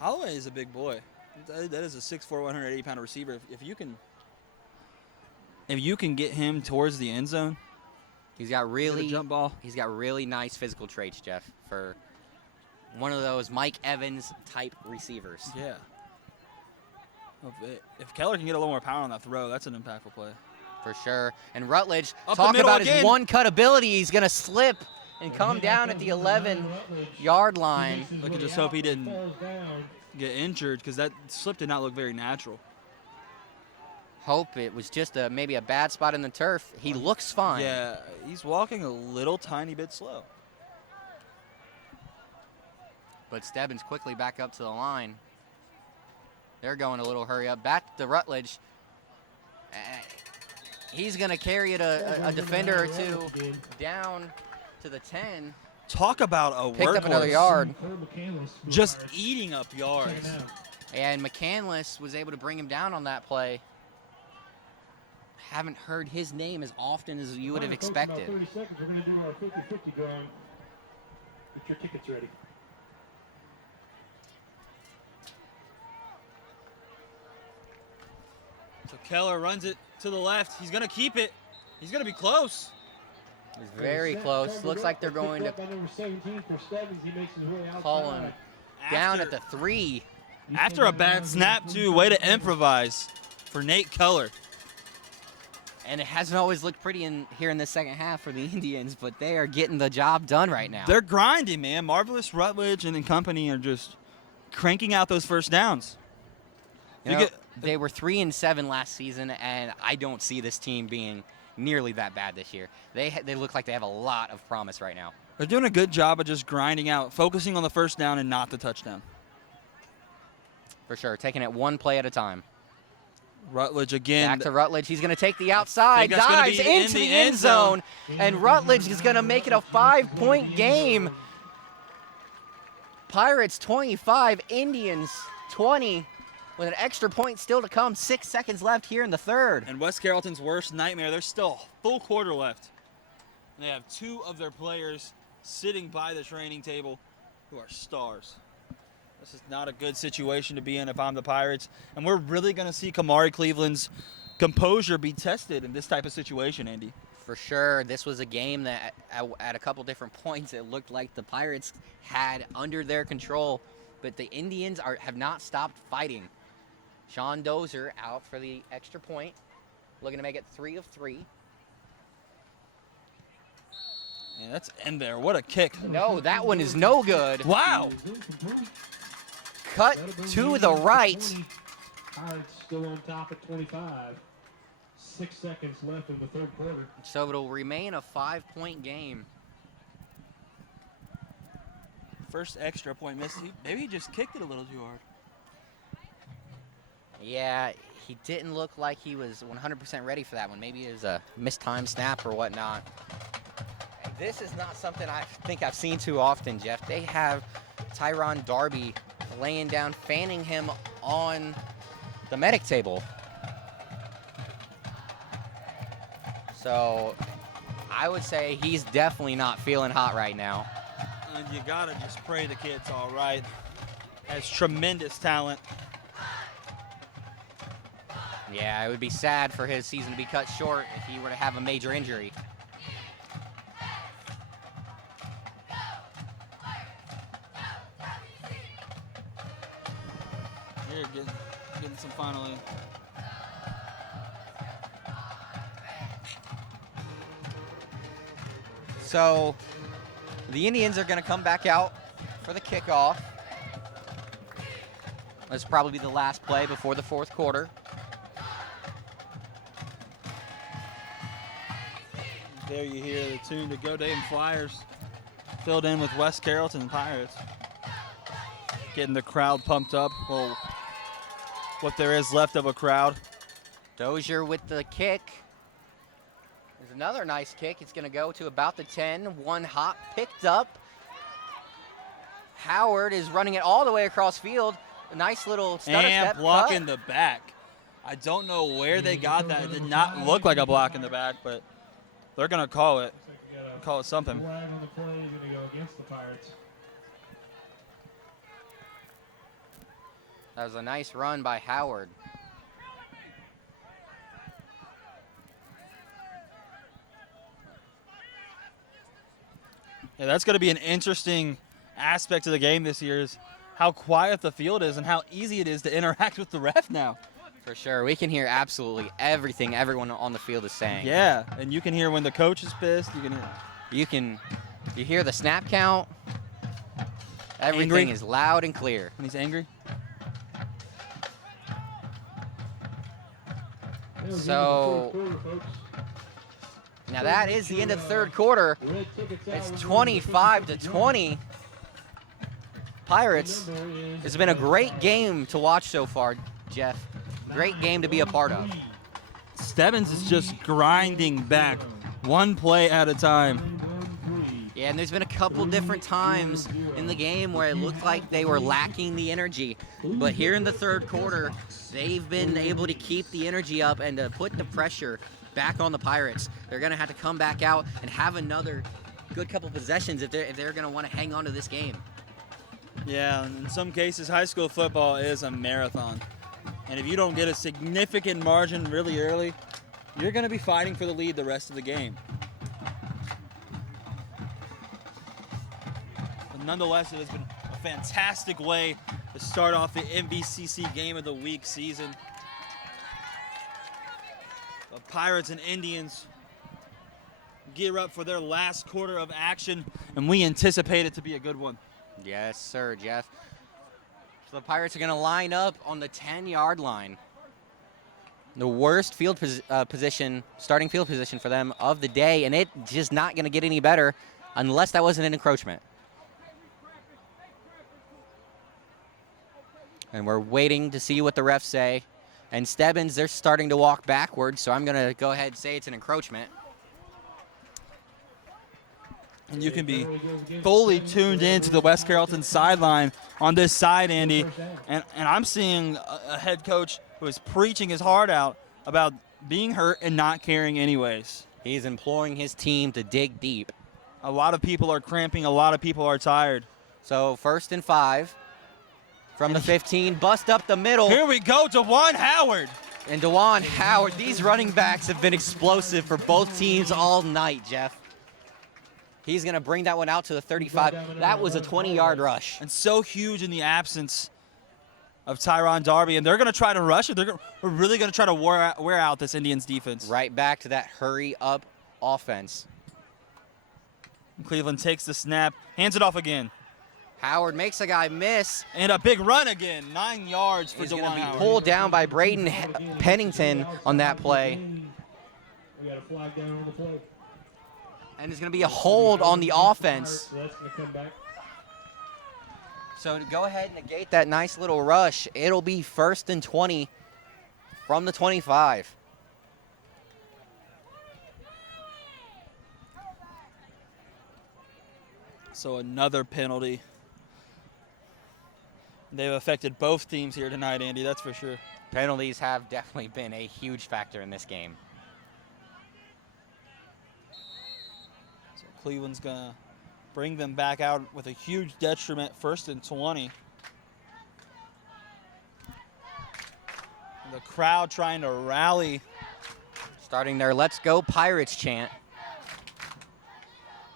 Holloway is a big boy. That is a 6'4", 180-pound receiver. If you can get him towards the end zone, He's got really jump ball. He's got really nice physical traits, Jeff, for one of those Mike Evans type receivers. Yeah. If Keller can get a little more power on that throw, that's an impactful play. For sure. And Rutledge, Up the talk middle about again. his one-cut ability. He's going to slip and come down at the 11-yard line. We can just hope he didn't get injured because that slip did not look very natural. Hope it was just maybe a bad spot in the turf. He looks fine. Yeah, he's walking a little tiny bit slow. But Stebbins quickly back up to the line. They're going a little hurry up. Back to Rutledge. He's going to carry it a defender or two down to the 10. Talk about a Picked workhorse. up another yard. Just eating up yards. And McCandless was able to bring him down on that play. Haven't heard his name as often as you would have expected. 30 seconds. We're going to do our 50-50 drawing. Get your tickets ready. So Keller runs it to the left. He's going to keep it. He's going to be close. He's very close. Looks like they're going to call him down at the 3. After a bad snap, too. Way to improvise for Nate Keller. And it hasn't always looked pretty here in the second half for the Indians, but they are getting the job done right now. They're grinding, man. Marvelous Rutledge and company are just cranking out those first downs. They were 3-7 last season, and I don't see this team being nearly that bad this year. They look like they have a lot of promise right now. They're doing a good job of just grinding out, focusing on the first down and not the touchdown. For sure, taking it one play at a time. Rutledge again. Back to Rutledge. He's going to take the outside, that's gonna dives be in into the the end end zone, and Rutledge is going to make it a 5-point game. Pirates 25, Indians 20. with an extra point still to come. 6 seconds left here in the third. And West Carrollton's worst nightmare, there's still a full quarter left. They have 2 of their players sitting by the training table who are stars. This is not a good situation to be in if I'm the Pirates. And we're really going to see Kamari Cleveland's composure be tested in this type of situation, Andy. For sure, this was a game that at a couple different points it looked like the Pirates had under their control, but the Indians have not stopped fighting. Sean Dozier out for the extra point, looking to make it 3 of 3. Yeah, that's in there. What a kick. No, that one is no good. Wow. Cut to the right. Pirates still on top at 25. 6 seconds left in the third quarter. So it'll remain a 5-point game. First extra point missed. Maybe he just kicked it a little too hard. Yeah, he didn't look like he was 100% ready for that one. Maybe it was a mistimed snap or whatnot. This is not something I think I've seen too often, Jeff. They have Tyron Darby laying down, fanning him on the medic table. So I would say he's definitely not feeling hot right now. And you gotta just pray the kid's all right. Has tremendous talent. Yeah, it would be sad for his season to be cut short if he were to have a major injury. Here, getting some finally. So the Indians are going to come back out for the kickoff. This will probably be the last play before the fourth quarter. There you hear the tune to Go Dayton Flyers, filled in with West Carrollton Pirates. Getting the crowd pumped up. Well, what there is left of a crowd. Dozier with the kick. There's another nice kick. It's going to go to about the 10. One hop picked up. Howard is running it all the way across field. A nice little stutter And step block cut. in the back. I don't know where they got that. It did not look like a block in the back, but they're going to call it. Call it something. Flag on the play is going to go against the Pirates. That was a nice run by Howard. Yeah, that's going to be an interesting aspect of the game this year is how quiet the field is and how easy it is to interact with the ref now. For sure. We can hear absolutely everything everyone on the field is saying. Yeah, and you can hear when the coach is pissed. You hear the snap count. Everything Angry. is loud and clear. When he's angry. So now that is the end of the third quarter. It's 25-20. Pirates. It's been a great game to watch so far, Jeff. Great game to be a part of. Stebbins is just grinding back one play at a time. Yeah, and there's been a couple different times in the game where it looked like they were lacking the energy. But here in the third quarter, they've been able to keep the energy up and to put the pressure back on the Pirates. They're going to have to come back out and have another good couple possessions if they're going to want to hang on to this game. Yeah, in some cases, high school football is a marathon. And if you don't get a significant margin really early, you're going to be fighting for the lead the rest of the game. But nonetheless, it has been a fantastic way to start off the MVCC Game of the Week season. The Pirates and Indians gear up for their last quarter of action, and we anticipate it to be a good one. Yes, sir, Jeff. So the Pirates are going to line up on the 10-yard line. The worst field position, starting field position for them of the day, and it's just not going to get any better unless that wasn't an encroachment. And we're waiting to see what the refs say. And Stebbins, they're starting to walk backwards, so I'm going to go ahead and say it's an encroachment. And you can be fully tuned into the West Carrollton sideline on this side, Andy. And I'm seeing a head coach who is preaching his heart out about being hurt and not caring anyways. He's imploring his team to dig deep. A lot of people are cramping. A lot of people are tired. So 1st and 5 from the 15. Bust up the middle. Here we go, DeJuan Howard. And DeJuan Howard, these running backs have been explosive for both teams all night, Jeff. He's going to bring that one out to the 35. That was a 20-yard rush. And so huge in the absence of Tyron Darby. And they're going to try to rush it. We're really going to try to wear out this Indians defense. Right back to that hurry-up offense. Cleveland takes the snap, hands it off again. Howard makes a guy miss. And a big run again, 9 yards for He's DeJuan going to be Howard. pulled down by Braden Pennington on that play. We got a flag down on the play. And there's going to be a hold on the offense. So that's going to come back. So to go ahead and negate that nice little rush, it'll be 1st and 20 from the 25. So another penalty. They've affected both teams here tonight, Andy, that's for sure. Penalties have definitely been a huge factor in this game. So Cleveland's going to bring them back out with a huge detriment, 1st and 20. And the crowd trying to rally. Starting their Let's Go Pirates chant.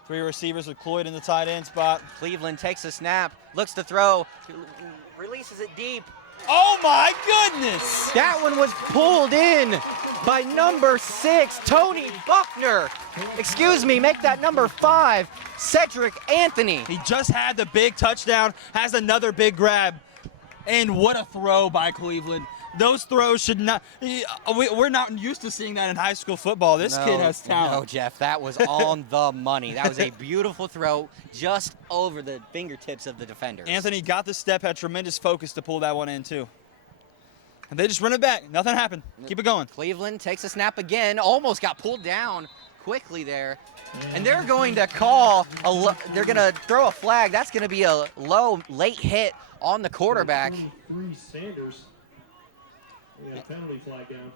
3 receivers with Cloyd in the tight end spot. Cleveland takes a snap, looks to throw, releases it deep. Oh my goodness! That one was pulled in by number 6, Tony Buckner. Excuse me, make that number 5, Cedric Anthony. He just had the big touchdown, has another big grab. And what a throw by Cleveland. Those throws should not, we're not used to seeing that in high school football. This kid has talent. No, Jeff, that was on the money. That was a beautiful throw just over the fingertips of the defenders. Anthony got the step, had tremendous focus to pull that one in too. And they just run it back. Nothing happened. Keep it going. Cleveland takes a snap again, almost got pulled down quickly there. And they're going to call, they're going to throw a flag. That's going to be a late hit on the quarterback. 23 Sanders. We got a penalty flag down.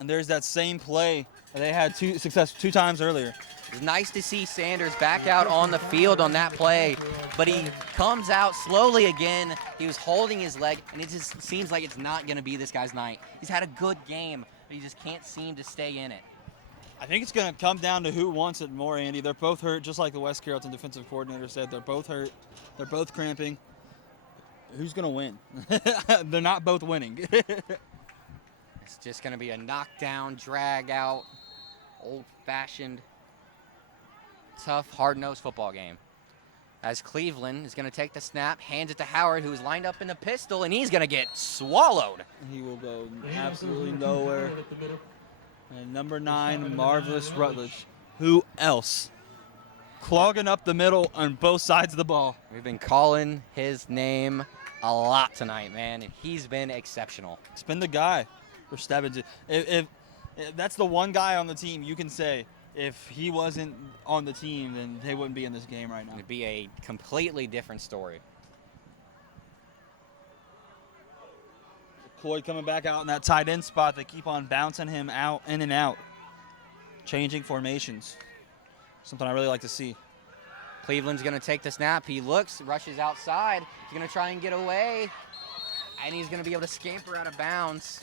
And there's that same play that they had success 2 times earlier. It's nice to see Sanders back out on the field on that play, but he comes out slowly again. He was holding his leg, and it just seems like it's not going to be this guy's night. He's had a good game, but he just can't seem to stay in it. I think it's going to come down to who wants it more, Andy. They're both hurt, just like the West Carrollton defensive coordinator said. They're both hurt. They're both cramping. Who's going to win? They're not both winning. It's just going to be a knockdown, drag out, old-fashioned, tough, hard-nosed football game. As Cleveland is going to take the snap, hands it to Howard, who's lined up in the pistol, and he's going to get swallowed. He will go absolutely nowhere. And number 9, Marvelous Rutledge. Who else? Clogging up the middle on both sides of the ball. We've been calling his name a lot tonight, man, and he's been exceptional. It's been the guy for Stebbins. If that's the one guy on the team you can say, if he wasn't on the team, then they wouldn't be in this game right now. It'd be a completely different story. Cloyd coming back out in that tight end spot. They keep on bouncing him out, in and out. Changing formations. Something I really like to see. Cleveland's going to take the snap. He looks, rushes outside. He's going to try and get away. And he's going to be able to scamper out of bounds.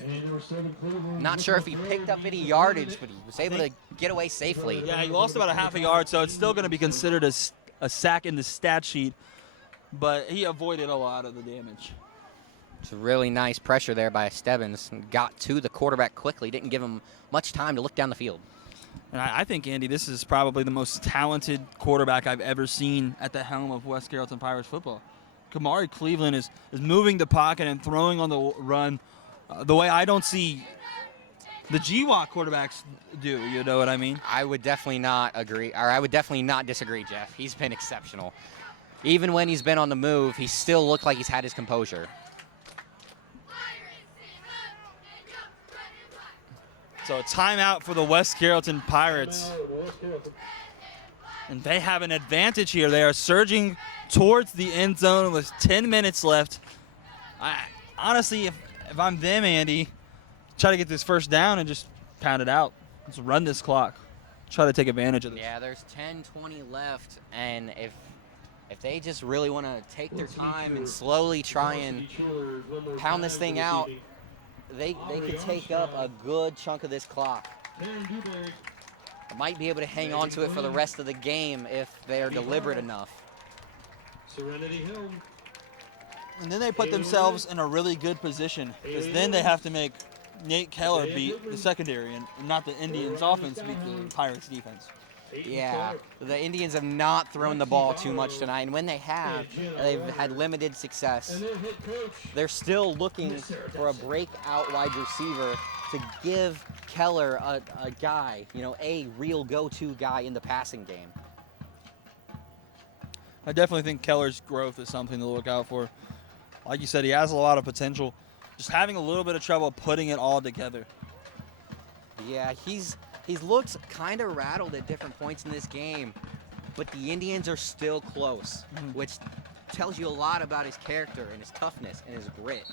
Not sure if he picked up any yardage, but he was able to get away safely. Yeah, he lost about a half a yard, so it's still going to be considered a sack in the stat sheet. But he avoided a lot of the damage. It's a really nice pressure there by Stebbins. Got to the quarterback quickly. Didn't give him much time to look down the field. And I think, Andy, this is probably the most talented quarterback I've ever seen at the helm of West Carrollton Pirates football. Kamari Cleveland is moving the pocket and throwing on the run the way I don't see the GWAC quarterbacks do. You know what I mean? I would definitely not agree, or I would definitely not disagree, Jeff. He's been exceptional. Even when he's been on the move, he still looked like he's had his composure. So a timeout for the West Carrollton Pirates. And they have an advantage here. They are surging towards the end zone with 10 minutes left. Honestly, if I'm them, Andy, try to get this first down and just pound it out. Let's run this clock. Try to take advantage of this. Yeah, there's 10-20 left, and if they just really want to take their time and slowly try and pound this thing out, they could take up a good chunk of this clock. Might be able to hang on to it for the rest of the game if they're deliberate enough. Serenity Hill. And then they put themselves in a really good position because then they have to make Nate Keller beat the secondary and not the Indians' offense beat the Pirates' defense. Yeah, the Indians have not thrown the ball too much tonight, and when they have, they've had limited success. They're still looking for a breakout wide receiver to give Keller a guy, a real go-to guy in the passing game. I definitely think Keller's growth is something to look out for. Like you said, he has a lot of potential. Just having a little bit of trouble putting it all together. Yeah, he's looked kind of rattled at different points in this game, but the Indians are still close, which tells you a lot about his character and his toughness and his grit.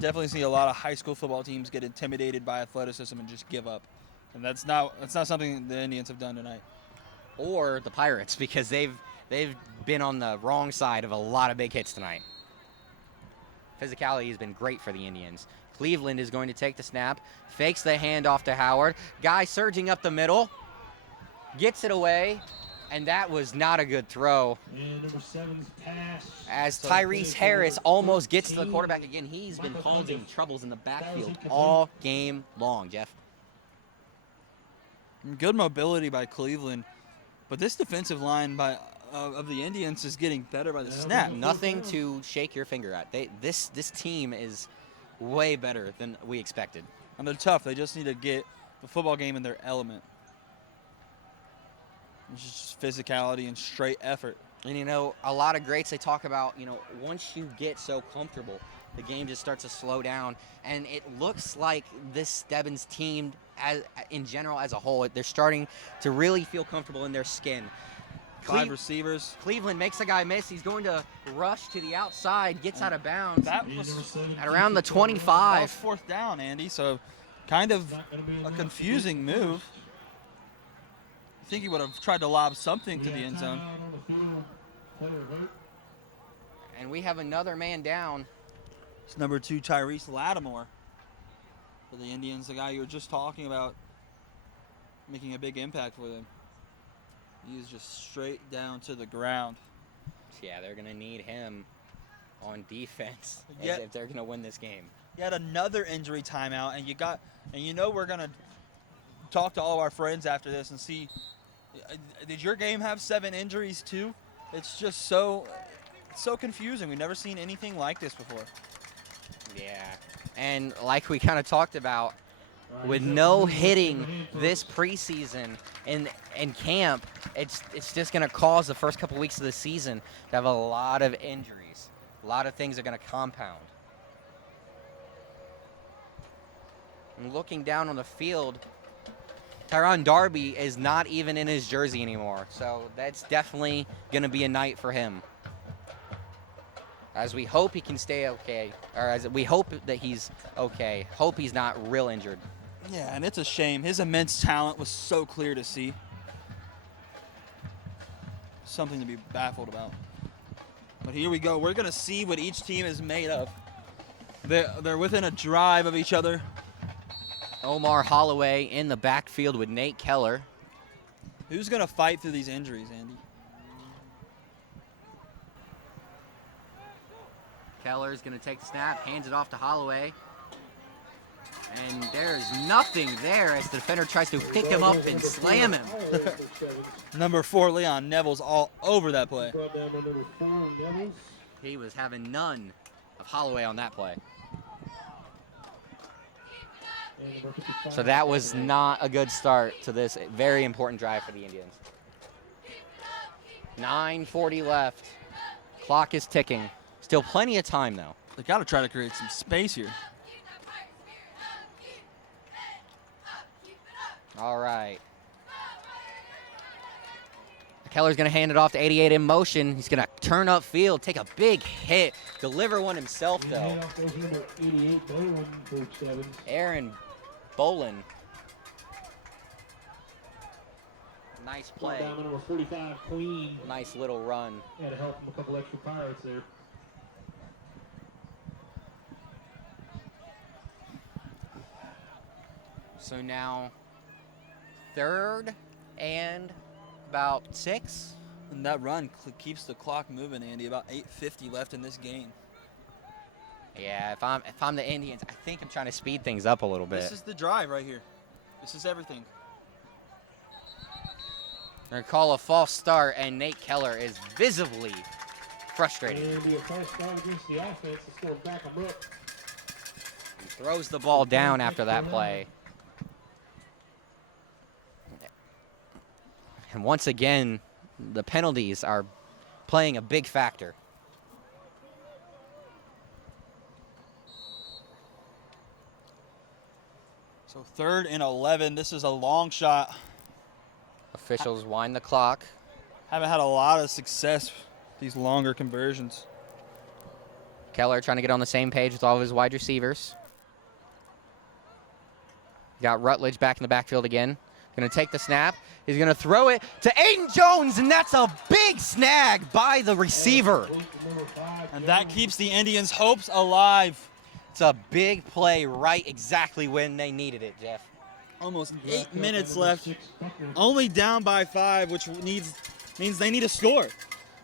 Definitely see a lot of high school football teams get intimidated by athleticism and just give up. And that's not something the Indians have done tonight. Or the Pirates, because they've been on the wrong side of a lot of big hits tonight. Physicality has been great for the Indians. Cleveland is going to take the snap, fakes the handoff to Howard. Guy surging up the middle, gets it away, and that was not a good throw. And number 7's pass. As Tyrese Harris almost gets to the quarterback again, he's been causing troubles in the backfield all game long, Jeff. Good mobility by Cleveland, but this defensive line of the Indians is getting better by the snap. Nothing to shake your finger at. This team is way better than we expected. And they're tough. They just need to get the football game in their element. It's just physicality and straight effort. And, a lot of greats, they talk about, once you get so comfortable, the game just starts to slow down. And it looks like this Stebbins team, in general, as a whole, they're starting to really feel comfortable in their skin. 5 receivers. Cleveland makes a guy miss. He's going to rush to the outside, gets out of bounds. That was at around the 25. Fourth down, Andy, so kind of a confusing move. I think he would have tried to lob something to the end zone. And we have another man down. It's number 2, Tyrese Lattimore. For the Indians, the guy you were just talking about, making a big impact for them. He's just straight down to the ground. Yeah, they're going to need him on defense Yet, if they're going to win this game. You had another injury timeout, and we're going to talk to all of our friends after this and see, did your game have 7 injuries too? It's just so confusing. We've never seen anything like this before. Yeah, and like we kind of talked about, with no hitting this preseason in camp, it's just going to cause the first couple weeks of the season to have a lot of injuries. A lot of things are going to compound. And looking down on the field, Tyron Darby is not even in his jersey anymore, so that's definitely going to be a night for him. As we hope he can stay okay, or as we hope that he's okay. Hope he's not real injured. Yeah, and it's a shame. His immense talent was so clear to see. Something to be baffled about. But here we go. We're going to see what each team is made of. They're within a drive of each other. Omar Holloway in the backfield with Nate Keller. Who's going to fight through these injuries, Andy? Keller's going to take the snap, hands it off to Holloway. And there's nothing there as the defender tries to pick him up and slam him. Number 4, Leon Neville's all over that play. He was having none of Holloway on that play. So that was not a good start to this very important drive for the Indians. 9:40 left. Clock is ticking. Still plenty of time, though. They got to try to create some space here. All right. Keller's going to hand it off to 88 in motion. He's going to turn upfield, take a big hit, deliver one himself, though. Aaron Bolin. Nice play. Number 45, Queen. Nice little run. Had to help him a couple extra Pirates there. So now 3rd and about 6. And that run keeps the clock moving, Andy. About 8:50 left in this game. Yeah, if I'm the Indians, I think I'm trying to speed things up a little bit. This is the drive right here. This is everything. They're going to call a false start, and Nate Keller is visibly frustrated. And be a false start against the offense. It's going back him up. He throws the ball down after that play. And once again, the penalties are playing a big factor. So 3rd and 11. This is a long shot. Officials wind the clock. Haven't had a lot of success with these longer conversions. Keller trying to get on the same page with all of his wide receivers. Got Rutledge back in the backfield again. Going to take the snap. He's going to throw it to Aiden Jones, and that's a big snag by the receiver. And that keeps the Indians' hopes alive. It's a big play right exactly when they needed it, Jeff. Almost 8 minutes left. Only down by 5, which means they need a score.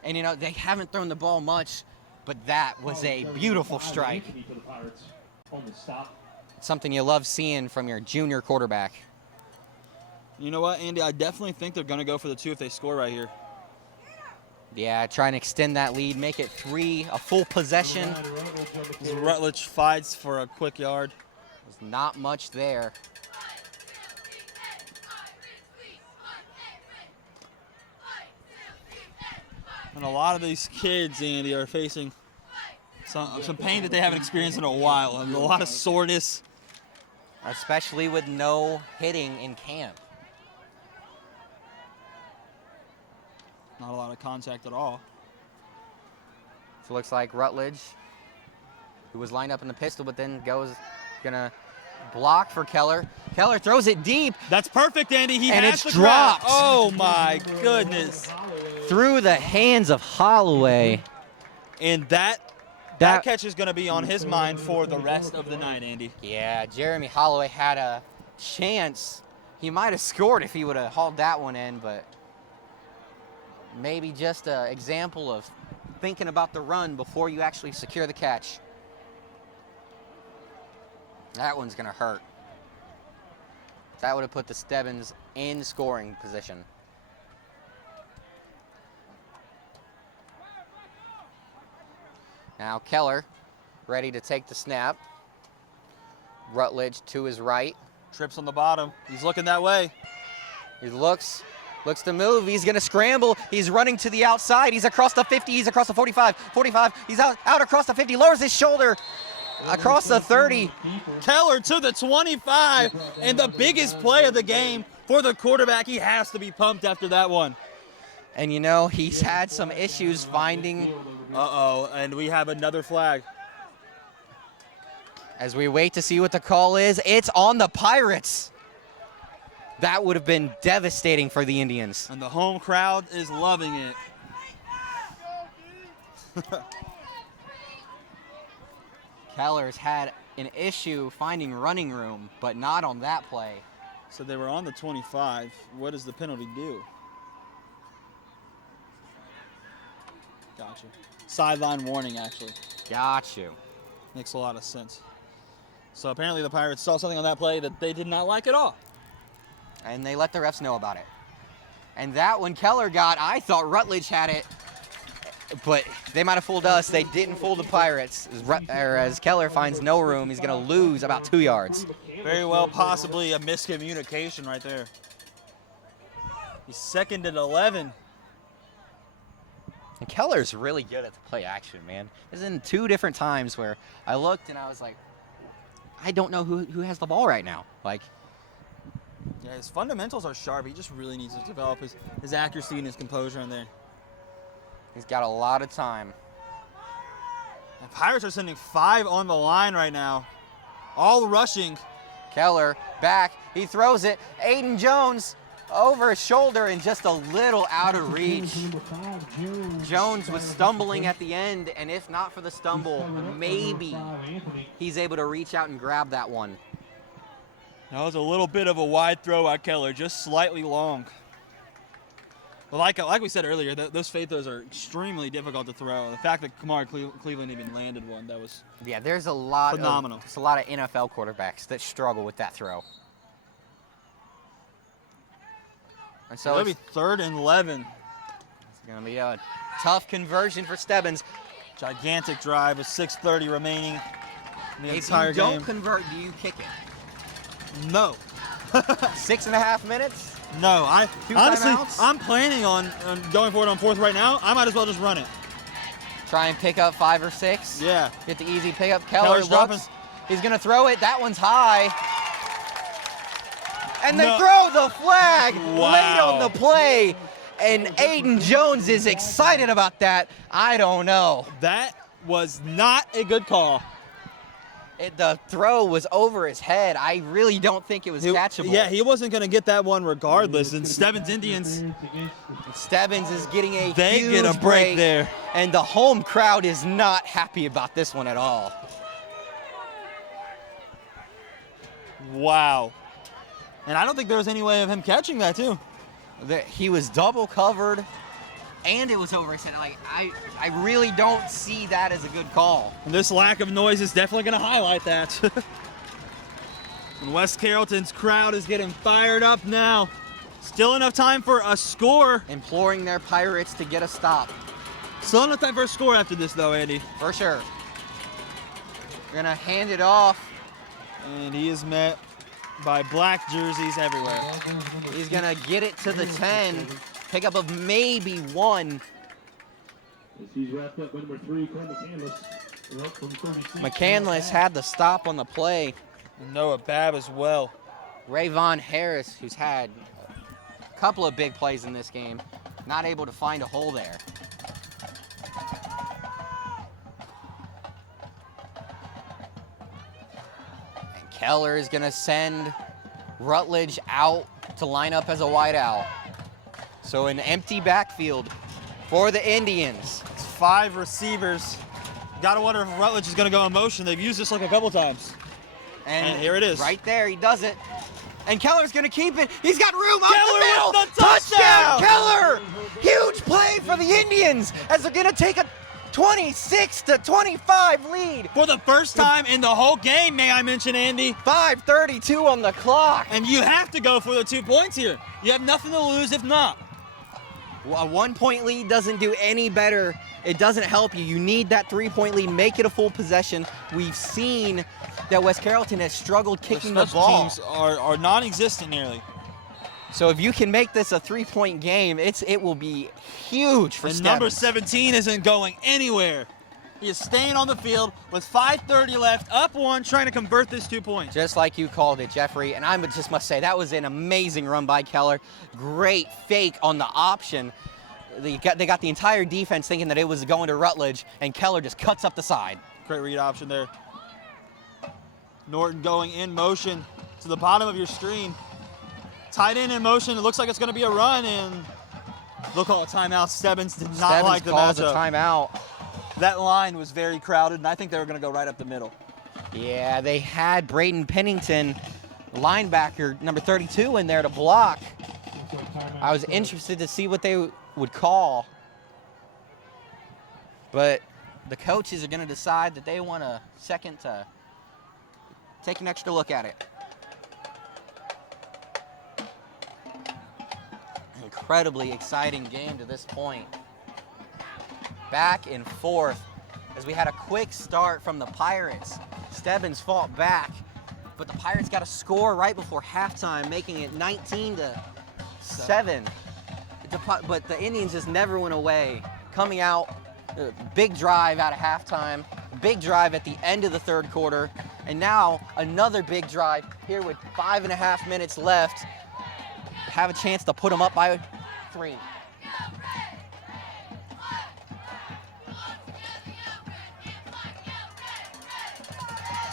And, you know, they haven't thrown the ball much, but that was a beautiful strike. Something you love seeing from your junior quarterback. You know what, Andy? I definitely think they're going to go for the 2 if they score right here. Yeah, try and extend that lead, make it 3, a full possession. As Rutledge fights for a quick yard. There's not much there. And a lot of these kids, Andy, are facing some pain that they haven't experienced in a while. And a lot of soreness. Especially with no hitting in camp. Not a lot of contact at all. So it looks like Rutledge, who was lined up in the pistol, but then gonna block for Keller. Keller throws it deep. That's perfect, Andy. And has it's the grab. dropped. Oh my goodness. Through the hands of Holloway. And that catch is going to be on his mind for the rest of the night, Andy. Yeah, Jeremy Holloway had a chance. He might have scored if he would have hauled that one in, but maybe just an example of thinking about the run before you actually secure the catch. That one's going to hurt. That would have put the Stebbins in scoring position. Now Keller ready to take the snap. Rutledge to his right. Trips on the bottom. He's looking that way. He looks to move. He's going to scramble. He's running to the outside. He's across the 50. He's across the 45. 45. He's out across the 50. Lowers his shoulder. Across the 30. Keller to the 25. And the biggest play of the game for the quarterback. He has to be pumped after that one. And, you know, he's had some issues finding. Uh-oh, and we have another flag. As we wait to see what the call is, it's on the Pirates. That would have been devastating for the Indians. And the home crowd is loving it. Keller's had an issue finding running room, but not on that play. So they were on the 25. What does the penalty do? Gotcha. Sideline warning, actually. Got you. Makes a lot of sense. So apparently the Pirates saw something on that play that they did not like at all. And they let the refs know about it. And that one Keller got, I thought Rutledge had it, but they might have fooled us. They didn't fool the Pirates. As Keller finds no room, he's going to lose about 2 yards. Very well, possibly a miscommunication right there. He's 2nd and 11. And Keller's really good at the play action, man. There's in 2 different times where I looked and I was like, I don't know who has the ball right now. Like, Yeah, his fundamentals are sharp. He just really needs to develop his accuracy and his composure in there. He's got a lot of time. The Pirates are sending 5 on the line right now. All rushing. Keller back. He throws it. Aiden Jones over his shoulder and just a little out of reach. Jones was stumbling at the end, and if not for the stumble, maybe he's able to reach out and grab that one. That was a little bit of a wide throw by Keller, just slightly long. But like we said earlier, those fade throws are extremely difficult to throw. The fact that Kamar Cleveland even landed one, that was there's a lot phenomenal. There's a lot of NFL quarterbacks that struggle with that throw. And so it'll be 3rd and 11. It's going to be a tough conversion for Stebbins. Gigantic drive with 6:30 remaining in the If entire you don't game. convert, do you kick it? No. 6.5 minutes? No, Two honestly, timeouts? I'm planning on going for it on 4th right now. I might as well just run it. Try and pick up 5 or 6? Yeah. Get the easy pickup. Keller Keller's dropping. looks. He's going to throw it. That one's high. And they No. throw the flag Wow. late on the play. And Aiden Jones is excited about that. I don't know. That was not a good call. The throw was over his head. I really don't think it was catchable. Yeah, he wasn't going to get that one regardless. And Stebbins Indians, Stebbins is getting a they huge get a break there. And the home crowd is not happy about this one at all. Wow. And I don't think there was any way of him catching that, too. He was double covered, and it was over his head. Like, I really don't see that as a good call. And this lack of noise is definitely going to highlight that. And West Carrollton's crowd is getting fired up now. Still enough time for a score. Imploring their Pirates to get a stop. Still enough time for a score after this, though, Andy. For sure. They're going to hand it off. And he is met by black jerseys everywhere. He's going to get it to the 10. Pickup of maybe 1. He's wrapped up by number 3, Cole McCandless. McCandless had the stop on the play. And Noah Babb as well. Ravon Harris, who's had a couple of big plays in this game, not able to find a hole there. And Keller is going to send Rutledge out to line up as a wideout. So an empty backfield for the Indians. It's 5 receivers. Gotta wonder if Rutledge is gonna go in motion. They've used this like a couple times. And here it is. Right there, he does it. And Keller's gonna keep it. He's got room up Keller the middle. with the touchdown! Keller! Huge play for the Indians as they're gonna take a 26-25 lead. For the first time in the whole game, may I mention, Andy. 5:32 on the clock. And you have to go for the 2 points here. You have nothing to lose if not. A 1-point lead doesn't do any better. It doesn't help you. You need that 3-point lead. Make it a full possession. We've seen that West Carrollton has struggled kicking the special ball. teams are non-existent nearly. So if you can make this a 3-point game, it will be huge for And Stebbins. number 17 isn't going anywhere. He is staying on the field with 5:30 left, up 1, trying to convert this 2 points. Just like you called it, Jeffrey. And I just must say, that was an amazing run by Keller. Great fake on the option. They got the entire defense thinking that it was going to Rutledge, and Keller just cuts up the side. Great read option there. Norton going in motion to the bottom of your screen. Tight end in motion. It looks like it's going to be a run, and they'll call a timeout. Stebbins did not Stebbins like the calls a matchup. timeout. That line was very crowded, and I think they were going to go right up the middle. Yeah, they had Braden Pennington, linebacker, number 32, in there to block. I was interested to see what they would call. But the coaches are going to decide that they want a second to take an extra look at it. Incredibly exciting game to this point. Back and forth as we had a quick start from the Pirates. Stebbins fought back, but the Pirates got a score right before halftime, making it 19-7. But the Indians just never went away. Coming out, big drive out of halftime, big drive at the end of the third quarter, And now another big drive here with 5.5 minutes left. Have a chance to put them up by 3.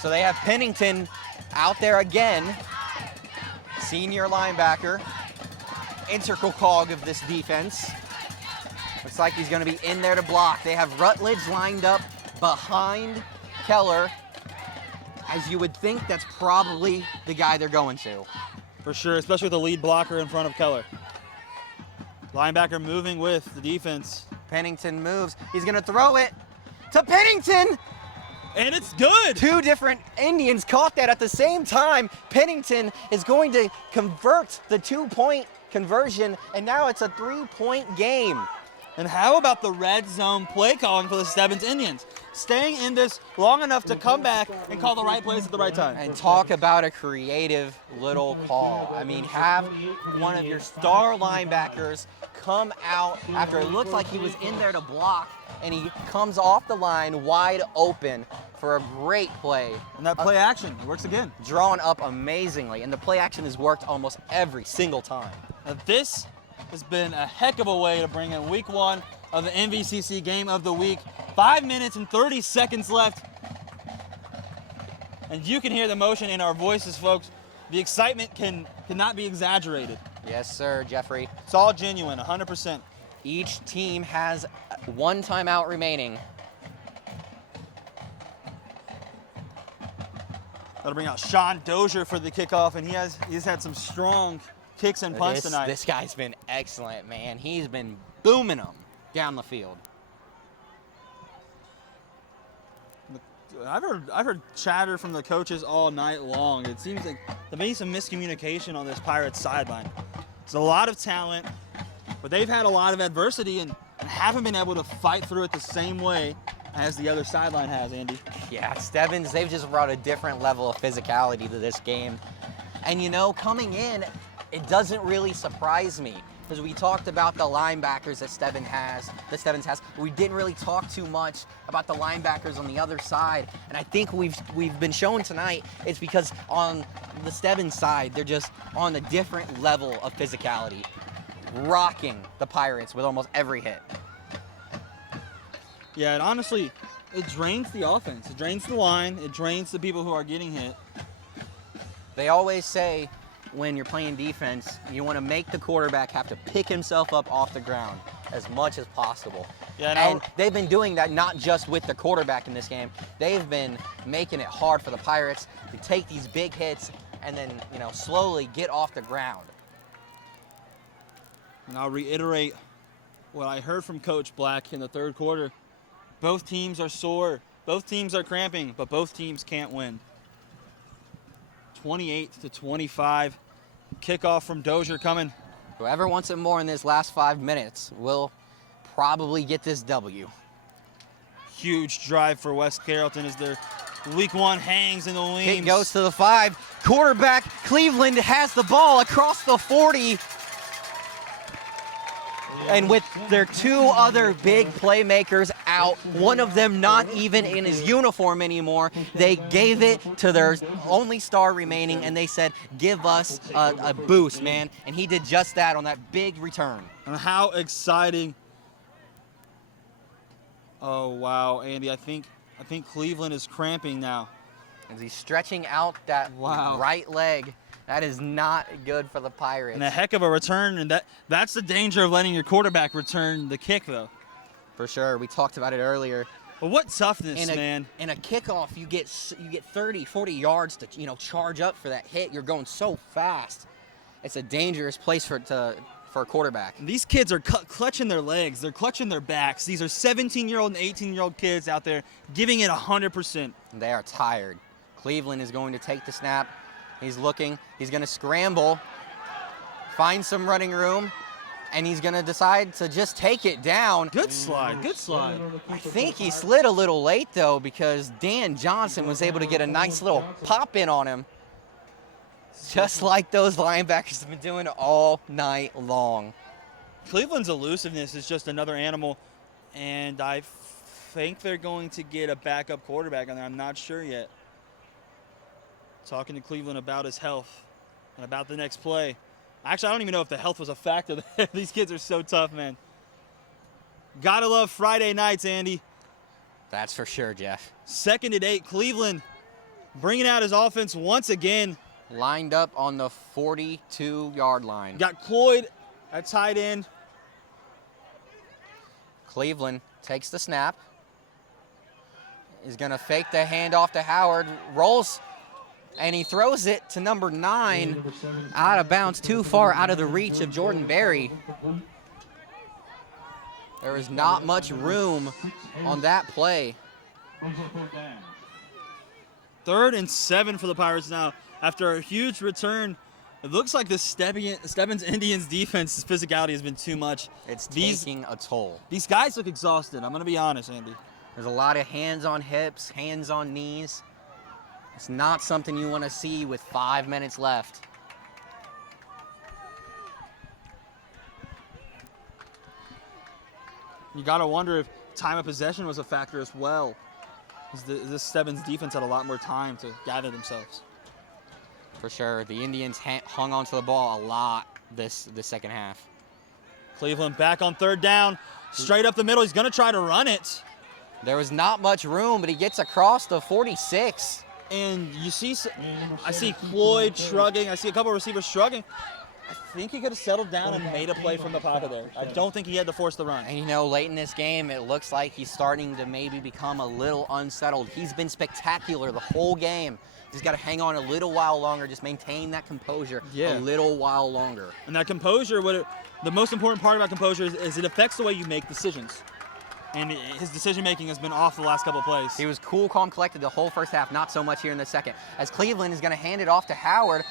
So they have Pennington out there again. Senior linebacker, integral cog of this defense. Looks like he's going to be in there to block. They have Rutledge lined up behind Keller. As you would think, that's probably the guy they're going to. For sure, especially with the lead blocker in front of Keller. Linebacker moving with the defense. Pennington moves. He's going to throw it to Pennington. And it's good. 2 different Indians caught that at the same time. Pennington is going to convert the 2-point conversion, and now it's a 3-point game. And how about the red zone play calling for the Stebbins Indians? Staying in this long enough to come back and call the right plays at the right time. And talk about a creative little call. I mean, have one of your star linebackers come out after it looked like he was in there to block, and he comes off the line wide open for a great play. And that play action works again. Drawn up amazingly, and the play action has worked almost every single time. Now this has been a heck of a way to bring in week 1 of the MVCC game of the week. 5 minutes and 30 seconds left. And you can hear the emotion in our voices, folks. The excitement cannot be exaggerated. Yes, sir, Jeffrey. It's all genuine, 100%. Each team has 1 timeout remaining. That'll bring out Sean Dozier for the kickoff, and he's had some strong kicks and punts tonight. This guy's been excellent, man. He's been booming them down the field. I've heard chatter from the coaches all night long. It seems like there may be some miscommunication on this Pirates sideline. It's a lot of talent, but they've had a lot of adversity and haven't been able to fight through it the same way as the other sideline has, Andy. Yeah, Stebbins, they've just brought a different level of physicality to this game. And you know, coming in, it doesn't really surprise me, because we talked about the linebackers that Stebbins has. We didn't really talk too much about the linebackers on the other side. And I think we've been shown tonight it's because on the Stebbins side, they're just on a different level of physicality, rocking the Pirates with almost every hit. Yeah, and honestly, it drains the offense. It drains the line. It drains the people who are getting hit. They always say when you're playing defense, you want to make the quarterback have to pick himself up off the ground as much as possible. Yeah, and they've been doing that not just with the quarterback in this game. They've been making it hard for the Pirates to take these big hits and then, you know, slowly get off the ground. And I'll reiterate what I heard from Coach Black in the 3rd quarter. Both teams are sore. Both teams are cramping, but both teams can't win. 28-25. Kickoff from Dozier coming. Whoever wants it more in this last 5 minutes will probably get this W. Huge drive for West Carrollton as their week 1 hangs in the wings. Kick goes to the 5. Quarterback Cleveland has the ball across the 40. And with their 2 other big playmakers out, one of them not even in his uniform anymore, they gave it to their only star remaining, and they said, give us a boost, man. And he did just that on that big return. And how exciting. Oh, wow, Andy, I think Cleveland is cramping now. As he's stretching out that right leg. That is not good for the Pirates. And a heck of a return, and that's the danger of letting your quarterback return the kick, though. For sure. We talked about it earlier. But what toughness, man. In a kickoff, you get 30, 40 yards to, you know, charge up for that hit. You're going so fast. It's a dangerous place for a quarterback. And these kids are clutching their legs. They're clutching their backs. These are 17-year-old and 18-year-old kids out there giving it 100%. They are tired. Cleveland is going to take the snap. He's looking. He's going to scramble, find some running room, and he's going to decide to just take it down. Good slide. Good slide. I think he slid a little late, though, because Dan Johnson was able to get a nice little pop in on him, just like those linebackers have been doing all night long. Cleveland's elusiveness is just another animal, and I think they're going to get a backup quarterback on there. I'm not sure yet. talking to Cleveland about his health and about the next play. Actually, I don't even know if the health was a factor. These kids are so tough, man. Gotta love Friday nights, Andy. That's for sure, Jeff. 2nd and 8, Cleveland bringing out his offense once again. Lined up on the 42-yard line. Got Cloyd at tight end. Cleveland takes the snap. Is going to fake the handoff to Howard. Rolls, and he throws it to number 9 out of bounds, too far out of the reach of Jordan Berry. There was not much room on that play. 3rd and 7 for the Pirates now. After a huge return, it looks like the Stebbins Indians defense's physicality has been too much. It's taking a toll. These guys look exhausted. I'm going to be honest, Andy. There's a lot of hands on hips, hands on knees. It's not something you want to see with 5 minutes left. You got to wonder if time of possession was a factor as well. This Stebbins defense had a lot more time to gather themselves. For sure. The Indians hung onto the ball a lot this second half. Cleveland back on 3rd down. Straight up the middle. He's going to try to run it. There was not much room, but he gets across the 46. And you see, I see Cloyd shrugging. I see a couple of receivers shrugging. I think he could have settled down and made a play from the pocket there. I don't think he had to force the run. And, you know, late in this game, it looks like he's starting to maybe become a little unsettled. He's been spectacular the whole game. He's got to hang on a little while longer, just maintain that composure a little while longer. And that composure, the most important part about composure is it affects the way you make decisions. And his decision-making has been off the last couple of plays. He was cool, calm, collected the whole first half, not so much here in the second. As Cleveland is going to hand it off to Howard.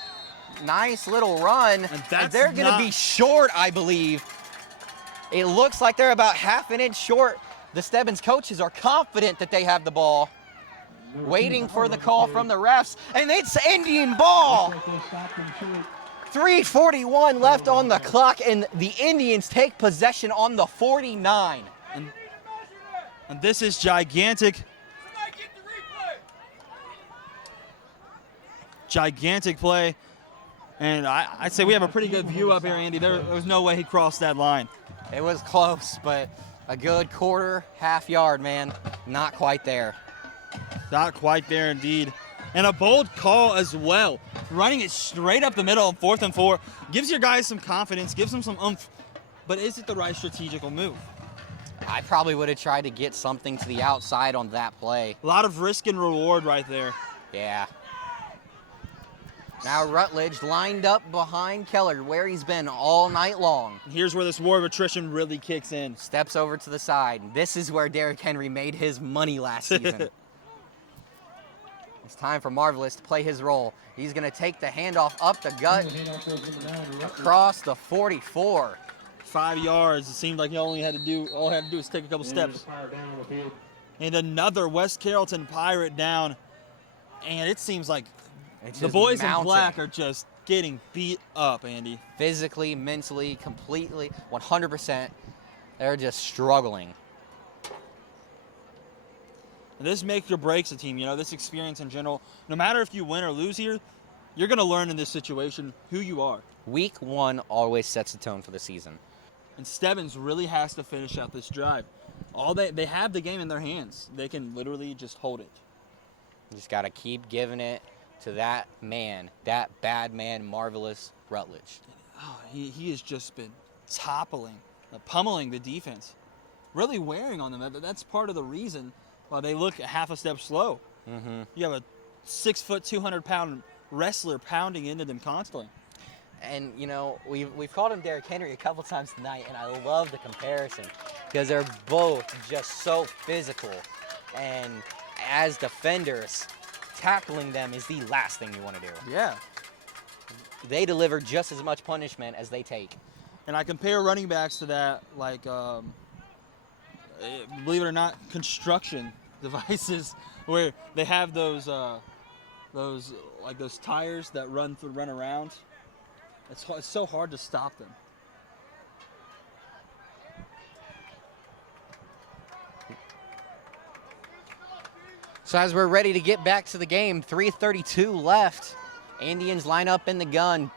Nice little run. And they're going to be short, I believe. It looks like they're about half an inch short. The Stebbins coaches are confident that they have the ball. Waiting for the call from the refs. And it's Indian ball. 3:41 left on the clock, and the Indians take possession on the 49. And this is gigantic. Gigantic play. And I'd say we have a pretty good view up here, Andy. There was no way he crossed that line. It was close, but a good quarter, half yard, man. Not quite there. Not quite there, indeed. And a bold call as well. Running it straight up the middle on 4th and 4. Gives your guys some confidence, gives them some oomph. But is it the right strategical move? I probably would have tried to get something to the outside on that play. A lot of risk and reward right there. Yeah. Now Rutledge lined up behind Keller, where he's been all night long. Here's where this war of attrition really kicks in. Steps over to the side. This is where Derrick Henry made his money last season. It's time for Marvelous to play his role. He's going to take the handoff up the gut, across the 44. 5 yards. It seemed like all he had to do is take a couple steps. And another West Carrollton Pirate down. And it seems like the boys in black are just getting beat up, Andy. Physically, mentally, completely, 100%. They're just struggling. And this makes or breaks a team, this experience in general. No matter if you win or lose here, you're going to learn in this situation who you are. Week 1 always sets the tone for the season. And Stebbins really has to finish out this drive. They have the game in their hands. They can literally just hold it. You just got to keep giving it to that man, that bad man, Marvelous Rutledge. Oh, he has just been toppling, pummeling the defense, really wearing on them. That's part of the reason why they look half a step slow. Mm-hmm. You have a 6 foot, 200-pound wrestler pounding into them constantly. And, we've called him Derrick Henry a couple times tonight, and I love the comparison because they're both just so physical. And as defenders, tackling them is the last thing you want to do. Yeah. They deliver just as much punishment as they take. And I compare running backs to that, like, believe it or not, construction devices where they have those tires that run around. It's so hard to stop them. So as we're ready to get back to the game, 3:32 left. Indians line up in the gun.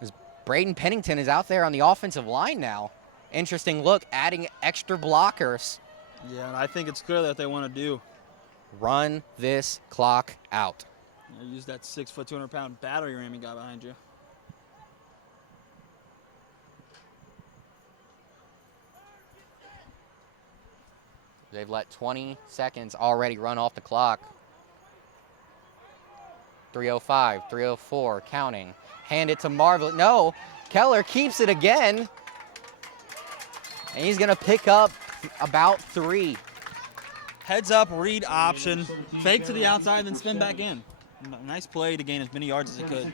As Braden Pennington is out there on the offensive line now. Interesting look, adding extra blockers. Yeah, and I think it's clear that they want to do. Run this clock out. Use that 6', 200-pound battery ram you got behind you. They've let 20 seconds already run off the clock. 3:05, 3:04, counting. Hand it to Marvel. No, Keller keeps it again. And he's going to pick up about 3. Heads up, read option, fake to the outside, then spin back in. Nice play to gain as many yards as he could.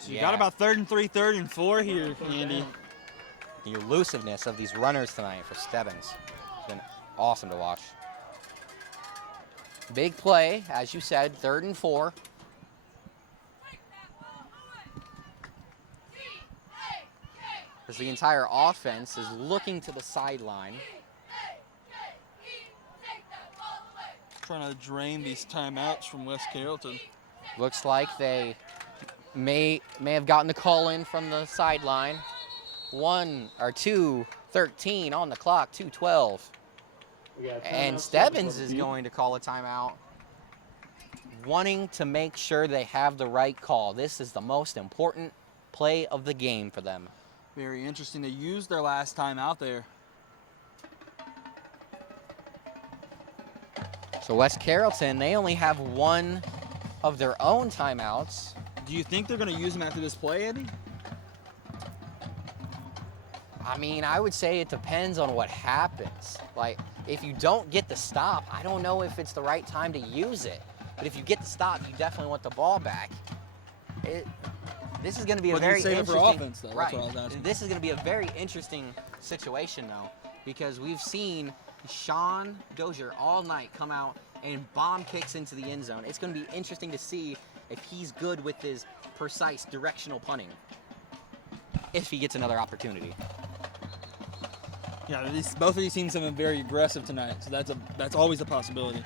So you got about 3rd and 3, 3rd and 4 here, Andy. The elusiveness of these runners tonight for Stebbins. It's been awesome to watch. Big play, as you said, 3rd and 4. As the entire offense is looking to the sideline. Trying to drain these timeouts from West Carrollton. Looks like they may have gotten the call in from the sideline. 2:13 on the clock, 2:12. And Stebbins is going to call a timeout, wanting to make sure they have the right call. This is the most important play of the game for them. Very interesting. They used their last time out there. So West Carrollton, they only have one of their own timeouts. Do you think they're going to use them after this play, Andy? I mean, I would say it depends on what happens. Like, if you don't get the stop, I don't know if it's the right time to use it. But if you get the stop, you definitely want the ball back. This is going to be a very interesting. For offense, though. That's right. what I was asking. This is going to be a very interesting situation, though, because we've seen Sean Dozier all night come out and bomb kicks into the end zone. It's going to be interesting to see if he's good with his precise directional punting, if he gets another opportunity. Yeah, both of these teams have been very aggressive tonight, so that's always a possibility.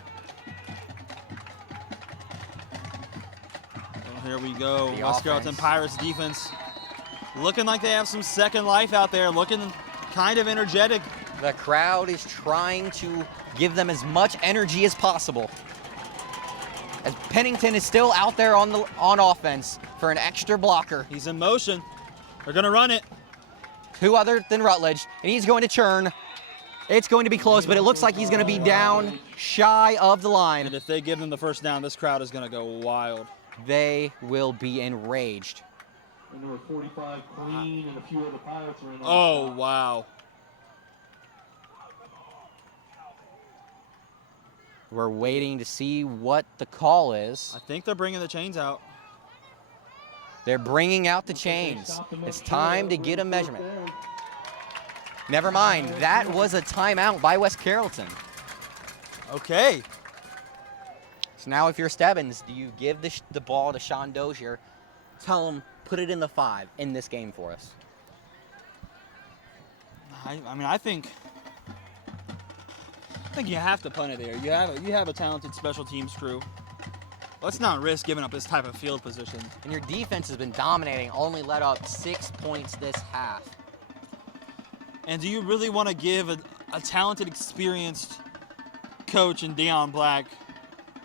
Well, here we go. West Carrollton Pirates defense looking like they have some second life out there, looking kind of energetic. The crowd is trying to give them as much energy as possible. As Pennington is still out there on offense for an extra blocker. He's in motion. They're going to run it. Who other than Rutledge, and he's going to churn. It's going to be close, but it looks like he's going to be down shy of the line. And if they give them the first down, this crowd is going to go wild. They will be enraged. And number 45, Queen, and a few other Pirates are in. Oh, wow. We're waiting to see what the call is. I think they're bringing the chains out. They're bringing out the chains. It's time to get a measurement. Never mind. That was a timeout by West Carrollton. Okay. So now if you're Stebbins, do you give the ball to Sean Dozier, tell him, put it in the 5 in this game for us? I think you have to punt it there. You have a talented special teams crew. Let's not risk giving up this type of field position. And your defense has been dominating, only let up 6 points this half. And do you really want to give a talented, experienced coach in Deion Black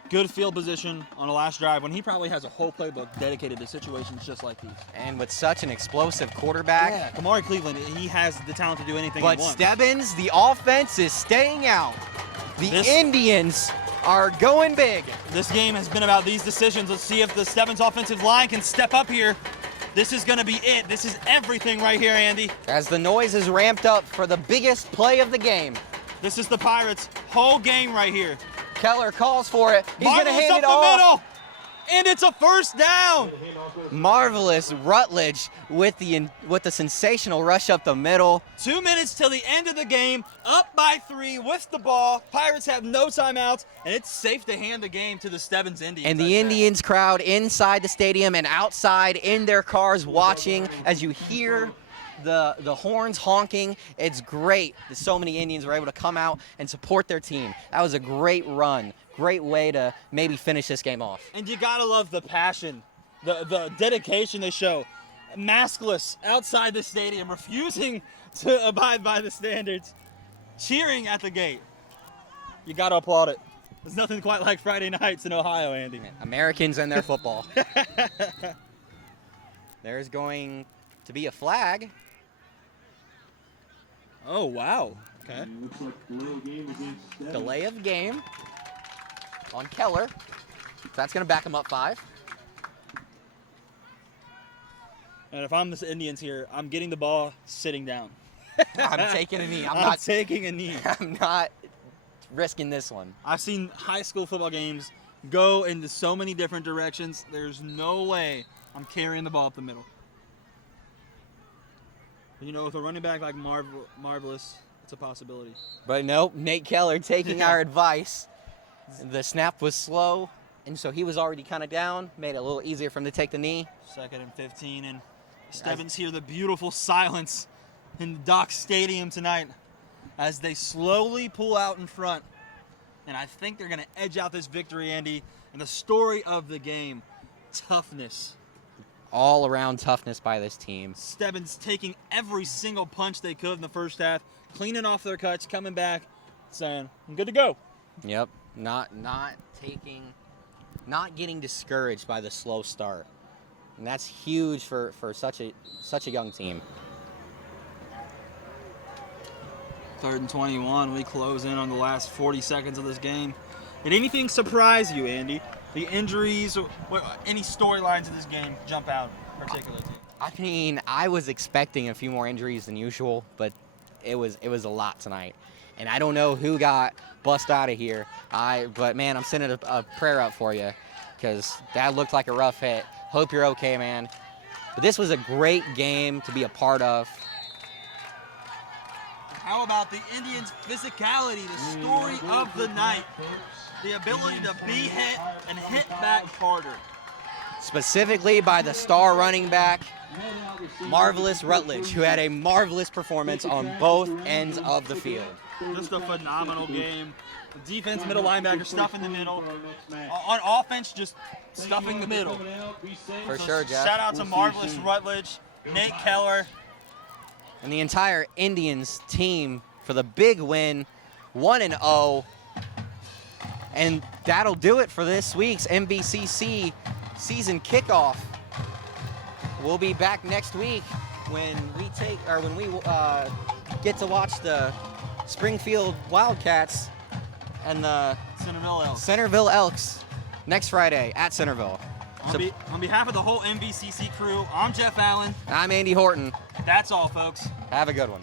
good field position on the last drive when he probably has a whole playbook dedicated to situations just like these? And with such an explosive quarterback. Yeah, Kamari Cleveland, he has the talent to do anything he But wants. Stebbins, the offense is staying out. The Indians are going big. This game has been about these decisions. Let's see if the Stebbins offensive line can step up here. This is going to be it. This is everything right here, Andy. As the noise is ramped up for the biggest play of the game. This is the Pirates' whole game right here. Keller calls for it. He's going to Marvelous hand it up the off. middle, and it's a first down. Marvelous Rutledge with the sensational rush up the middle. 2 minutes till the end of the game, up by 3 with the ball. Pirates have no timeouts, and it's safe to hand the game to the Stebbins Indians. And the Indians crowd inside the stadium and outside in their cars watching as you hear the horns honking. It's great that so many Indians were able to come out and support their team. That was a great run. Great way to maybe finish this game off. And you gotta love the passion, the dedication they show. Maskless outside the stadium, refusing to abide by the standards, cheering at the gate. You gotta applaud it. There's nothing quite like Friday nights in Ohio, Andy. Americans and their football. There's going to be a flag. Oh, wow. Okay. Looks like Delay of game on Keller. So that's going to back him up 5. And if I'm the Indians here, I'm getting the ball sitting down. I'm taking a knee. I'm taking a knee. I'm not risking this one. I've seen high school football games go into so many different directions. There's no way I'm carrying the ball up the middle. You know, with a running back like Marvelous, it's a possibility. But nope, Nate Keller taking our advice. The snap was slow, and so he was already kind of down. Made it a little easier for him to take the knee. 2nd and 15, and Stebbins hear the beautiful silence in Dock Stadium tonight as they slowly pull out in front. And I think they're going to edge out this victory, Andy. And the story of the game, toughness. All around toughness by this team. Stebbins taking every single punch they could in the first half, cleaning off their cuts, coming back, saying, I'm good to go. Yep, not getting discouraged by the slow start. And that's huge for such a young team. 3rd and 21, we close in on the last 40 seconds of this game. Did anything surprise you, Andy? The injuries, any storylines of this game jump out particularly? I mean, I was expecting a few more injuries than usual, but it was a lot tonight. And I don't know who got bust out of here. But man, I'm sending a prayer up for you because that looked like a rough hit. Hope you're okay, man. But this was a great game to be a part of. How about the Indians' physicality, the story of the night? The ability to be hit and hit back harder. Specifically by the star running back, Marvelous Rutledge, who had a marvelous performance on both ends of the field. Just a phenomenal game. The defense, middle linebacker, stuffing the middle. On offense, just stuffing the middle. For sure, Jeff. Shout out to Marvelous Rutledge, Nate Keller. And the entire Indians team for the big win, 1-0. And that'll do it for this week's MVCC season kickoff. We'll be back next week when we get to watch the Springfield Wildcats and the Centerville Elks next Friday at Centerville. On behalf of the whole MVCC crew, I'm Jeff Allen. I'm Andy Horton. That's all, folks. Have a good one.